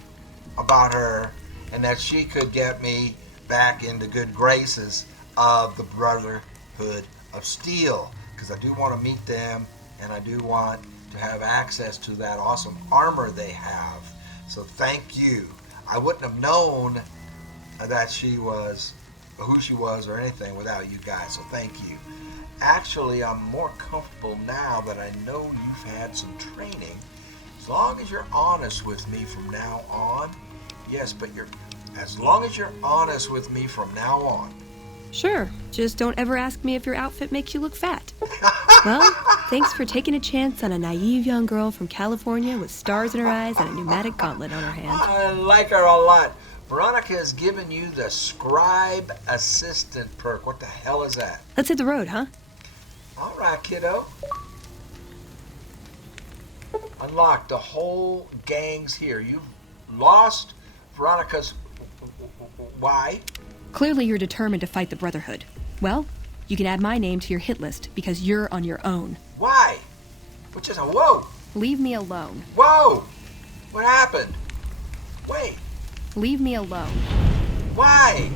about her and that she could get me back into good graces of the Brotherhood of Steel, because I do want to meet them and I do want to have access to that awesome armor they have. So thank you. I wouldn't have known that she was, who she was or anything without you guys, so thank you. Actually, I'm more comfortable now that I know you've had some training. As long as you're honest with me from now on. Yes, but as long as you're honest with me from now on. Sure. Just don't ever ask me if your outfit makes you look fat. Well, thanks for taking a chance on a naive young girl from California with stars in her eyes and a pneumatic gauntlet on her hand. I like her a lot. Veronica has given you the Scribe Assistant perk. What the hell is that? Let's hit the road, huh? All right, kiddo. Unlock. The whole gang's here. You've lost Veronica's... Why? Clearly you're determined to fight the Brotherhood. Well, you can add my name to your hit list because you're on your own. Why? Which is a whoa. Leave me alone. Whoa! What happened? Wait. Leave me alone. Why?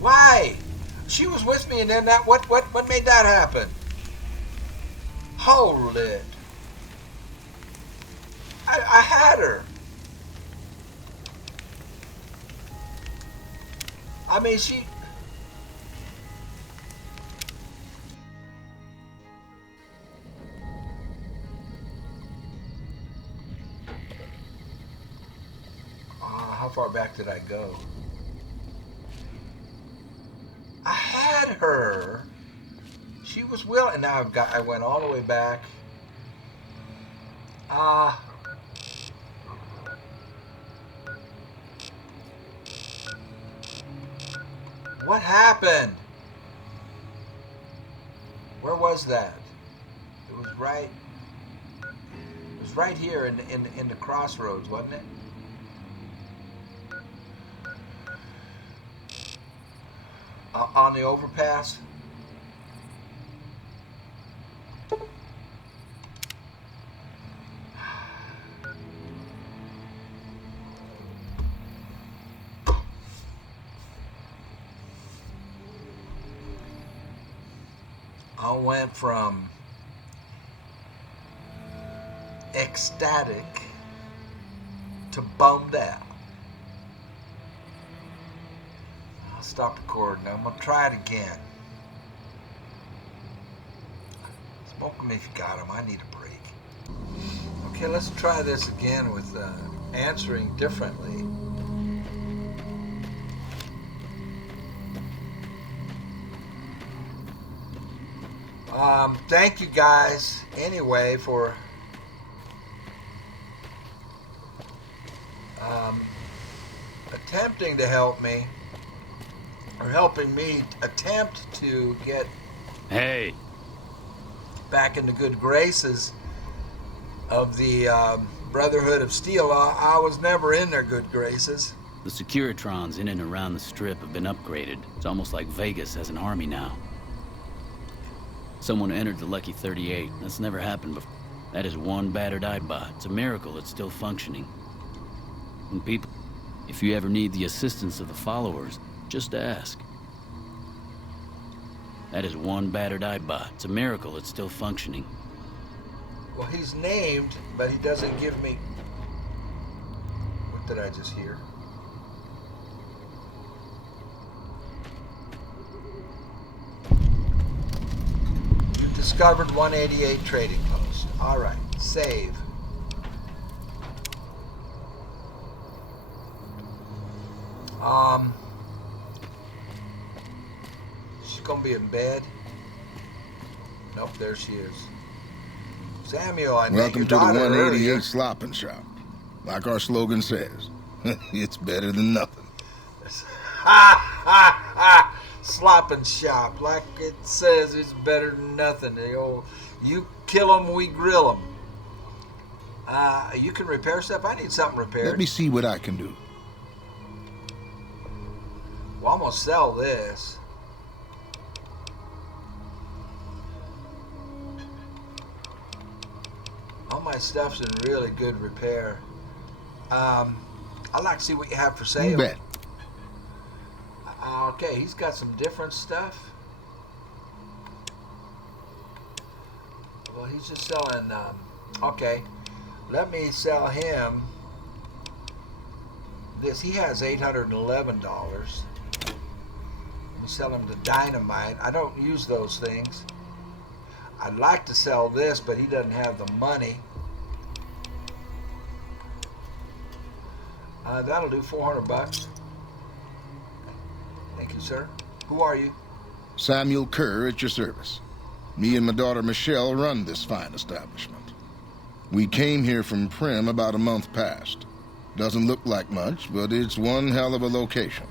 Why? She was with me and then that, what made that happen? Hold it. I had her. I mean, she... how far back did I go? I had her. She was willing. Now I went all the way back. What happened? Where was that? It was right. It was right here in the crossroads, wasn't it? On the overpass. I went from ecstatic to bummed out. I'll stop recording. I'm going to try it again. Smoke them if you got them. I need a break. Okay, let's try this again with answering differently. Thank you guys anyway for attempting to help me, or helping me attempt to get back in the good graces of the Brotherhood of Steel. I was never in their good graces. The Securitrons in and around the Strip have been upgraded. It's almost like Vegas has an army now. Someone entered the Lucky 38. That's never happened before. That is one battered Eyebot. It's a miracle it's still functioning. And people, if you ever need the assistance of the followers, just ask. That is one battered Eyebot. It's a miracle it's still functioning. Well, he's named, but he doesn't give me... What did I just hear? Discovered 188 trading post. All right, save. She's gonna be in bed. Nope, there she is. Samuel, I met Welcome your to the daughter 188 earlier. Slopping Shop. Like our slogan says, it's better than nothing. Ha ha ha! Slopping shop, like it says, it's better than nothing. The old, you kill them, we grill them. You can repair stuff. I need something repaired. Let me see what I can do. Well, I'm gonna sell this. All my stuff's in really good repair. I'd like to see what you have for sale. You bet. Okay, he's got some different stuff. Well, he's just selling, okay. Let me sell him this. He has $811. Let me sell him the dynamite. I don't use those things. I'd like to sell this, but he doesn't have the money. That'll do, $400. Thank you, sir. Who are you? Samuel Kerr at your service. Me and my daughter Michelle run this fine establishment. We came here from Prim about a month past. Doesn't look like much, but it's one hell of a location.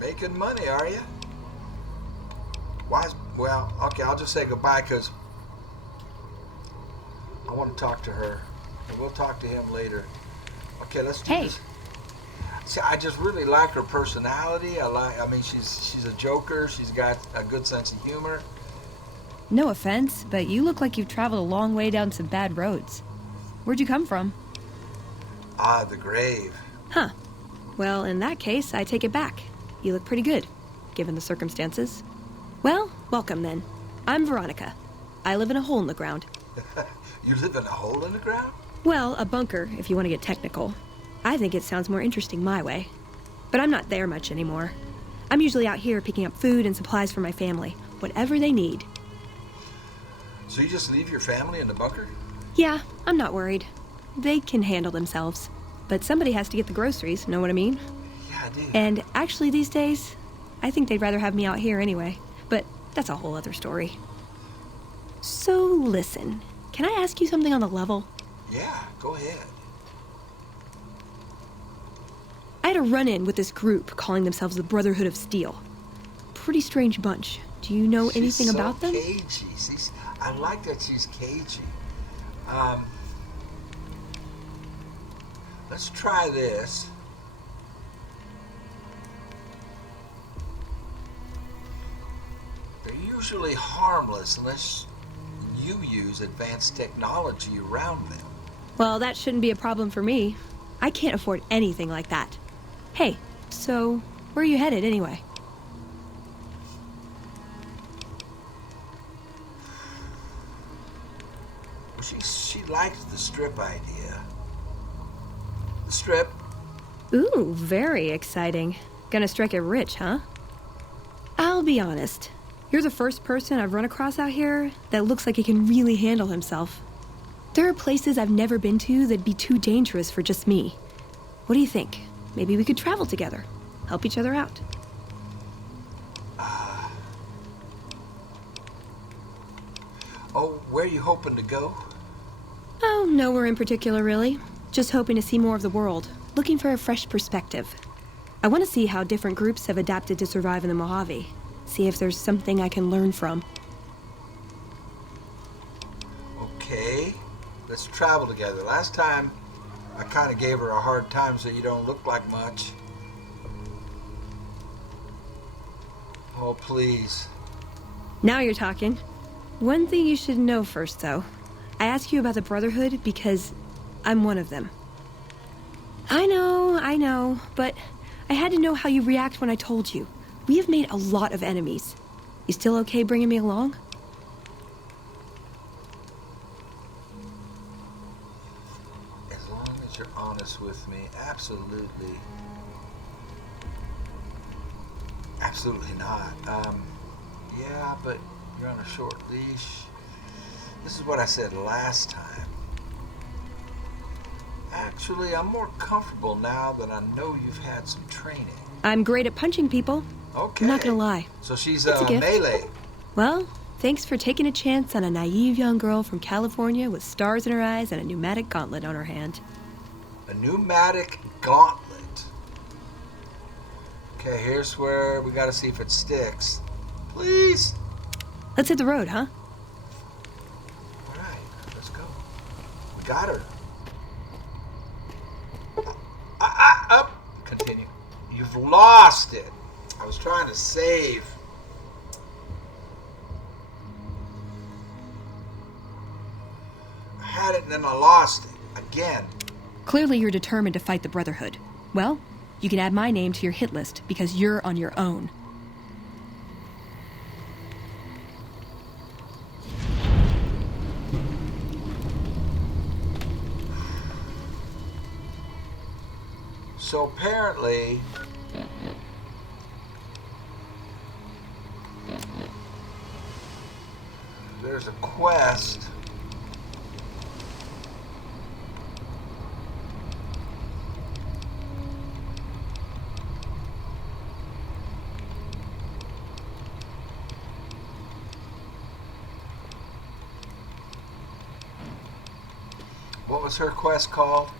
Making money, are you? Why? Well, okay, I'll just say goodbye, because I want to talk to her. And we'll talk to him later. Okay, let's do this. See, I just really like her personality. I mean, she's a joker. She's got a good sense of humor. No offense, but you look like you've traveled a long way down some bad roads. Where'd you come from? Ah, the grave. Huh. Well, in that case, I take it back. You look pretty good, given the circumstances. Well, welcome then. I'm Veronica. I live in a hole in the ground. You live in a hole in the ground? Well, a bunker, if you want to get technical. I think it sounds more interesting my way. But I'm not there much anymore. I'm usually out here picking up food and supplies for my family, whatever they need. So you just leave your family in the bunker? Yeah, I'm not worried. They can handle themselves. But somebody has to get the groceries, know what I mean? Yeah, I do. And actually these days, I think they'd rather have me out here anyway. But that's a whole other story. So listen, can I ask you something on the level? Yeah, go ahead. I had a run-in with this group calling themselves the Brotherhood of Steel. Pretty strange bunch. Do you know anything about them? Cagey. I like that she's cagey. Let's try this. They're usually harmless unless you use advanced technology around them. Well, that shouldn't be a problem for me. I can't afford anything like that. Hey, so where are you headed anyway? She likes the strip idea. The strip? Ooh, very exciting. Gonna strike it rich, huh? I'll be honest. You're the first person I've run across out here that looks like he can really handle himself. There are places I've never been to that'd be too dangerous for just me. What do you think? Maybe we could travel together, help each other out. Oh, where are you hoping to go? Oh, nowhere in particular, really. Just hoping to see more of the world, looking for a fresh perspective. I want to see how different groups have adapted to survive in the Mojave. See if there's something I can learn from. Okay, let's travel together. Last time, I kind of gave her a hard time, so you don't look like much. Oh, please. Now you're talking. One thing you should know first, though. I ask you about the Brotherhood because I'm one of them. I know, but I had to know how you react when I told you. We have made a lot of enemies. You still okay bringing me along? As long as you're honest with me, absolutely. Absolutely not. Yeah, but you're on a short leash. This is what I said last time. Actually, I'm more comfortable now that I know you've had some training. I'm great at punching people. Okay. I'm not gonna lie. So she's It's a gift. melee. Well, thanks for taking a chance on a naive young girl from California with stars in her eyes and a pneumatic gauntlet on her hand. A pneumatic gauntlet. Okay, here's where we gotta see if it sticks. Please. Let's hit the road, huh? Alright, let's go. We got her. Up. Continue. You've lost it. I was trying to save. I had it and then I lost it. Again. Clearly you're determined to fight the Brotherhood. Well, you can add my name to your hit list because you're on your own. So apparently, there's a quest. What was her quest called?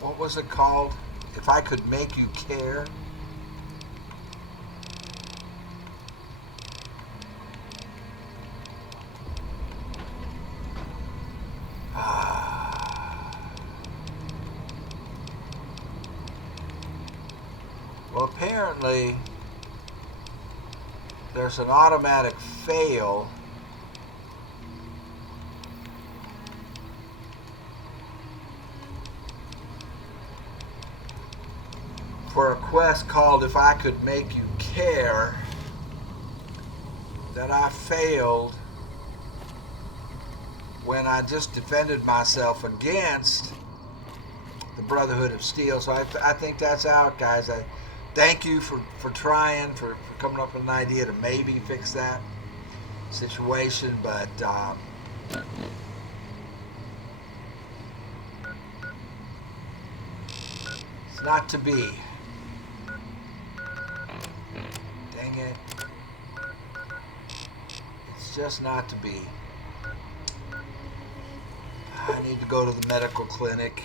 What was it called? if I could make you care. Well, apparently there's an automatic fail for a quest called If I Could Make You Care that I failed when I just defended myself against the Brotherhood of Steel. So I think that's out, guys. I thank you for trying, for coming up with an idea to maybe fix that situation, but it's not to be. Dang it. It's just not to be. I need to go to the medical clinic.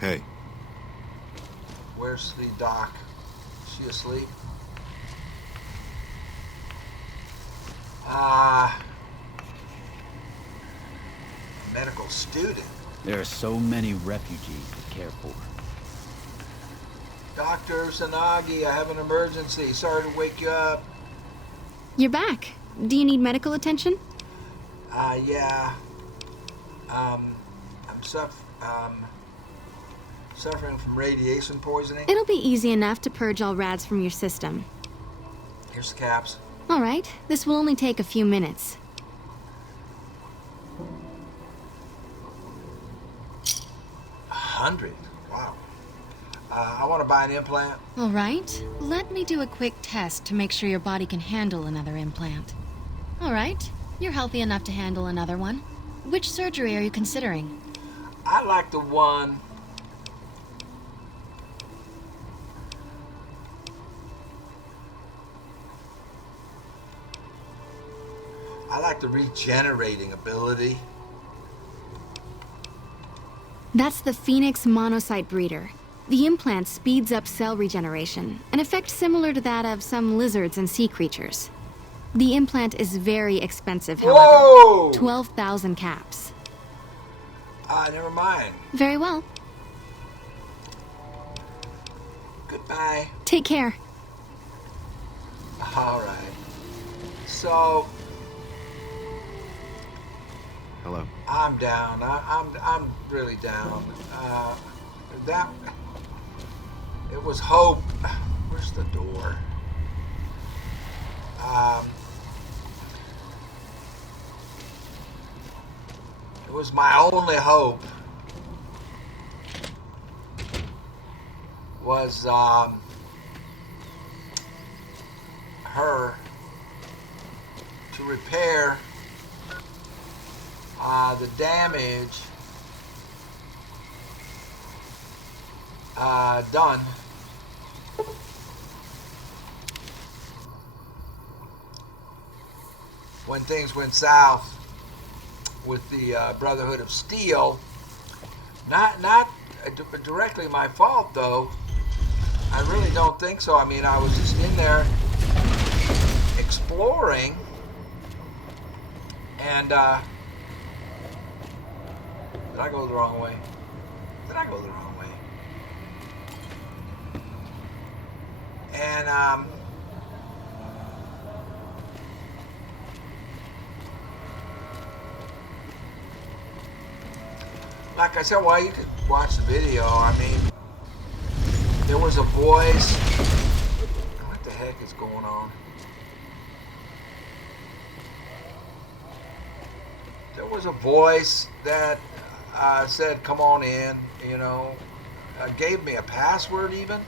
Hey. Where's the doc? Is she asleep? Medical student. There are so many refugees to care for. Dr. Sanagi, I have an emergency. Sorry to wake you up. You're back. Do you need medical attention? Yeah. I'm suffering from radiation poisoning. It'll be easy enough to purge all rads from your system. Here's the caps. All right. This will only take a few minutes. $100? Wow. I want to buy an implant. All right. Let me do a quick test to make sure your body can handle another implant. All right. You're healthy enough to handle another one. Which surgery are you considering? I like the one... I like the regenerating ability. That's the Phoenix monocyte breeder. The implant speeds up cell regeneration, an effect similar to that of some lizards and sea creatures. The implant is very expensive, however. Whoa! 12,000 caps. Never mind. Very well. Goodbye. Take care. All right. So... Hello. I'm down. I'm really down. It was hope. Where's the door? It was my only hope. Was her to repair the damage done when things went south with the Brotherhood of Steel. Not directly my fault, though. I really don't think so. I mean, I was just in there exploring, and did I go the wrong way? Did I go the wrong way? And like I said, well, you could watch the video. I mean, there was a voice. What the heck is going on? There was a voice that said, "Come on in," you know, gave me a password even.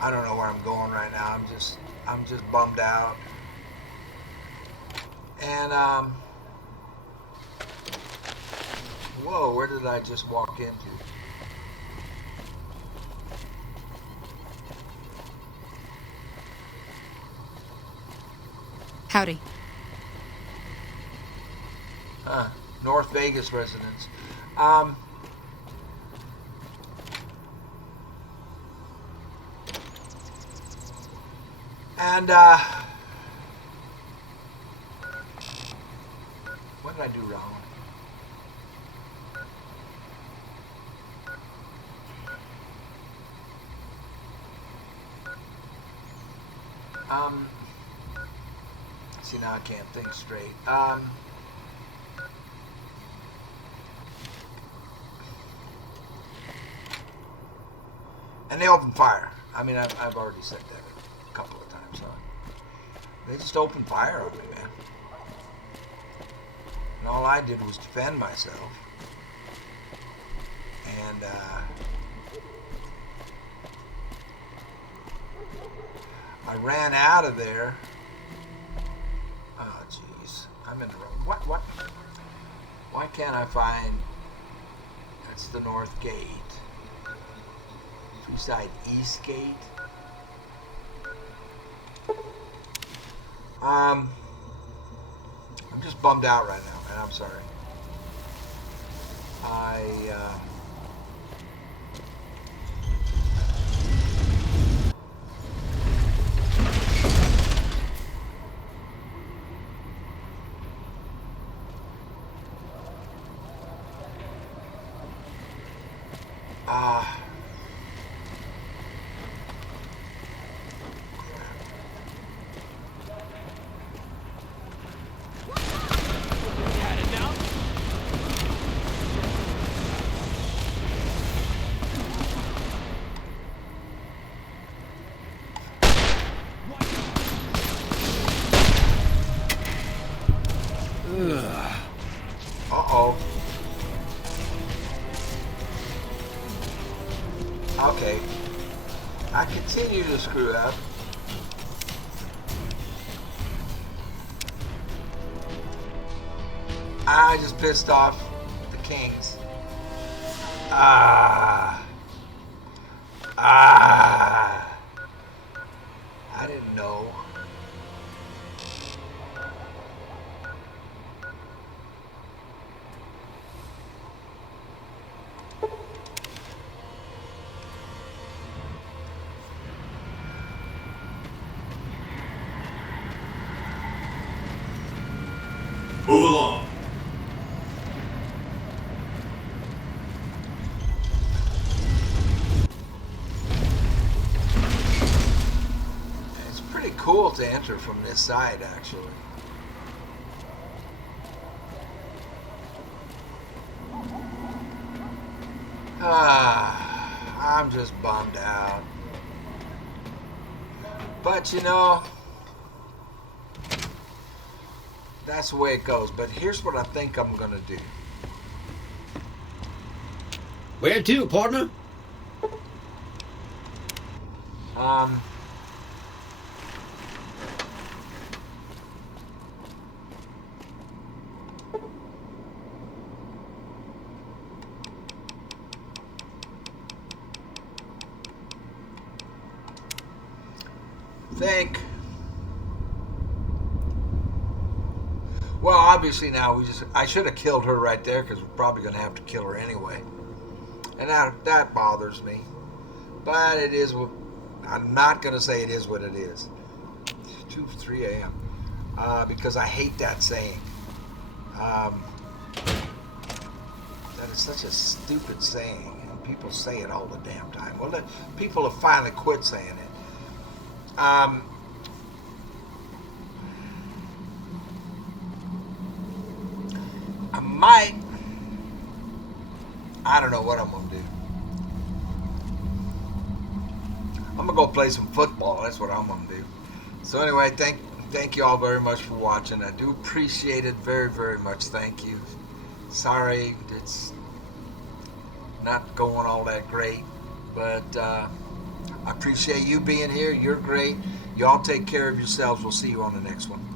I don't know where I'm going right now. I'm just bummed out. And whoa, where did I just walk into? Howdy. North Vegas residents. And what did I do wrong? See, now I can't think straight. And they opened fire. I mean, I've already said that a couple of times. So they just opened fire on me, man. And all I did was defend myself. And I ran out of there. Oh, jeez. I'm in the wrong. What? Why can't I find... That's the north gate. Side east gate. I'm just bummed out right now, man. I'm sorry. Uh-oh. Okay. I continue to screw up. I just pissed off the Kings. I didn't know. Move along. It's pretty cool to enter from this side, actually. I'm just bummed out. But you know, that's the way it goes. But here's what I think I'm gonna do. Where to, partner? Think. Well, obviously now I should have killed her right there because we're probably going to have to kill her anyway. And that bothers me. But it is what, I'm not going to say it is what it is. 3 a.m. Because I hate that saying. That is such a stupid saying. And people say it all the damn time. Well, people have finally quit saying it. I might. I don't know what I'm gonna do. I'm gonna go play some football. That's what I'm gonna do. So anyway, thank you all very much for watching. I do appreciate it very, very much. Thank you. Sorry it's not going all that great, but I appreciate you being here. You're great. Y'all take care of yourselves. We'll see you on the next one.